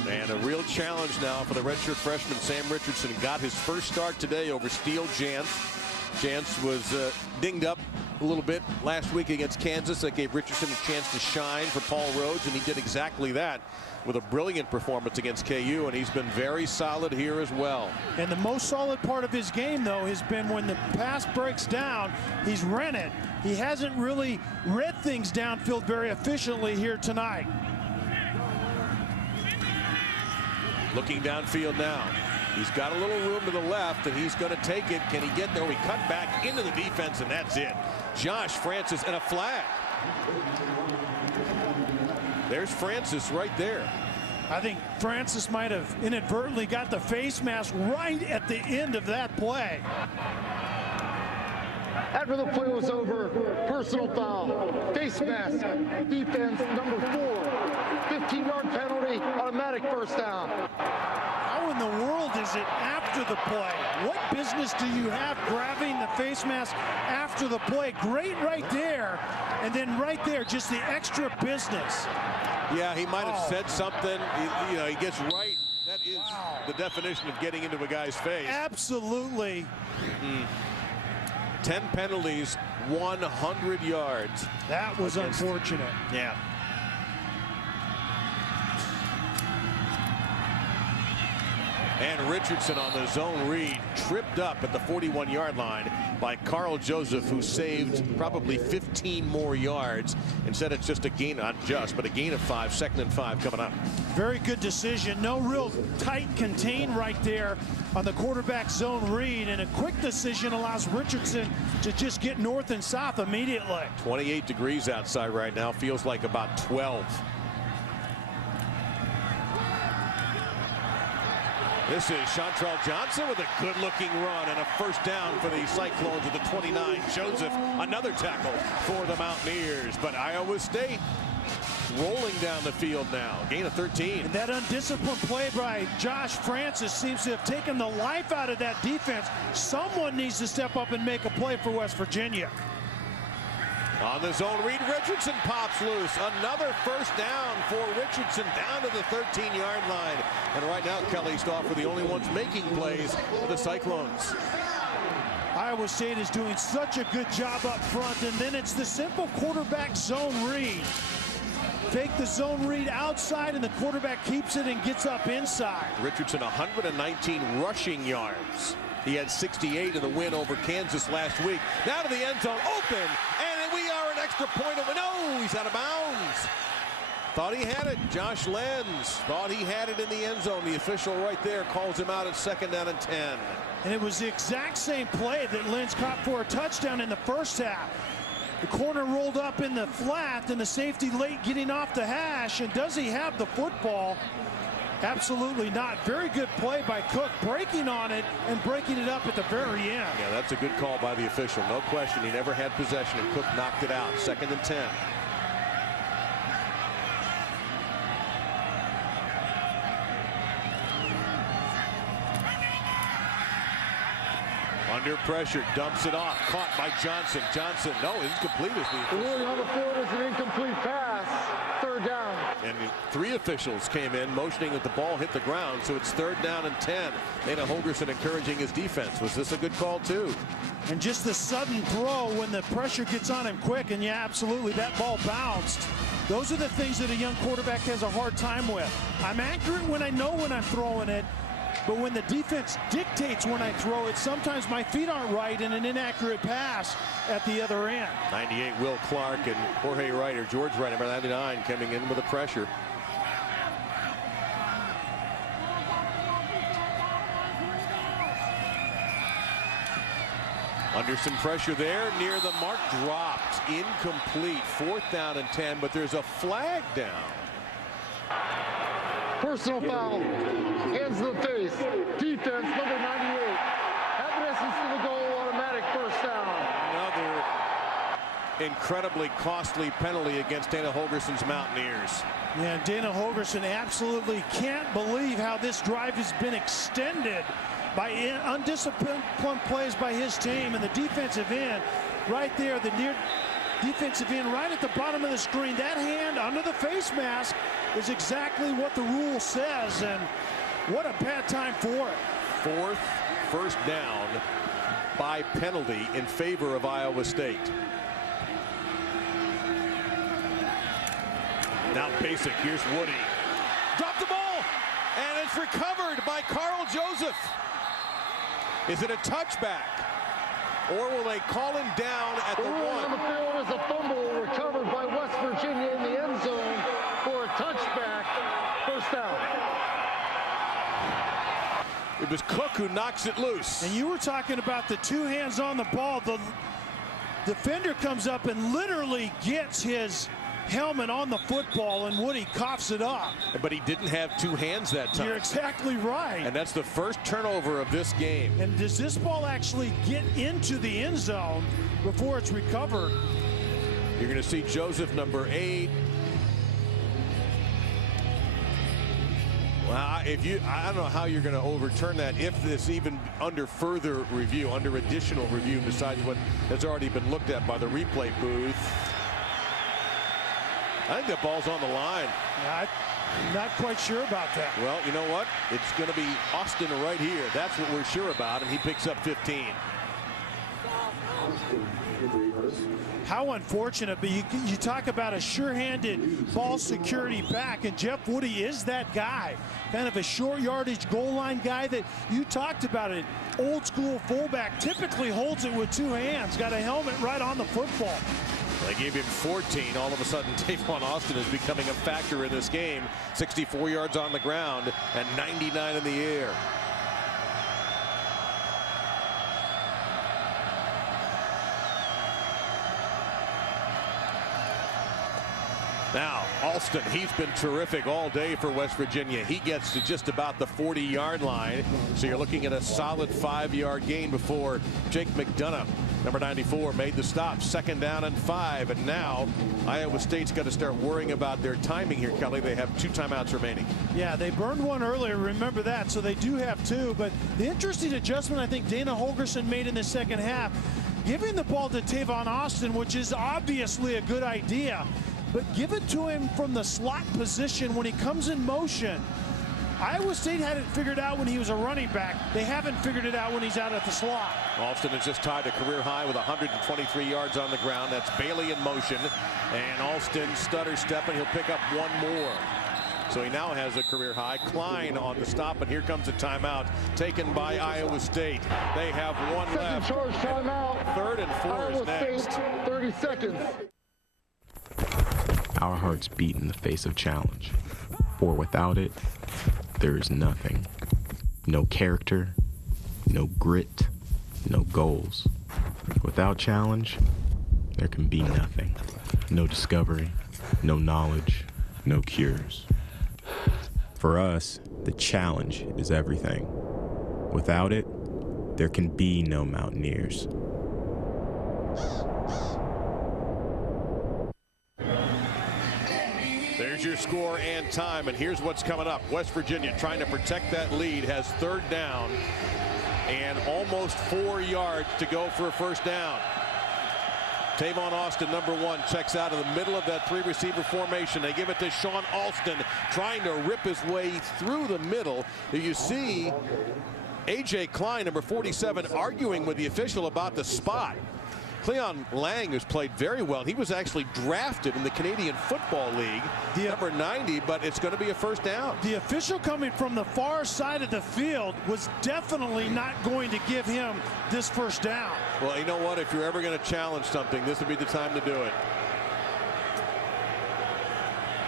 And a real challenge now for the redshirt freshman Sam Richardson. Got his first start today over Steele Jantz. Jantz was dinged up a little bit last week against Kansas. That gave Richardson a chance to shine for Paul Rhodes, and he did exactly that with a brilliant performance against KU, and he's been very solid here as well. And the most solid part of his game, though, has been when the pass breaks down, he's rented. He hasn't really read things downfield very efficiently here tonight. Looking downfield now. He's got a little room to the left, and he's going to take it. Can he get there? We cut back into the defense, and that's it. Josh Francis and a flag. There's Francis right there. I think Francis might have inadvertently got the face mask right at the end of that play. After the play was over, personal foul, face mask, defense number 4, 15-yard penalty, automatic first down. How in the world is it after the play? What business do you have grabbing the face mask after the play? Great right there, and then right there, just the extra business. Yeah, he might have said something. He gets right. That is the definition of getting into a guy's face. Absolutely. 10 penalties, 100 yards. That was unfortunate. Yeah. And Richardson on the zone read, tripped up at the 41-yard line by Carl Joseph, who saved probably 15 more yards. Instead, it's just a gain, not just, but a gain of 5, 2nd and 5 coming up. Very good decision. No real tight contain right there on the quarterback zone read, and a quick decision allows Richardson to just get north and south immediately. 28 degrees outside right now, feels like about 12. This is Chantrell Johnson with a good-looking run and a first down for the Cyclones at the 29. Joseph, another tackle for the Mountaineers, but Iowa State rolling down the field now. Gain of 13. And that undisciplined play by Josh Francis seems to have taken the life out of that defense. Someone needs to step up and make a play for West Virginia. On the zone read, Richardson pops loose. Another first down for Richardson down to the 13-yard line. And right now, Kelly Stauffer, the only ones making plays for the Cyclones. Iowa State is doing such a good job up front, and then it's the simple quarterback zone read. Fake the zone read outside, and the quarterback keeps it and gets up inside. Richardson, 119 rushing yards. He had 68 in the win over Kansas last week. Now to the end zone, open, and we are an extra point away. No, he's out of bounds. Thought he had it. Josh Lenz thought he had it in the end zone. The official right there calls him out at 2nd down and 10. And it was the exact same play that Lenz caught for a touchdown in the first half. The corner rolled up in the flat and the safety late getting off the hash. And does he have the football? Absolutely not. Very good play by Cook, breaking on it and breaking it up at the very end. Yeah, that's a good call by the official. No question. He never had possession, and Cook knocked it out. 2nd and 10. Under pressure, dumps it off, caught by Johnson. Johnson, no, incomplete is the The ruling on the field is an incomplete pass. 3rd down. And 3 officials came in motioning that the ball hit the ground, so it's 3rd down and 10. Dana Holgorsen encouraging his defense. Was this a good call too? And just the sudden throw when the pressure gets on him quick, and yeah, absolutely, that ball bounced. Those are the things that a young quarterback has a hard time with. I'm accurate when I know when I'm throwing it, but when the defense dictates when I throw it, sometimes my feet aren't right and an inaccurate pass at the other end. 98 Will Clark and Jorge Wright, or George Wright, number 99, coming in with the pressure. Under some pressure there, near the mark, dropped, incomplete, 4th down and 10, but there's a flag down. Personal foul. Hands to the face. Defense, number 98. Advances to the goal, automatic 1st down. Another incredibly costly penalty against Dana Holgorsen's Mountaineers. Yeah, Dana Holgorsen absolutely can't believe how this drive has been extended by undisciplined plays by his team. And the defensive end right there, the near defensive end right at the bottom of the screen. That hand under the face mask is exactly what the rule says, and what a bad time for it. 4th first down by penalty in favor of Iowa State. Now Basic, here's Woody. Drop the ball, and it's recovered by Carl Joseph. Is it a touchback, or will they call him down at the 1? On the field is a fumble recovered by West Virginia in the end zone for a touchback. 1st down. It was Cook who knocks it loose. And you were talking about the 2 hands on the ball. The defender comes up and literally gets his helmet on the football, and Woody coughs it up. But he didn't have 2 hands that time. You're exactly right. And that's the first turnover of this game. And does this ball actually get into the end zone before it's recovered? You're going to see Joseph, number 8. Well, I don't know how you're going to overturn that if this even under further review, under additional review, besides what has already been looked at by the replay booth. I think that ball's on the line. I'm not quite sure about that. Well, you know what? It's going to be Austin right here. That's what we're sure about, and he picks up 15. How unfortunate, but you talk about a sure-handed ball security back, and Jeff Woody is that guy. Kind of a short yardage goal line guy that you talked about. It old school fullback typically holds it with 2 hands, got a helmet right on the football. They gave him 14. All of a sudden, Tavon Austin is becoming a factor in this game. 64 yards on the ground and 99 in the air. Now, Alston, he's been terrific all day for West Virginia. He gets to just about the 40-yard line. So you're looking at a solid 5-yard gain before Jake McDonough, number 94, made the stop. 2nd down and 5. And now Iowa State's got to start worrying about their timing here, Kelly. They have 2 timeouts remaining. Yeah, they burned 1 earlier. Remember that. So they do have 2. But the interesting adjustment I think Dana Holgorsen made in the second half, giving the ball to Tavon Austin, which is obviously a good idea. But give it to him from the slot position when he comes in motion. Iowa State had it figured out when he was a running back. They haven't figured it out when he's out at the slot. Alston has just tied a career high with 123 yards on the ground. That's Bailey in motion. And Alston stutter step, and he'll pick up 1 more. So he now has a career high. Klein on the stop, and here comes a timeout taken by Iowa State. They have 1 left. Second charge timeout. 3rd and 4 Iowa is next. State, 30 seconds. our hearts beat in the face of challenge. For without it, there is nothing. No character, no grit, no goals. Without challenge, there can be nothing. No discovery, no knowledge, no cures. For us, the challenge is everything. Without it, there can be no Mountaineers. There's your score and time, and here's what's coming up. West Virginia trying to protect that lead, has third down and almost 4 yards to go for a first down. Tavon Austin, number 1, checks out of the middle of that 3-receiver formation. They give it to Sean Alston, trying to rip his way through the middle. You see A.J. Klein, number 47, arguing with the official about the spot. Cleon Lang has played very well. He was actually drafted in the Canadian Football League, number 90, but it's going to be a first down. The official coming from the far side of the field was definitely not going to give him this first down. Well, you know what? If you're ever going to challenge something, this would be the time to do it.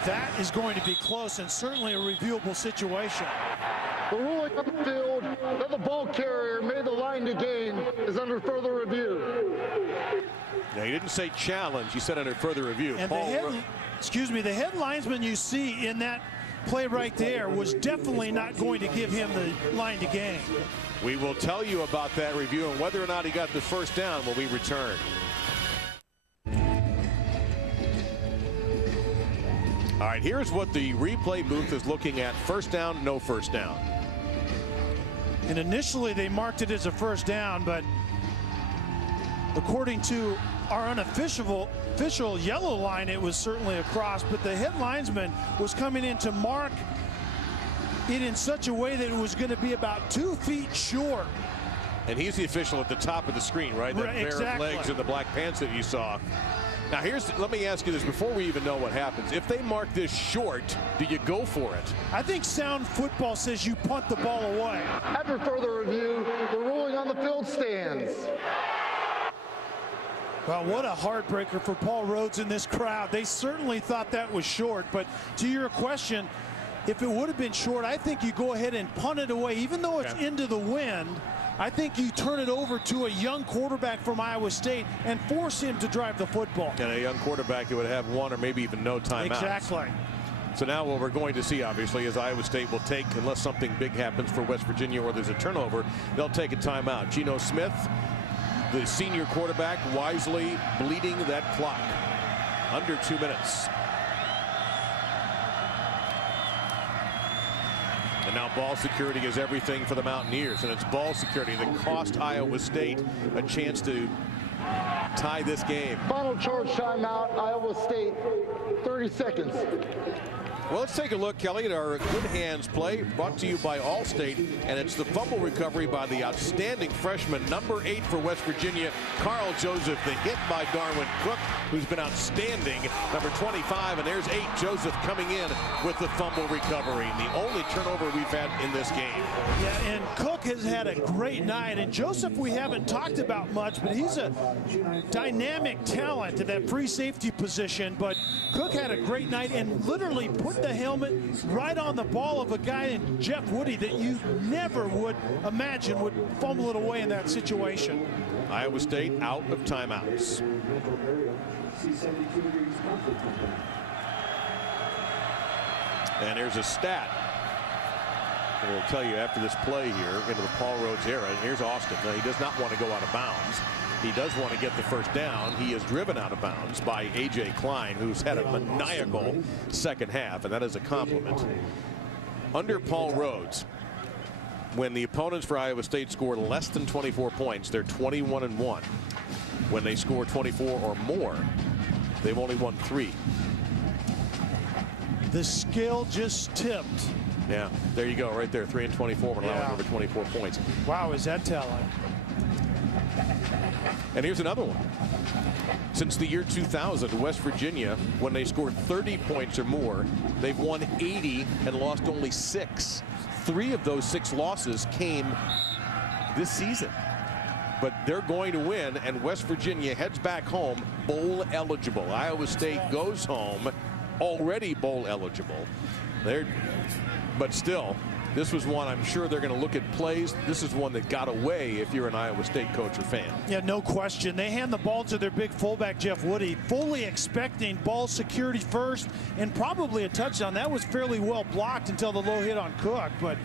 That is going to be close and certainly a reviewable situation. The ruling on the field that the ball carrier made the line to gain is under further review. Now, he didn't say challenge. He said under further review. And the head linesman you see in that play right there was definitely not going to give him the line to gain. We will tell you about that review and whether or not he got the first down when we return. All right, here's what the replay booth is looking at. First down, no first down. And initially they marked it as a first down, but according to our unofficial yellow line, it was certainly a cross. But the head linesman was coming in to mark it in such a way that it was going to be about 2 feet short. And he's the official at the top of the screen, right? That pair of legs and the black pants that you saw. Now let me ask you this before we even know what happens. If they mark this short, do you go for it? I think sound football says you punt the ball away. After further review, the ruling on the field stands. Well, what a heartbreaker for Paul Rhodes in this crowd. They certainly thought that was short, but to your question, if it would have been short, I think you go ahead and punt it away. Even though it's into the wind, I think you turn it over to a young quarterback from Iowa State and force him to drive the football. And a young quarterback who would have 1 or maybe even no timeouts. Exactly. So now what we're going to see, obviously, is Iowa State will take, unless something big happens for West Virginia or there's a turnover, they'll take a timeout. Geno Smith, the senior quarterback, wisely bleeding that clock. Under 2 minutes. And now ball security is everything for the Mountaineers, and it's ball security that cost Iowa State a chance to tie this game. Final charge timeout, Iowa State, 30 seconds. Well, let's take a look, Kelly, at our Good Hands play brought to you by Allstate, and it's the fumble recovery by the outstanding freshman, number 8 for West Virginia, Carl Joseph. The hit by Darwin Cook, who's been outstanding, number 25, and there's 8, Joseph coming in with the fumble recovery. The only turnover we've had in this game. Yeah, and Cook has had a great night, and Joseph we haven't talked about much, but he's a dynamic talent at that free safety position. But Cook had a great night and literally put the helmet right on the ball of a guy in Jeff Woody that you never would imagine would fumble it away in that situation. Iowa State out of timeouts. And there's a stat that will tell you after this play here into the Paul Rhodes era. And here's Austin. Now, he does not want to go out of bounds. He does want to get the first down. He is driven out of bounds by A.J. Klein, who's had a maniacal second half, and that is a compliment. Under Paul Rhodes, when the opponents for Iowa State score less than 24 points, they're 21-1. When they score 24 or more, they've only won 3. The scale just tipped. Yeah, there you go, right there, 3-24 when allowing over 24 points. Wow, is that talent? And here's another one. Since the year 2000, West Virginia, when they scored 30 points or more, they've won 80 and lost only 6. 3 of those 6 losses came this season. But they're going to win, and West Virginia heads back home bowl eligible. Iowa State goes home already bowl eligible. But still, this was one I'm sure they're going to look at plays. This is one that got away if you're an Iowa State coach or fan. Yeah, no question. They hand the ball to their big fullback, Jeff Woody, fully expecting ball security first and probably a touchdown. That was fairly well blocked until the low hit on Cook. But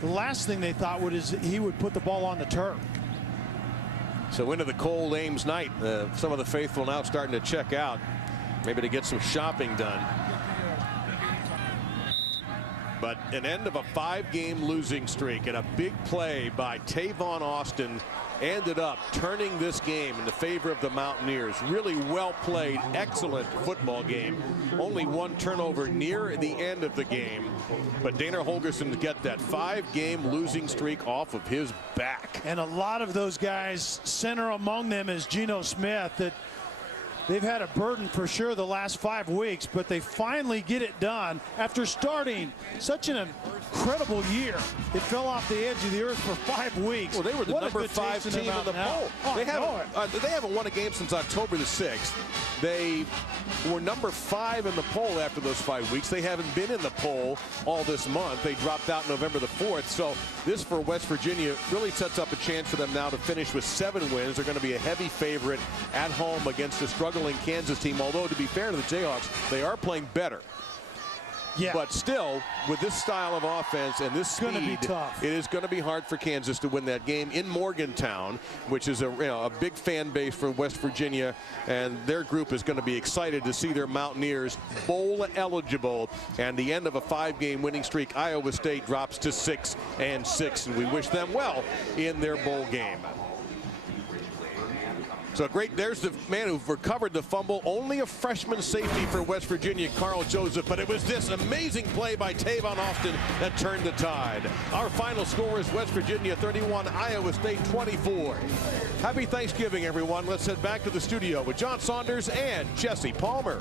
the last thing they thought is he would put the ball on the turf. So into the Cole Ames night, some of the faithful now starting to check out, maybe to get some shopping done. But an end of a 5-game losing streak, and a big play by Tavon Austin ended up turning this game in the favor of the Mountaineers. Really well played, excellent football game. Only one turnover near the end of the game, but Dana Holgorsen get that 5-game losing streak off of his back. And a lot of those guys, center among them is Geno Smith, that they've had a burden for sure the last 5 weeks, but they finally get it done after starting such an incredible year. It fell off the edge of the earth for 5 weeks. Well, they were the number 5 team in the poll. They haven't won a game since October the 6th. They were number 5 in the poll after those 5 weeks. They haven't been in the poll all this month. They dropped out November the 4th. So this for West Virginia really sets up a chance for them now to finish with 7 wins. They're going to be a heavy favorite at home against a struggling Kansas team, although to be fair to the Jayhawks, they are playing better. Yeah. But still, with this style of offense and this speed, it is going to be hard for Kansas to win that game in Morgantown, which is a big fan base for West Virginia, and their group is going to be excited to see their Mountaineers bowl eligible. And the end of a 5-game winning streak, Iowa State drops to 6-6, and we wish them well in their bowl game. So great, there's the man who recovered the fumble. Only a freshman safety for West Virginia, Carl Joseph, but it was this amazing play by Tavon Austin that turned the tide. Our final score is West Virginia 31, Iowa State 24. Happy Thanksgiving, everyone. Let's head back to the studio with John Saunders and Jesse Palmer.